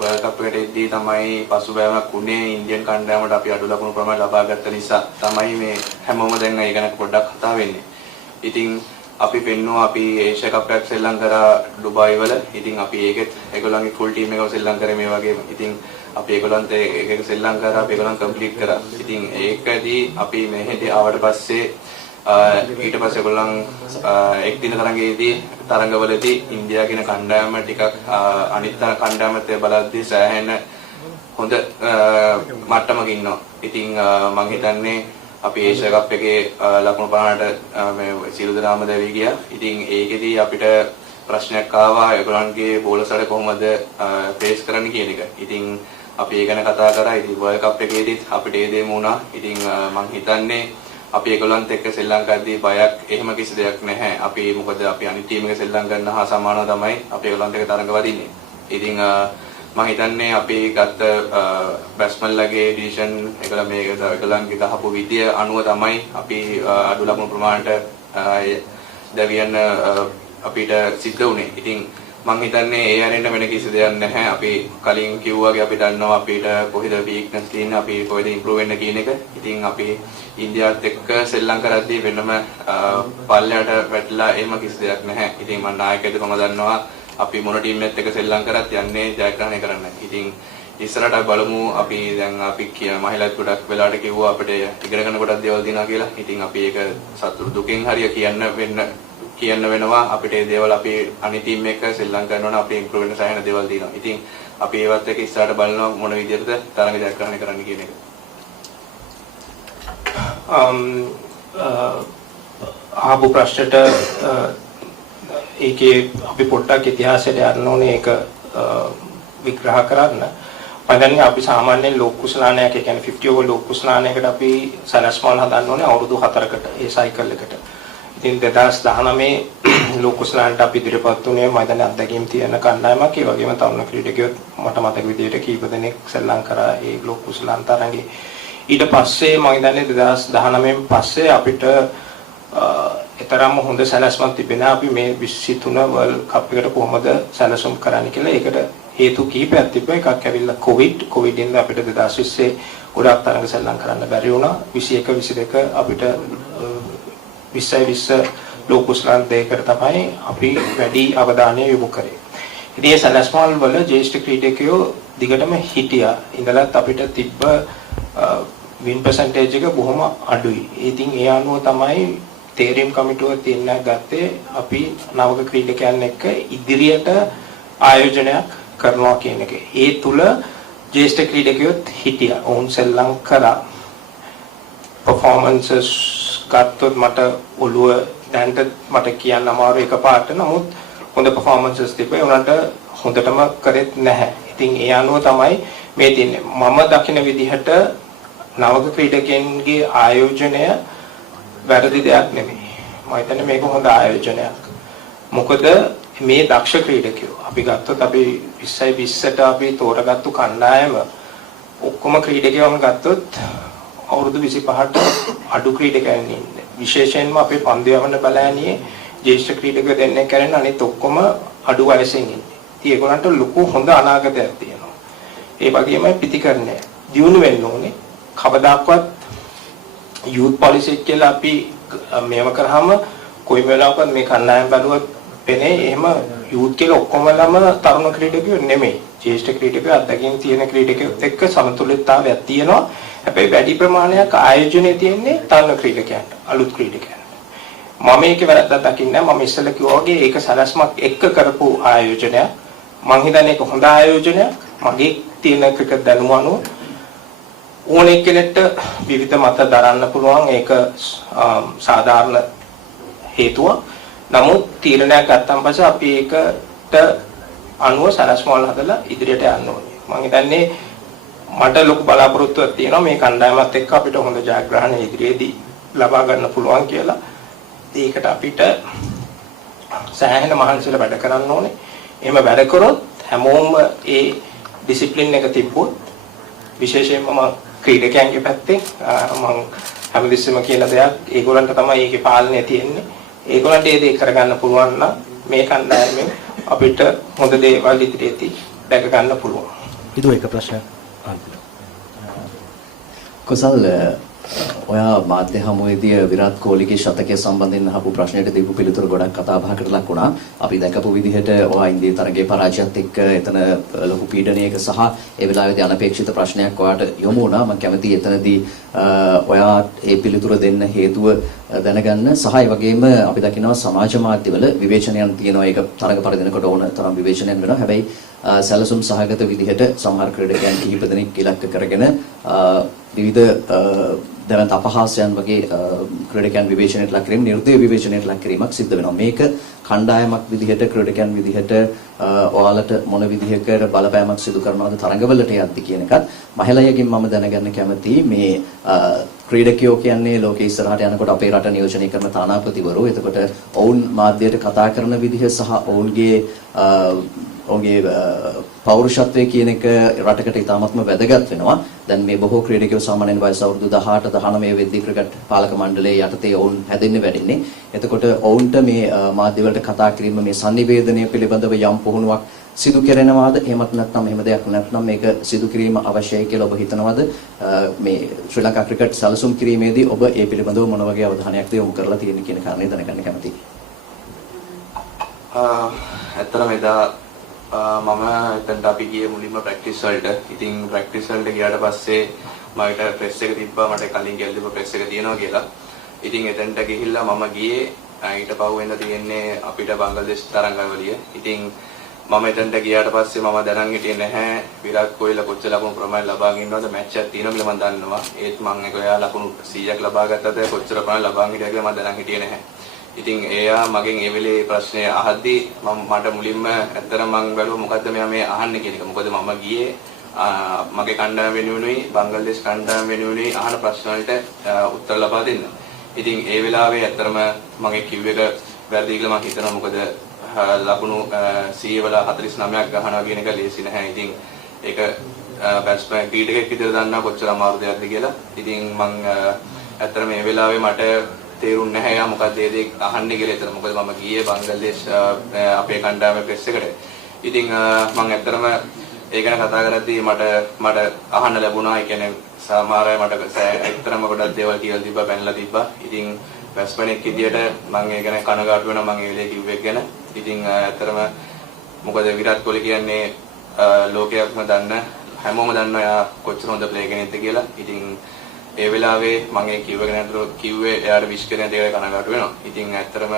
වර්ල්ඩ් කප් එකට එද්දී තමයි පසුබෑමක් උනේ ඉන්දියන් කණ්ඩායමට අපි අඩු ලකුණු ප්‍රමාණය ලබා ගත්ත නිසා තමයි මේ හැමෝම දැන් ඒ ගැන පොඩ්ඩක් කතා වෙන්නේ. ඉතින් අපි පෙන්නුවා අපි ඒෂියා කප් එකක් සෙල්ලම් කරා ඩුබායි වල. ඉතින් අපි ඒකෙත් ඒගොල්ලන්ගේ ෆුල් ටීම් එකව සෙල්ලම් කරේ මේ වගේම. ඉතින් අපි ඒගොල්ලන්ට ඒක සෙල්ලම් කරා අපි ඒගොල්ලන් කම්ප්ලීට් කරා. ඉතින් ඒකදී අපි මෙහෙට ආවට පස්සේ ඊට පස්සේ ඒගොල්ලන් එක් දින තරඟවලදී ඉන්දියා කියන කණ්ඩායම ටිකක් අනිත් කණ්ඩායමත් බලද්දී සෑහෙන හොඳ මට්ටමක ඉන්නවා. ඉතින් මම හිතන්නේ අපි ඒෂියා කප් එකේ ලකුණු පානට මේ සියලු දෙනාම දැවි ගියා. ඉතින් ඒකෙදී අපිට ප්‍රශ්නයක් ආවා ඒගොල්ලන්ගේ බෝලර්ස්ලා කොහොමද ෆේස් කරන්න කියන එක. ඉතින් අපි ඒ ගැන කතා කරා. ඉතින් වර්ල්ඩ් කප් එකේදීත් අපිට ඒ දේ වුණා. ඉතින් මම හිතන්නේ අපි ඒගොල්ලන්ත් එක්ක සෙල්ලම් කරද්දී බයක් එහෙම කිසි දෙයක් නැහැ. අපි මොකද අපි අනිත් ටීම් එක සෙල්ලම් කරන හා සමානව තමයි අපි ඒගොල්ලන්ත් එක්ක තරඟ වදින්නේ. ඉතින් මම හිතන්නේ අපි ගත්ත බැට්ස්මන්ලගේ ඩිසිෂන් ඒගොල්ලන්ගේ ගහපු විදිය අනුව තමයි අපි අඩු ලකුණු ප්‍රමාණයට දැවියන් අපිට සිද්ධ වුණේ. ඉතින් මම හිතන්නේ ඒ ඇරෙන්න වෙන කිසි දෙයක් නැහැ. අපි කලින් කිව්වාගේ අපි දන්නවා අපිට කොහෙද වීක්නස් තියෙන්නේ, අපි කොහෙද ඉම්ප්‍රූව් වෙන්න කියන එක. ඉතින් අපි ඉන්දියාවත් එක්ක සෙල්ලම් කරද්දී වෙනම පල්ලයට වැටලා එහෙම කිසි දෙයක් නැහැ. ඉතින් මම නායකයෙකුම දන්නවා අපි මොන ටීම් එකත් එක්ක සෙල්ලම් කරත් යන්නේ ජයග්‍රහණය කරන්න. ඉතින් ඉස්සරහට බලමු. අපි දැන් අපි මහිලාත් ගොඩක් වෙලාවට කිව්වා අපිට ඉගෙන ගන්න ගොඩක් දේවල් දිනවා කියලා. ඉතින් අපි ඒක සතුටු දුකින් හරිය කියන්න වෙනවා. අපිට ඒ දේවල් අපි අනිත් ටීම් එක සෙල්ලම් කරනවා නම් අපි ඉම්ප්‍රූව් වෙන්න සෑහෙන දේවල් දිනවා. ඉතින් අපි ඒවත් එක්ක ඉස්සරහට බලනවා මොන විදිහටද තරඟ ජයග්‍රහණය කරන්න කියන එක. ආපු ප්‍රශ්නට ඒකේ අපි පොඩ්ඩක් ඉතිහාසයට යන්න ඕනේ. ඒක විග්‍රහ කරන්න. මම අපි සාමාන්‍යයෙන් ලෝක කුසලානයක් ඒ කියන්නේ 50 over ලෝක කුසලානයකට අපි සනස්මාල් හදන්න ඕනේ අවුරුදු 4කට ඒ සයිකල් එකට. ඉතින් 2019 ලෝක කුසලානට අපි ඉදිරියපත් උනේ මම දැන් අත්දැකීම් තියෙන කණ්ඩායමක්. ඒ වගේම තරුණ ක්‍රීඩකයෝ මට මතක විදිහට කීප දෙනෙක් සෙල්ලම් කරා ඒ ලෝක කුසලාන තරඟේ. ඊට පස්සේ මම දන්නේ 2019 පස්සේ අපිට තරම්ම හොඳ සැලැස්මක් තිබෙනවා. අපි මේ 23 වර්ල්ඩ් කප් එකට කොහොමද සැලසුම් කරන්න කියලා. ඒකට හේතු කිහිපයක් තිබ්බා. එකක් ඇවිල්ලා කොවිඩ් ඉඳන් අපිට 2020 ගොඩක් තරඟ සෙල්ලම් කරන්න බැරි වුණා. 21 22 අපිට 20 ලෝක කුසලාන දෙකට තමයි අපි වැඩි අවධානය යොමු කරේ. ඉතින් මේ සැලැස්මල් වල ජ්‍යෙෂ්ඨ ක්‍රීඩකයෝ දිගටම හිටියා. ඉඳලත් අපිට තිබ්බ win percentage එක බොහොම අඩුයි. ඉතින් ඒ අනුව තමයි තේරීම් කමිටුව තීරණයක් ගත්තේ අපි නවක ක්‍රීඩකයන් එක්ක ඉදිරියට ආයෝජනයක් කරනවා කියන එක. ඒ තුල ජ්‍යෙෂ්ඨ ක්‍රීඩකයොත් හිටියා. ඔවුන් සෙල්ලම් කරා. performances ගත්තොත් මට ඔළුව දැන්ට මට කියන්න අමාරු එකපාරට. නමුත් හොඳ performances තිබ්බේ. උනට හොඳටම කරෙත් නැහැ. ඉතින් ඒ අනුව තමයි මේ තින්නේ. මම දකින විදිහට නවක ක්‍රීඩකයන්ගේ ආයෝජනය වැරදි දෙයක් නෙමෙයි. මම හිතන්නේ මේක හොඳ ආයෝජනයක්. මොකද මේ දක්ෂ ක්‍රීඩකයෝ අපි ගත්තොත් අපි 20ට අපි තෝරගත්තු කණ්ඩායම ඔක්කොම ක්‍රීඩකයෝම ගත්තොත් අවුරුදු 25ට අඩු ක්‍රීඩකයන් ඉන්නේ. විශේෂයෙන්ම අපේ පන්දු යවන බලෑනියේ ජ්‍යෙෂ්ඨ ක්‍රීඩක දෙන්නෙක් කරන අනිත් ඔක්කොම අඩු වයසෙන් ඉන්නේ. ඉතින් ඒගොල්ලන්ට ලොකු හොඳ අනාගතයක් තියෙනවා. ඒ වගේමයි පිටිකරණය දියුණු වෙන්න ඕනේ. කවදාකවත් youth policy කියලා අපි මේව කරාම කොයි වෙලාවකවත් මේ කණ්ඩායම් බැලුවත් පෙනේ එහෙම youth කියලා ඔක්කොමලම තරුණ ක්‍රීඩකයෝ නෙමෙයි. ජ්‍යෙෂ්ඨ ක්‍රීඩකයෝ අත්දැකීම් තියෙන ක්‍රීඩකයොත් එක්ක සමතුලිතතාවයක් තියෙනවා. හැබැයි වැඩි ප්‍රමාණයක් ආයෝජනයේ තියෙන්නේ තරුණ ක්‍රීඩකයන්ට, අලුත් ක්‍රීඩකයන්ට. මම මේකේ වැරද්දක් දකින්නේ නැහැ. මම ඉස්සෙල්ලා කිව්වා වගේ ඒක සලස්මක් එක්ක කරපු ආයෝජනයක්. මම හිතන්නේ ඒක හොඳ ආයෝජනයක්. මගේ තියෙන ක්‍රිකට් දැනුම අනුව ඕනෙක් කෙනෙක්ට විවිධ මත දරන්න පුළුවන්. ඒක සාධාරණ හේතුවක්. නමුත් තීරණයක් ගත්තාන් පස්සේ අපි ඒකට අනුව සලස්මවල් හදලා ඉදිරියට යන්න ඕනේ. මම හිතන්නේ මට ලොකු බලාපොරොත්තුවක් තියෙනවා මේ කණ්ඩායමත් එක්ක අපිට හොඳ ජයග්‍රහණ ඉදිරියේදී ලබා ගන්න පුළුවන් කියලා. ඒකට අපිට සෑහෙන මහන්සියලා වැඩ කරන්න ඕනේ. එහෙම වැඩ කරොත් හැමෝම ඒ ඩිසිප්ලින් එක තිබ්බොත් විශේෂයෙන්ම මම ක්‍රීඩකයන්ගේ පැත්තේ මම හැමදෙස්සෙම කියන දෙයක් ඒගොල්ලන්ට තමයි ඒකේ පාලනය තියෙන්නේ. ඒගොල්ලන්ට ඒ දේ කරගන්න පුළුවන් නම් මේ කණ්ඩායමෙන් අපිට හොඳ දේවල් ඉදිරියේදී දැක ගන්න පුළුවන්. ඉතින් ඒක ප්‍රශ්නයක්. කුසල් ඔයා මාධ්‍ය හමුවේදී විරාට් කොහ්ලිගේ ශතකය සම්බන්ධයෙන් අහපු ප්‍රශ්නයට දීපු පිළිතුරු ගොඩක් කතා බහකට ලක් වුණා. අපි දැකපු විදිහට ඔයා ඉන්දිය තරගයේ පරාජයත් එක්ක එතන ලොකු පීඩනයක සහ ඒ වෙලාවේදී අනපේක්ෂිත ප්‍රශ්නයක් ඔයාට යොමු වුණා. මම කැමතියි එතනදී ඔයා ඒ පිළිතුර දෙන්න හේතුව දැනගන්න සහ ඒ වගේම අපි දකිනවා සමාජ මාධ්‍යවල විවේචනයන් තියෙනවා. ඒක තරග පරිදිනකොට ඕන තරම් විවේචනයන් වෙනවා. හැබැයි සැලසුම් සහගත විදිහට සමහර ක්‍රීඩකයන් කිහිප දෙනෙක් ඉලක්ක කරගෙන විවිධ දැවන්ත අපහාසයන් වගේ ක්‍රීඩකයන් විවේචනයට ලක් කිරීම නිර්දය විවේචනයට ලක් කිරීමක් සිද්ධ වෙනවා. මේක කණ්ඩායමක් විදිහට ක්‍රීඩකයන් විදිහට ඔයාලට මොන විදිහකට බලපෑමක් සිදු කරනවද තරඟවලට යද්දි කියන එකත් මහලයකින් මම දැනගන්න කැමතියි. මේ ක්‍රීඩකයෝ කියන්නේ ලෝකෙ ඉස්සරහට යනකොට අපේ රට නියෝජනය කරන තානාපතිවරු. එතකොට ඔවුන් මාධ්‍යයට කතා කරන විදිහ සහ ඔවුන්ගේ පෞරුෂත්වය කියන එක රටකට ඉතාමත්ම වැදගත් වෙනවා. දැන් මේ බොහෝ ක්‍රීඩකයෝ සාමාන්‍යයෙන් වයස අවුරුදු 18 19 වෙද්දී ක්‍රිකට් පාලක මණ්ඩලයේ යටතේ ඔවුන් හැදෙන්නේ වැඩින්නේ. එතකොට ඔවුන්ට මේ මාධ්‍ය වලට කතා කිරීම මේ sannivedanaya පිළිබඳව යම් පුහුණුවක් සිදු කරනවාද? එහෙමත් නැත්නම් එහෙම දෙයක් නැත්නම් මේක සිදු කිරීම අවශ්‍යයි කියලා ඔබ හිතනවාද? මේ ශ්‍රී ලංකා ක්‍රිකට් සැලසුම් කිරීමේදී ඔබ ඒ පිළිබඳව මොන වගේ අවධානයක්ද යොමු කරලා තියෙන්නේ කියන කාරණේ දැනගන්න කැමතියි. ඇත්තටම එදා මම එතනට අපි ගියේ මුලින්ම ප්‍රැක්ටිස් වලට. ඉතින් ප්‍රැක්ටිස් වලට ගියාට පස්සේ මට ප්‍රෙස් එක තිබ්බා. මට කලින් කියලා තිබ්බා ප්‍රෙස් එක තියෙනවා කියලා. ඉතින් එතනට ගිහිල්ලා මම ගියේ ඊට පහුවෙන්ද තියෙන්නේ අපිට බංග්ලාදේශ තරඟවලිය. ඉතින් මම එතනට ගියාට පස්සේ මම දැනන් හිටියේ නැහැ විරාට් කොහ්ලිලා කොච්චර ලකුණු ප්‍රමාණයක් ලබාගෙන ඉන්නවද මැච් එකක් තියෙනවා කියලා මම දන්නවා. ඒත් මම ඒක එයා ලකුණු 100ක් ලබා ගත්තද කොච්චර ප්‍රමාණයක් ලබාගෙන හිටියා කියලා මම දැනන් හිටියේ නැහැ. ඉතින් එයා මගෙන් ඒ වෙලේ ප්‍රශ්නය අහද්දී මට මුලින්ම ඇත්තටම මම බැලුවා මොකද්ද මෙයා මේ අහන්නේ කියන එක. මොකද මම ගියේ මගේ කණ්ඩායම වෙනුවෙනුයි බංග්ලාදේශ කණ්ඩායම වෙනුවෙනුයි අහන ප්‍රශ්න වලට උත්තර ලබා දෙන්න. ඉතින් ඒ වෙලාවේ ඇත්තටම මගේ කිව් එක වැරදි කියලා මම හිතනවා. මොකද ලකුණු 100 වල 49ක් ගහනවා කියන එක ලේසි නැහැ. ඉතින් ඒක බැට්ස්මන් ක්‍රීඩකෙක් විතර දන්නා කොච්චර අමාරු දෙයක්ද කියලා. ඉතින් මම ඇත්තටම මේ වෙලාවේ මට තේරුන්නේ නැහැ යා මොකක්ද ඒ දේ අහන්නේ කියලා. ඒතර මොකද මම ගියේ බංග්ලාදේශ අපේ කණ්ඩායමේ ප්‍රෙස් එකට. ඉතින් මම ඇත්තටම ඒ ගැන කතා කරද්දී මට අහන්න ලැබුණා. ඒ කියන්නේ සමහර අය මට ඇත්තටම ගොඩක් දේවල් කියලා තිබ්බා, පැනලා තිබ්බා. ඉතින් බැට්ස්මැනෙක් විදියට මම ඒ ගැන කනගාටු වෙනවා. මම ඒ වෙලේ කිව්වෙක් ගැන. ඉතින් ඇත්තටම මොකද විරාට් කොහ්ලි කියන්නේ ලෝකයක්ම දන්න හැමෝම දන්නවා එයා කොච්චර හොඳ ප්ලේ කෙනෙක්ද කියලා. ඉතින් ඒ වෙලාවේ මම ඒ කිව්වේ එයාට විශ් කරන දේවල් කනගාටු වෙනවා. ඉතින් ඇත්තටම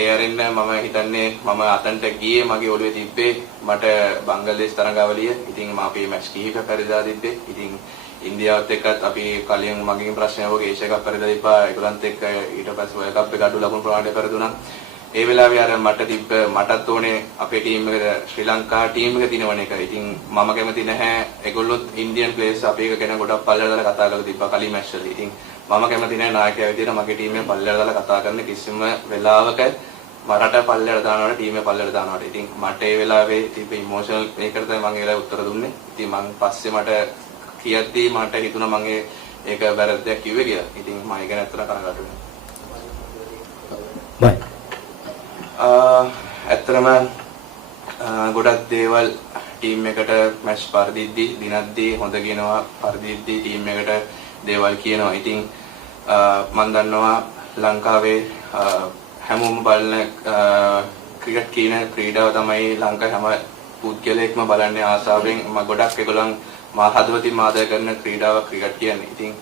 ඒ අරින්න මම හිතන්නේ මම අතන්ට ගියේ මගේ ඔළුවේ තිබ්බේ මට බංග්ලාදේශ තරඟාවලිය. ඉතින් මම අපේ මැච් කිහිපයක් පරිදා තිබ්බේ. ඉතින් ඉන්දියාවත් එක්කත් අපි කලින් මගෙන් ප්‍රශ්නයක් වගේ ඒෂියා කප් පරිදා තිබ්බා. ඒගොල්ලන්ත් එක්ක ඊට පස්සේ වර්ල්ඩ් කප් එක අඩු ලකුණු ප්‍රමාණයක් පරිදුණා. ඒ වෙලාවේ අර මටත් ඕනේ අපේ ටීම් එකේ ශ්‍රී ලංකා ටීම් එක දිනවන එක. ඉතින් මම කැමති නැහැ ඒගොල්ලොත් ඉන්දියන් ප්ලේයර්ස් අපි එක ගැන ගොඩක් පල්ලෙහාට දාලා කතා කරලා තිබ්බා කලින් මැච් වලදී. ඉතින් මම කැමති නැහැ නායකයා විදියට මගේ ටීම් එක පල්ලෙහාට දාලා කතා කරන්න කිසිම වෙලාවක මරට පල්ලෙහාට දානවට ටීම් එක පල්ලෙහාට දානවට. ඉතින් මට ඒ වෙලාවේ තිබ්බ ඉමෝෂනල් මේකට තමයි මම ඒ වෙලාවේ උත්තර දුන්නේ. ඉතින් මම පස්සේ මට කියද්දී මට හිතුණා මම ඒක වැරද්දක් කිව්වේ කියලා. ඉතින් මම ඒක නැත්තර කනගාටු වෙනවා. ඇත්තටම ගොඩක් දේවල් ටීම් එකට මැච් පරිදිද්දී දිනද්දී හොඳ කියනවා පරිදිද්දී ටීම් එකට දේවල් කියනවා. ඉතින් මම දන්නවා ලංකාවේ හැමෝම බලන ක්‍රිකට් කියන ක්‍රීඩාව තමයි ලංකාවේ හැම පුද්ගලයෙක්ම බලන්නේ ආසාවෙන්. ගොඩක් ඒගොල්ලන් හදවතින් ආදරය කරන ක්‍රීඩාවක් ක්‍රිකට් කියන්නේ. ඉතින්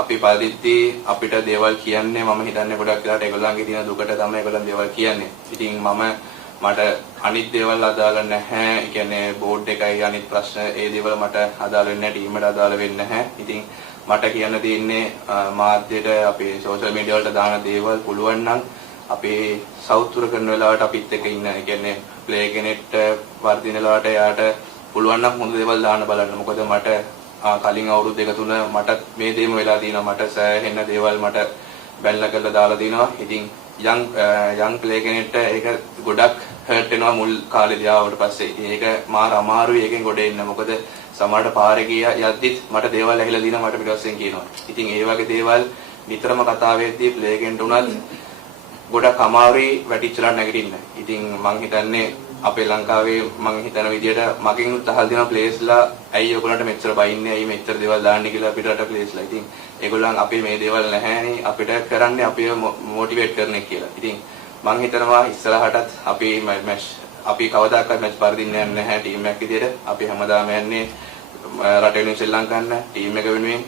අපි පරිදිද්දී අපිට දේවල් කියන්නේ මම හිතන්නේ ගොඩක් වෙලාවට ඒගොල්ලන්ගේ තියෙන දුකට තමයි ඒගොල්ලන් දේවල් කියන්නේ. ඉතින් මට අනිත් දේවල් අදාළ නැහැ. ඒ කියන්නේ බෝඩ් එකයි අනිත් ප්‍රශ්න ඒ දේවල් මට අදාළ වෙන්නේ නැහැ. ටීම් එකට අදාළ වෙන්නේ නැහැ. ඉතින් මට කියන්න තියෙන්නේ මාධ්‍යයට අපේ සෝෂල් මීඩියා වලට දාන දේවල් පුළුවන් නම් අපේ සවුතුර කරන වෙලාවට අපිත් එක්ක ඉන්න. ඒ කියන්නේ ප්ලේ කෙනෙක්ට වර්ධින වෙලාවට එයාට පුළුවන් නම් හොඳ දේවල් දාන්න බලන්න. මොකද මට කලින් අවුරුදු දෙක තුන මට මේ දේම වෙලා තියෙනවා. මට සෑහෙන දේවල් මට බැලලා කරලා දාලා දිනවා. ඉතින් යම් ප්ලේ කෙනෙක්ට ඒක ගොඩක් හර්ට් වෙනවා මුල් කාලේදී ආවට පස්සේ. ඉතින් ඒක මාර අමාරුයි ඒකෙන් ගොඩ එන්න. මොකද සමහරට පාරේ යද්දිත් මට දේවල් ඇහිලා දිනවා මට පිටවස්සෙන් කියනවා. ඉතින් ඒ වගේ දේවල් නිතරම කතා වෙද්දී ප්ලේ කෙනෙක්ට උනත් ගොඩක් අමාරුයි වැටිච්චලා නැගිටින්න. ඉතින් මං හිතන්නේ අපේ ලංකාවේ මං හිතන විදිහට මගෙන් උත්සාහ දෙන ප්ලේස්ලා ඇයි ඔයගොල්ලන්ට මෙච්චර බයින්නේ ඇයි මෙච්චර දේවල් දාන්නේ කියලා අපිට රට ප්ලේස්ලා. ඉතින් ඒගොල්ලන් අපේ මේ දේවල් නැහැනේ අපිට කරන්නේ අපිව මොටිවේට් කරන එක කියලා. ඉතින් මං හිතනවා ඉස්සරහටත් අපි කවදාකවත් මැච් පරදින්නේ නැහැ ටීම් එකක් විදිහට. අපි හැමදාම යන්නේ රට වෙනුවෙන් ශ්‍රී ලංකන්න ටීම් එක වෙනුවෙන්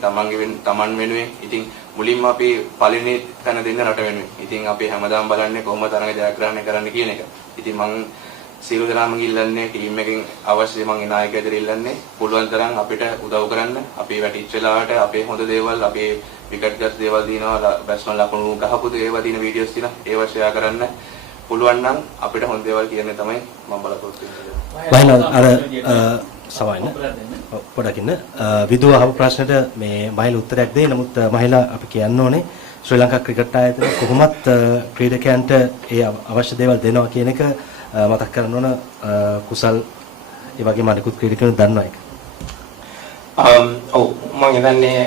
තමන් වෙනුවෙන්. ඉතින් මුලින්ම අපි පළවෙනි තැන දෙන්න රට වෙනුවෙන්. ඉතින් අපි හැමදාම බලන්නේ කොහොමද තරඟ ජයග්‍රහණය කරන්න කියන එක. ඉතින් මං සියලු දෙනාම ඉල්ලන්නේ ටීම් එකෙන් අවශ්‍ය මං නායකයෙකුට ඉල්ලන්නේ පුළුවන් තරම් අපිට උදව් කරන්න. අපි වැටිච්ච වෙලාවට අපේ හොඳ දේවල් අපේ විකට් ගස් දේවල් දිනනවා බැස්මන් ලකුණු ගහපු දේවල් දින වීඩියෝස් දින ඒව ෂෙයා කරන්න. පුළුවන් නම් අපිට හොඳ දේවල් කියන්නේ තමයි මම බලාපොරොත්තු වෙන්නේ. සවයින පොඩකින්න විදුව අහපු ප්‍රශ්නෙට මේ මහිල උත්තරයක් දෙයි. නමුත් මහිලා අපි කියන්න ඕනේ ශ්‍රී ලංකා ක්‍රිකට් ආයතනය කොහොමත් ක්‍රීඩකයන්ට ඒ අවශ්‍ය දේවල් දෙනවා කියන එක මතක් කරන්න ඕන. කුසල් ඒ වගේම අනිකුත් ක්‍රීඩකයන් දන්නවා ඒක. ඔව් මම හිතන්නේ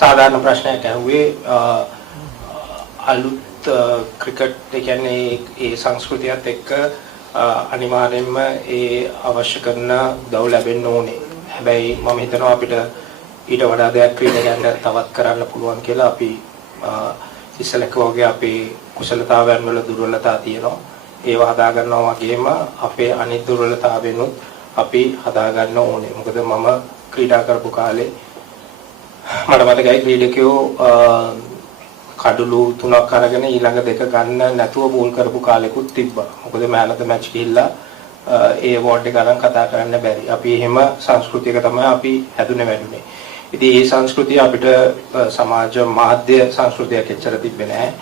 සාධාරණ ප්‍රශ්නයක් ඇහුවේ අලුත් ක්‍රිකට් කියන්නේ ඒ සංස්කෘතියත් එක්ක අනිවාර්යයෙන්ම ඒ අවශ්‍ය කරන උදව් ලැබෙන්න ඕනේ. හැබැයි මම හිතනවා අපිට ඊට වඩා දෙයක් ක්‍රීඩකයන්ට තවත් කරන්න පුළුවන් කියලා. අපි ඉස්සෙල්ලක වගේ අපේ කුසලතාවයන් වල දුර්වලතා තියෙනවා. ඒව හදා ගන්නවා වගේම අපේ අනිත් දුර්වලතාවෙනුත් අපි හදා ගන්න ඕනේ. මොකද මම ක්‍රීඩා කරපු කාලේ මට මතකයි ක්‍රීඩකයෝ කඩළු 3ක් අරගෙන ඊළඟ 2 ගන්න නැතුව බෝල් කරපු කාලෙකුත් තිබ්බා. මොකද මෑන් ඔෆ් ද මැච් ගිහිල්ලා ඒ අවෝඩ් එක ගන්න කතා කරන්න බැරි. අපි එහෙම සංස්කෘතියක තමයි අපි හැදුනේ වැඩුනේ. ඉතින් මේ සංස්කෘතිය අපිට සමාජ මාධ්‍ය සංස්කෘතියක් එච්චර තිබ්බේ නැහැ.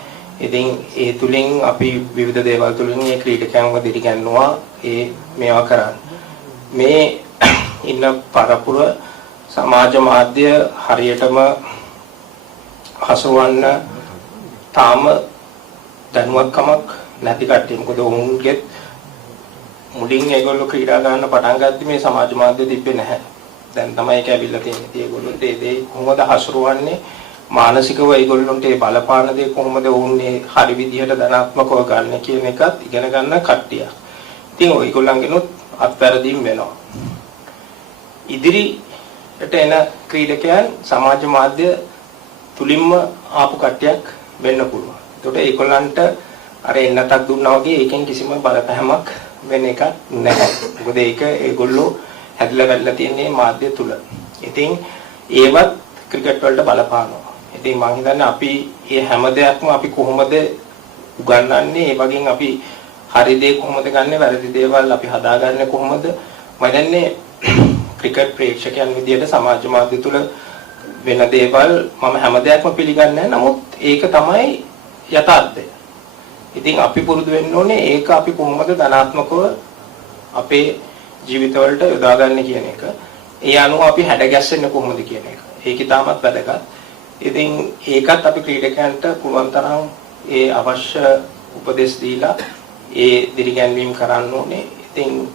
ඉතින් ඒ තුලින් අපි විවිධ දේවල් තුලින් මේ ක්‍රීඩකයන්ව දිරිගන්නවා ඒ මේවා කරන්නේ. මේ ඉන්න පරපුර සමාජ මාධ්‍ය හරියටම හසුවන්න තාම දැනුවත්කමක් නැති කට්ටිය. මොකද උන්ගේ මුලින් ඒගොල්ලෝ ක්‍රීඩා ගන්න පටන් ගත්තී මේ සමාජ මාධ්‍ය තිබ්බේ නැහැ. දැන් තමයි ඒක ඇවිල්ලා තියෙන්නේ. ඒගොල්ලොන්ට ඒ දේ කොහොමද හසුරවන්නේ මානසිකව ඒගොල්ලොන්ට ඒ බලපාන දේ කොහොමද උන්නේ හරි විදිහට ධනාත්මකව ගන්න කියන එකත් ඉගෙන ගන්න කට්ටිය. ඉතින් ඔයගොල්ලන්ගෙනුත් අත්වැරදීම් වෙනවා. ඉදිරියට එන ක්‍රීඩකයන් සමාජ මාධ්‍ය තුලින්ම ආපු කට්ටියක් වෙන්න පුළුවන්. ඒකට ඒගොල්ලන්ට අර එන්නතක් දුන්නා වගේ ඒකෙන් කිසිම බලපෑමක් වෙන එක නැහැ. මොකද ඒක ඒගොල්ලෝ හැදලා වැඩලා තියෙන්නේ මාධ්‍ය තුල. ඉතින් ඒවත් ක්‍රිකට් වලට බලපානවා. ඉතින් මම හිතන්නේ අපි මේ හැම දෙයක්ම අපි කොහොමද උගන්වන්නේ, ඒ වගේම අපි හරි දේ කොහොමද ගන්නෙ, වැරදි දේවල් අපි හදාගන්නේ කොහොමද? මම දන්නේ ක්‍රිකට් ප්‍රේක්ෂකයන් විදියට සමාජ මාධ්‍ය තුල වෙන දේවල් මම හැම දෙයක්ම පිළිගන්නේ නැහැ. නමුත් ඒක තමයි යථාර්ථය. ඉතින් අපි පුරුදු වෙන්න ඕනේ ඒක අපි කොහොමද ධනාත්මකව අපේ ජීවිතවලට යොදාගන්නේ කියන එක. ඒ අනුව අපි හැඩගැස්සෙන්නේ කොහොමද කියන එක. ඒක ඉතාමත් වැදගත්. ඉතින් ඒකත් අපි ක්‍රීඩකයන්ට පුළුවන් තරම් ඒ අවශ්‍ය උපදෙස් දීලා ඒ දිරිගැන්වීම් කරන්න ඕනේ. ඉතින්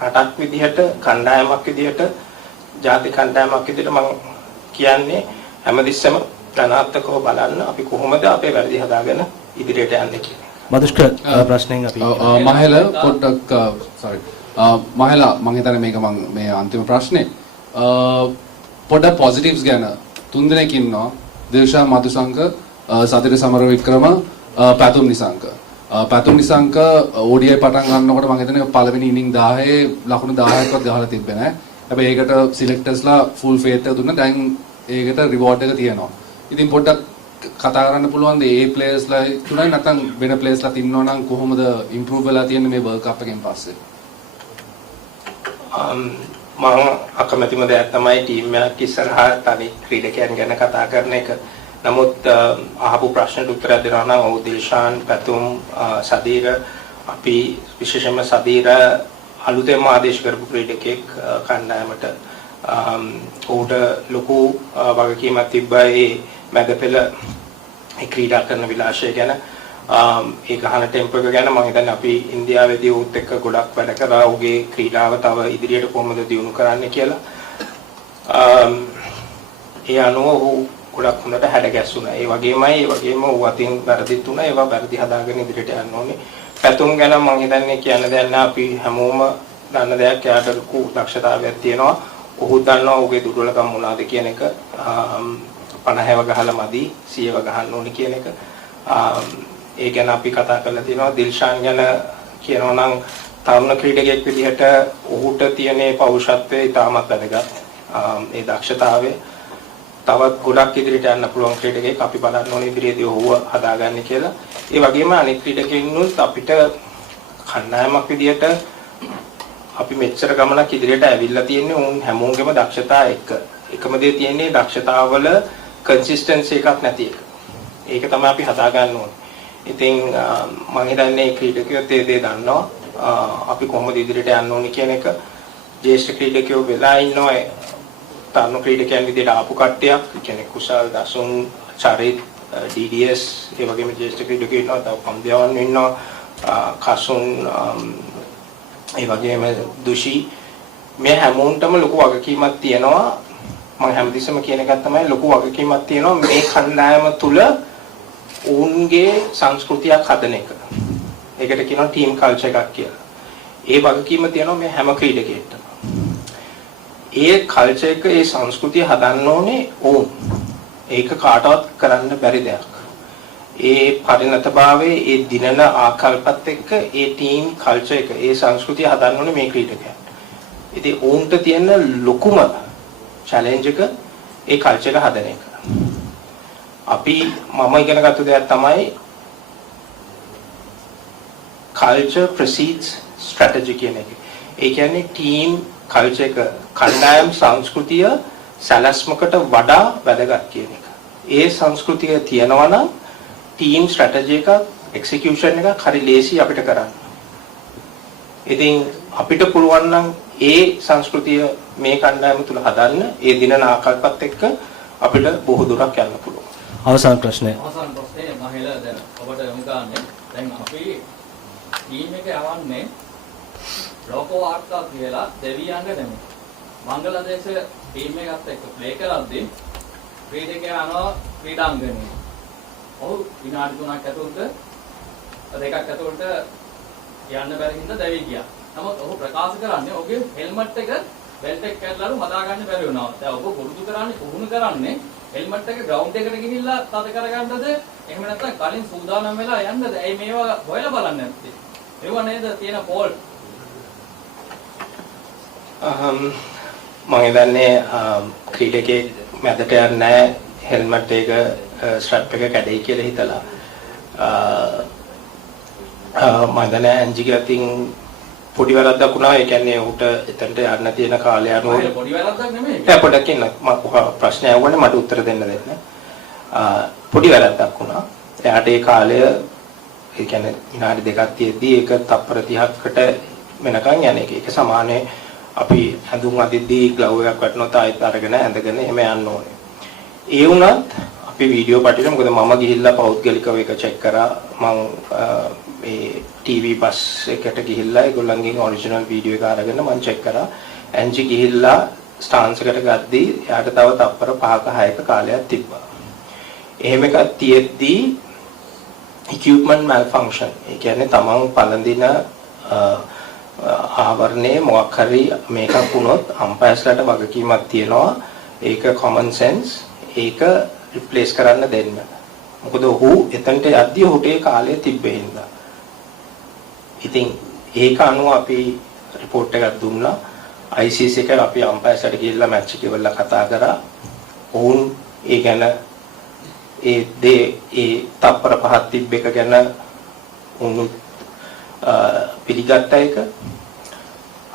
රටක් විදිහට, කණ්ඩායමක් විදිහට, ජාති කණ්ඩායමක් විදිහට මම කියන්නේ හැමතිස්සෙම ධනාත්මකව බලන්න අපි කොහොමද අපේ වැරදි හදාගෙන ඉදිරියට යන්නේ කියන එක. මදුෂ්ක ප්‍රශ්නෙන් අපි මහේල පොඩ්ඩක් මහේලා මම හිතන්නේ මේක මම මේ අන්තිම ප්‍රශ්නේ පොඩ්ඩක් පොසිටිව්ස් ගැන තුන් දෙනෙක් ඉන්නවා. දේශා මදුසංක, සතිර සමරවික්‍රම, පැතුම් නිසංක. පැතුම් නිසංක ODI පටන් ගන්නකොට මම හිතන්නේ පළවෙනි ඉනිං 10 ලකුණු 10ක්වත් ගහලා තිබ්බේ නැහැ. හැබැයි ඒකට සිලෙක්ටර්ස්ලා ෆුල් ෆේත් එක දුන්නා. දැන් ඒකට රිවෝඩ් එක තියෙනවා. ඉතින් පොඩ්ඩක් කතා කරන්න පුළුවන් මේ ප්ලේයර්ස්ලා තුනයි නැත්නම් වෙන ප්ලේයර්ස්ලා ඉන්නවා නම් කොහොමද ඉම්ප්‍රූව් වෙලා තියෙන්නේ මේ වර්ල්ඩ් කප් එකෙන් පස්සේ? මම අකමැතිම දෙයක් තමයි ටීම් එකක් ඉස්සරහා තනි ක්‍රීඩකයන් ගැන කතා කරන එක. නමුත් අහපු ප්‍රශ්නට උත්තර දෙනවා නම් ඔව් දිල්ෂාන්, පැතුම්, සදීර අපි විශේෂයෙන්ම සදීර අලුතෙන්ම ආදේශ කරපු ක්‍රීඩකෙක් කණ්ඩායමට ඌට ලොකු වගකීමක් තිබ්බා ඒ මැද පෙළ ක්‍රීඩා කරන විලාසය ගැන. ඒ ගහන ටෙම්පෝ එක ගැන මම හිතන්නේ අපි ඉන්දියාවේදී උත් එක්ක ගොඩක් වැඩ කරා උගේ ක්‍රීඩාව තව ඉදිරියට කොහොමද දියුණු කරන්න කියලා. ඒ අනුව ගොඩක් හොඳට හැඩ ගැස්සුණා. ඒ වගේම ඌ අතින් වැරදිත් වුණා. ඒවා වැරදි හදාගෙන ඉදිරියට යන්න ඕනේ. පැතුම් ගැන මම හිතන්නේ කියන්න දෙයක් නැහැ. අපි හැමෝම දන්න දෙයක්. එයාට ලොකු දක්ෂතාවයක් තියෙනවා. ඔහු දන්නවා ඔහුගේ දුර්වලකම් මොනවාද කියන එක. 50ව ගහලා මදි 100ව ගහන්න ඕනේ කියන එක. ඒ ගැන අපි කතා කරලා තියෙනවා. දිල්ෂාන් ගැන කියනවා නම් තරුණ ක්‍රීඩකයෙක් විදිහට ඔහුට තියෙන පෞරුෂත්වය ඉතාමත් වැදගත්. ඒ දක්ෂතාවය තවත් ගොඩක් ඉදිරියට යන්න පුළුවන් ක්‍රීඩකයෙක්. අපි බලන්න ඕනේ ඉදිරියේදී ඔහුව හදාගන්න කියලා. ඒ වගේම අනෙක් ක්‍රීඩකයින්නුත් අපිට කණ්ඩායමක් විදිහට අපි මෙච්චර ගමනක් ඉදිරියට ඇවිල්ලා තියෙන්නේ උන් හැමෝගෙම දක්ෂතා එක්ක. එකම දේ තියෙන්නේ දක්ෂතාවල කන්සිස්ටන්සි එකක් නැති එක. ඒක තමයි අපි හදාගන්න ඕනේ. ඉතින් මම හිතන්නේ ක්‍රීඩකයෝ ඒ දේ දන්නවා. අපි කොහොමද ඉදිරියට යන්න ඕනේ කියන එක. ජ්‍යෙෂ්ඨ ක්‍රීඩකයෝ වෙලා ඉන්නවා. තරුණ ක්‍රීඩකයන් විදිහට ආපු කට්ටියක් කියන්නේ කුසල් දසුන් චරිත් DDS ඒ වගේම ජ්‍යෙෂ්ඨ ක්‍රීඩකයෝ ඉන්නවා. තව පන්දියවන් ඉන්නවා. කසුන් ඒ වගේම දුෂි මේ හැමෝන්ටම ලොකු වගකීමක් තියෙනවා. මම හැමතිස්සෙම කියන එකක් තමයි ලොකු වගකීමක් තියෙනවා මේ කණ්ඩායම තුල ඔවුන්ගේ සංස්කෘතියක් හදන එක. ඒකට කියනවා ටීම් කල්චර් එකක් කියලා. ඒ වගකීම තියෙනවා මේ හැම ක්‍රීඩකයෙක්ටම. ඒ කල්චර් එක ඒ සංස්කෘතිය හදන්න ඕනේ ඔවුන්. ඒක කාටවත් කරන්න බැරි දෙයක්. ඒ පරිණතභාවයේ ඒ දිනන ආකල්පත් එක්ක ඒ ටීම් කල්චර් එක ඒ සංස්කෘතිය හදන්න ඕනේ මේ ක්‍රීඩකයන්. ඉතින් ඔවුන්ට තියෙන ලොකුම චැලෙන්ජ් එක ඒ කල්චර් එක හදන එක. මම ඉගෙන ගත්ත දෙයක් තමයි culture precedes strategy කියන එක. ඒ කියන්නේ ටීම් කල්චර් එක කණ්ඩායම් සංස්කෘතිය සැලැස්මකට වඩා වැදගත් කියන එක. ඒ සංස්කෘතිය තියෙනවා නම් ටීම් ස්ට්‍රැටජි එක එක්සිකියුෂන් එක හරි ලේසි අපිට කරන්න. ඉතින් අපිට පුළුවන් නම් ඒ සංස්කෘතිය මේ කණ්ඩායම තුල හදන්න ඒ දිනන ආකල්පත් එක්ක අපිට බොහෝ දුරක් යන්න පුළුවන්. අවසාන ප්‍රශ්නය. මම හෙල දැන් ඔබට යොමු කරන්නේ දැන් අපි ටීම් එක යවන්නේ ලෝක වාර්තා කියලා දෙවියන්ට නෙමෙයි. බංගලාදේශ ටීම් එකත් එක්ක ප්ලේ කරද්දී ක්‍රීඩකයා යනවා ක්‍රීඩාංගණයට. ඔව් විනාඩි 3ක් ඇතුළත දෙකක් ඇතුළත යන්න බැරි හින්දා දැවි ගියා. නමුත් ඔහු ප්‍රකාශ කරන්නේ ඔහුගේ හෙල්මට් එක බෙල්ට් එක කැඩලාලු මදා ගන්න බැරි වුණා. දැන් ඔබ පුහුණු කරන්නේ හෙල්මට් එක ග්‍රවුන්ඩ් එකට ගිහිල්ලා තද කරගන්නද? එහෙම නැත්නම් කලින් සූදානම් වෙලා යන්නද? ඇයි මේවා හොයලා බලන්නේ නැත්තේ? ඒවා නේද තියෙන ෆෝල්ට්? මම හිතන්නේ ක්‍රීඩකයේ මැදට යන්නේ හෙල්මට් එක ස්ට්‍රැප් එක කැඩෙයි කියලා හිතලා. මම හිතන්නේ ඇන්ජිගේ අතින් පොඩි වැරද්දක් වුණා. ඒ කියන්නේ උට එතනට යන්න තියෙන කාලය අනුව පොඩි වැරද්දක් නෙමෙයි. පොඩ්ඩක් ඉන්න මම ප්‍රශ්නය අහුවනේ මට උත්තර දෙන්න දෙන්න. පොඩි වැරද්දක් වුණා. එයාට ඒ කාලය ඒ කියන්නේ විනාඩි දෙකක් තියෙද්දි ඒක තප්පර 30කට වෙනකන් යන එක. ඒක සමානයේ අපි හඳුන් අදිද්දී ග්ලව් එකක් වටනොත් ආයෙත් අරගෙන ඇඳගෙන එහෙම යන්න ඕනේ. ඒ වුණත් අපි වීඩියෝ පටියට මොකද මම ගිහිල්ලා පෞද්ගලිකව එක චෙක් කරා. මම මේ ටීවී බස් එකට ගිහිල්ලා ඒගොල්ලන්ගෙන් ඔරිජිනල් වීඩියෝ එක අරගෙන මම චෙක් කරා. ඇන්ජි ගිහිල්ලා ස්ටාන්ස් එකට ගද්දී එයාට තව තප්පර 5ක 6ක කාලයක් තිබ්බා. එහෙම එකක් තියෙද්දී equipment malfunction. ඒ කියන්නේ තමන් පළඳින ආවරණේ මොකක් හරි මේකක් වුණොත් අම්පයර්ස්ලාට වගකීමක් තියෙනවා. ඒක common sense. ඒක රිප්ලේස් කරන්න දෙන්න. මොකද ඔහු එතනට යද්දී ඔහුට ඒ කාලය තිබ්බේ හින්දා. ඉතින් ඒක අනුව අපි report එකක් දුන්නා. ICC එක අපි අම්පයර්ස්ලාට ගිහිල්ලා මැච් එක ඉවරලා කතා කරා. ඔවුන් ඒ ගැන ඒ තප්පර 5ක් තිබ්බ එක ගැන උන් පිළිගත්ත එක.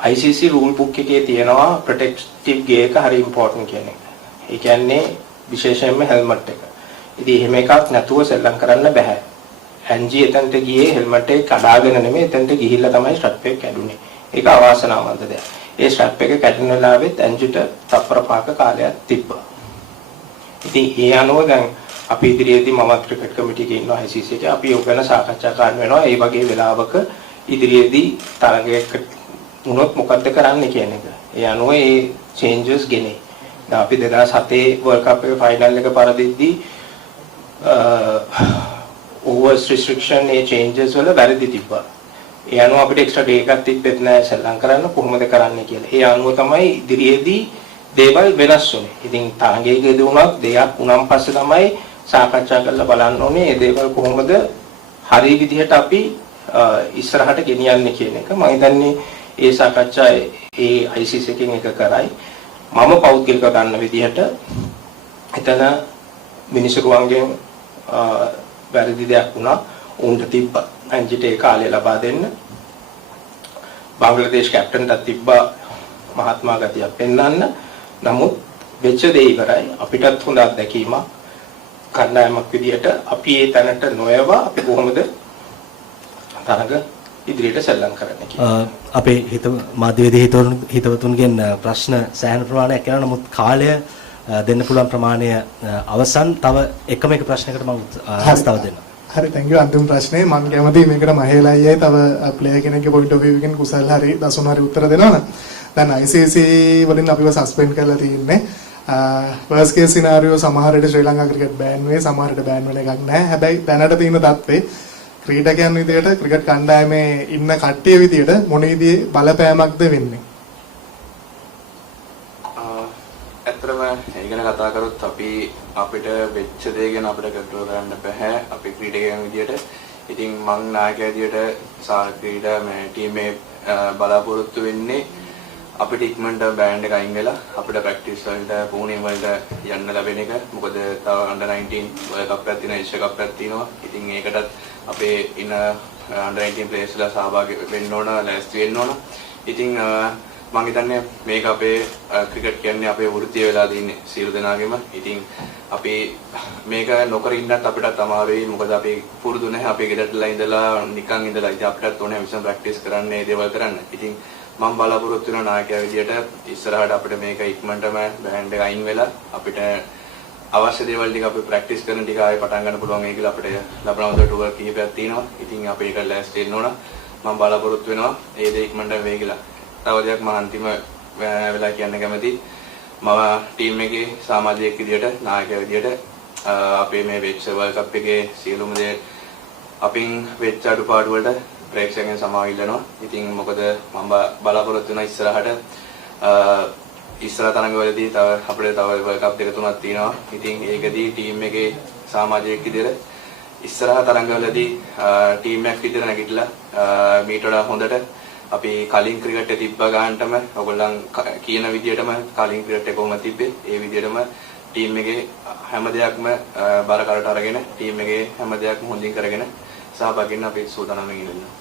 ICC rule book එකේ තියෙනවා protective gear එක හරි important කියන එක. ඒ කියන්නේ විශේෂයෙන්ම හෙල්මට් එක. ඉතින් එහෙම එකක් නැතුව සෙල්ලම් කරන්න බෑ. ඇන්ජි එතනට ගියේ හෙල්මට් එක කඩාගෙන නෙමෙයි එතනට ගිහිල්ලා තමයි ස්ට්‍රැප් එක කැඩුනේ. ඒක අවාසනාවන්ත දෙයක්. ඒ ස්ට්‍රැප් එක කැඩෙන වෙලාවෙත් ඇන්ජිට තප්පර 5ක කාලයක් තිබ්බා. ඉතින් ඒ අනුව දැන් අපි ඉදිරියේදී මමත් ක්‍රිකට් කමිටියක ඉන්නවා ICC එකේ. අපි ඔය ගැන සාකච්ඡා කරන්න වෙනවා. ඒ වගේ වෙලාවක ඉදිරියේදී තරගයක වුණොත් මොකද්ද කරන්න කියන එක. ඒ අනුව ඒ චේන්ජස් ගෙනේ. දැන් අපි 2007 World Cup එකේ ෆයිනල් එක පරදිද්දී overs restriction ඒ changes වල වැරදි තිබ්බා. ඒ අනුව අපිට extra day එකක් තිබ්බෙත් නෑ සෙල්ලම් කරන්න කොහොමද කරන්නේ කියලා. ඒ අනුව තමයි ඉදිරියේදී දේවල් වෙනස් වුනේ. ඉතින් තරඟයකදී වුණත් දෙයක් උනම් පස්සේ තමයි සාකච්ඡා කරලා බලන්න ඕනේ මේ දේවල් කොහොමද හරි විදිහට අපි ඉස්සරහට ගෙනියන්නේ කියන එක. මම හිතන්නේ ඒ සාකච්ඡා ඒ ICC එකෙන් එක කරයි. මම පෞද්ගලිකව ගන්න විදිහට එතන මිනිසුරුවන්ගෙන් වැරදි දෙයක් වුණා උන්ට තිබ්බා. අන්ජිට ඒ කාලේ ලබා දෙන්න. බංග්ලාදේශ කැප්ටන්ටත් තිබ්බා මහත්මා ගතියක් පෙන්වන්න. නමුත් වෙච්ච දේ ඉවරයි. අපිටත් හොඳ අත්දැකීමක් කණ්ඩායමක් විදියට අපි ඒ තැනට නොයවා අපි කොහොමද තරඟ ඉදිරියට සෙල්ලම් කරන්නේ කියලා. අපේ මාධ්‍යවේදී හිතවතුන්ගෙන් ප්‍රශ්න සෑහෙන ප්‍රමාණයක් කරනවා. නමුත් කාලය දෙන්න පුළුවන් ප්‍රමාණය අවසන්. තව එකම එක ප්‍රශ්නයකට මම අවස්ථාව දෙන්නම්. හරි thank you. අන්තිම ප්‍රශ්නේ මම කැමතියි මේකට මහේලා අයියයි තව ප්ලේයර් කෙනෙක්ගේ point of view එකෙන් කුසල් හරි දසුන් හරි උත්තර දෙනවනේ. දැන් ICC වලින් අපිව සස්පෙන්ඩ් කරලා තියෙන්නේ. worst case scenario සමහර විට ශ්‍රී ලංකා ක්‍රිකට් බෑන් වෙයි, සමහර විට බෑන් වෙන එකක් නැහැ. හැබැයි දැනට තියෙන තත්ත්වේ ක්‍රීඩකයන් විදියට ක්‍රිකට් කණ්ඩායමේ ඉන්න කට්ටිය විදියට මොන විදිහේ බලපෑමක්ද වෙන්නේ? ඇත්තටම ඒ ගැන කතා කරොත් අපිට වෙච්ච දේ ගැන අපිට කන්ට්‍රෝල් කරන්න බෑ. අපි ක්‍රීඩකයන් විදියට. ඉතින් මං නායකයා විදියට ක්‍රීඩා මේ ටීමේ බලාපොරොත්තු වෙන්නේ අපිට ඉක්මනට බෑන්ඩ් එක අයින් වෙලා අපිට ප්‍රැක්ටිස් වලට පුහුණුව වලට යන්න ලැබෙන එක. මොකද තව under 19 World Cup එකක් තියෙනවා, Asia Cup එකක් තියෙනවා. ඉතින් ඒකටත් අපේ ඉන්න under 19 players ලා සහභාගී වෙන්න ඕන, ලෑස්ති වෙන්න ඕන. ඉතින් මම හිතන්නේ මේක අපේ ක්‍රිකට් කියන්නේ අපේ වෘත්තිය වෙලා තින්නේ සියලු දෙනාගේම. ඉතින් අපි මේක නොකර ඉන්නත් අපිටත් අමාරුයි. මොකද අපි පුරුදු නැහැ. අපි ගෙදරටලා ඉඳලා නිකන් ඉඳලා ඉතින් අපිටත් ඕනේ හැමසම ප්‍රැක්ටිස් කරන්න, මේ දේවල් කරන්න. ඉතින් මම බලාපොරොත්තු වෙන නායකයා විදියට ඉස්සරහට අපිට මේක ඉක්මනටම බෑන්ඩ් එක අයින් වෙලා අපිට අවශ්‍ය දේවල් ටික අපි ප්‍රැක්ටිස් කරන ටික ආයෙ පටන් ගන්න පුළුවන් වෙයි කියලා අපිට ලබනවද ටුවර් කීපයක් තියෙනවා. ඉතින් අපි ඒක ලෑස්ති වෙන්න ඕන. මම බලාපොරොත්තු වෙනවා ඒ දේ ඉක්මනටම වෙයි කියලා. තව දෙයක් මම අන්තිම වෙලා කියන්න කැමතියි. මම ටීම් එකේ සමාජිකයෙක් විදියට, නායකයෙක් විදියට අපේ මේ වෙච්ච World Cup එකේ සියලුම දේ අපින් වෙච්ච අඩුපාඩු වලට ප්‍රේක්ෂකයන් සමාව ඉල්ලනවා. ඉතින් මොකද මම බලාපොරොත්තු වෙන ඉස්සරහට ඉස්සර තරඟවලදී තව අපිට තව World Cup දෙක තුනක් තියෙනවා. ඉතින් ඒකදී ටීම් එකේ සමාජිකයෙක් විදියට ඉස්සරහ තරඟවලදී ටීම් එකක් විදියට නැගිටලා මීට වඩා හොඳට අපි කලින් ක්‍රිකට් එක තිබ්බ ගන්නටම ඔයගොල්ලන් කියන විදියටම කලින් ක්‍රිකට් එක කොහොමද තිබ්බේ ඒ විදියටම ටීම් එකේ හැම දෙයක්ම බර කරට අරගෙන ටීම් එකේ හැම දෙයක්ම හොඳින් කරගෙන සහභාගී වෙන්න අපි සූදානම් වෙනවා.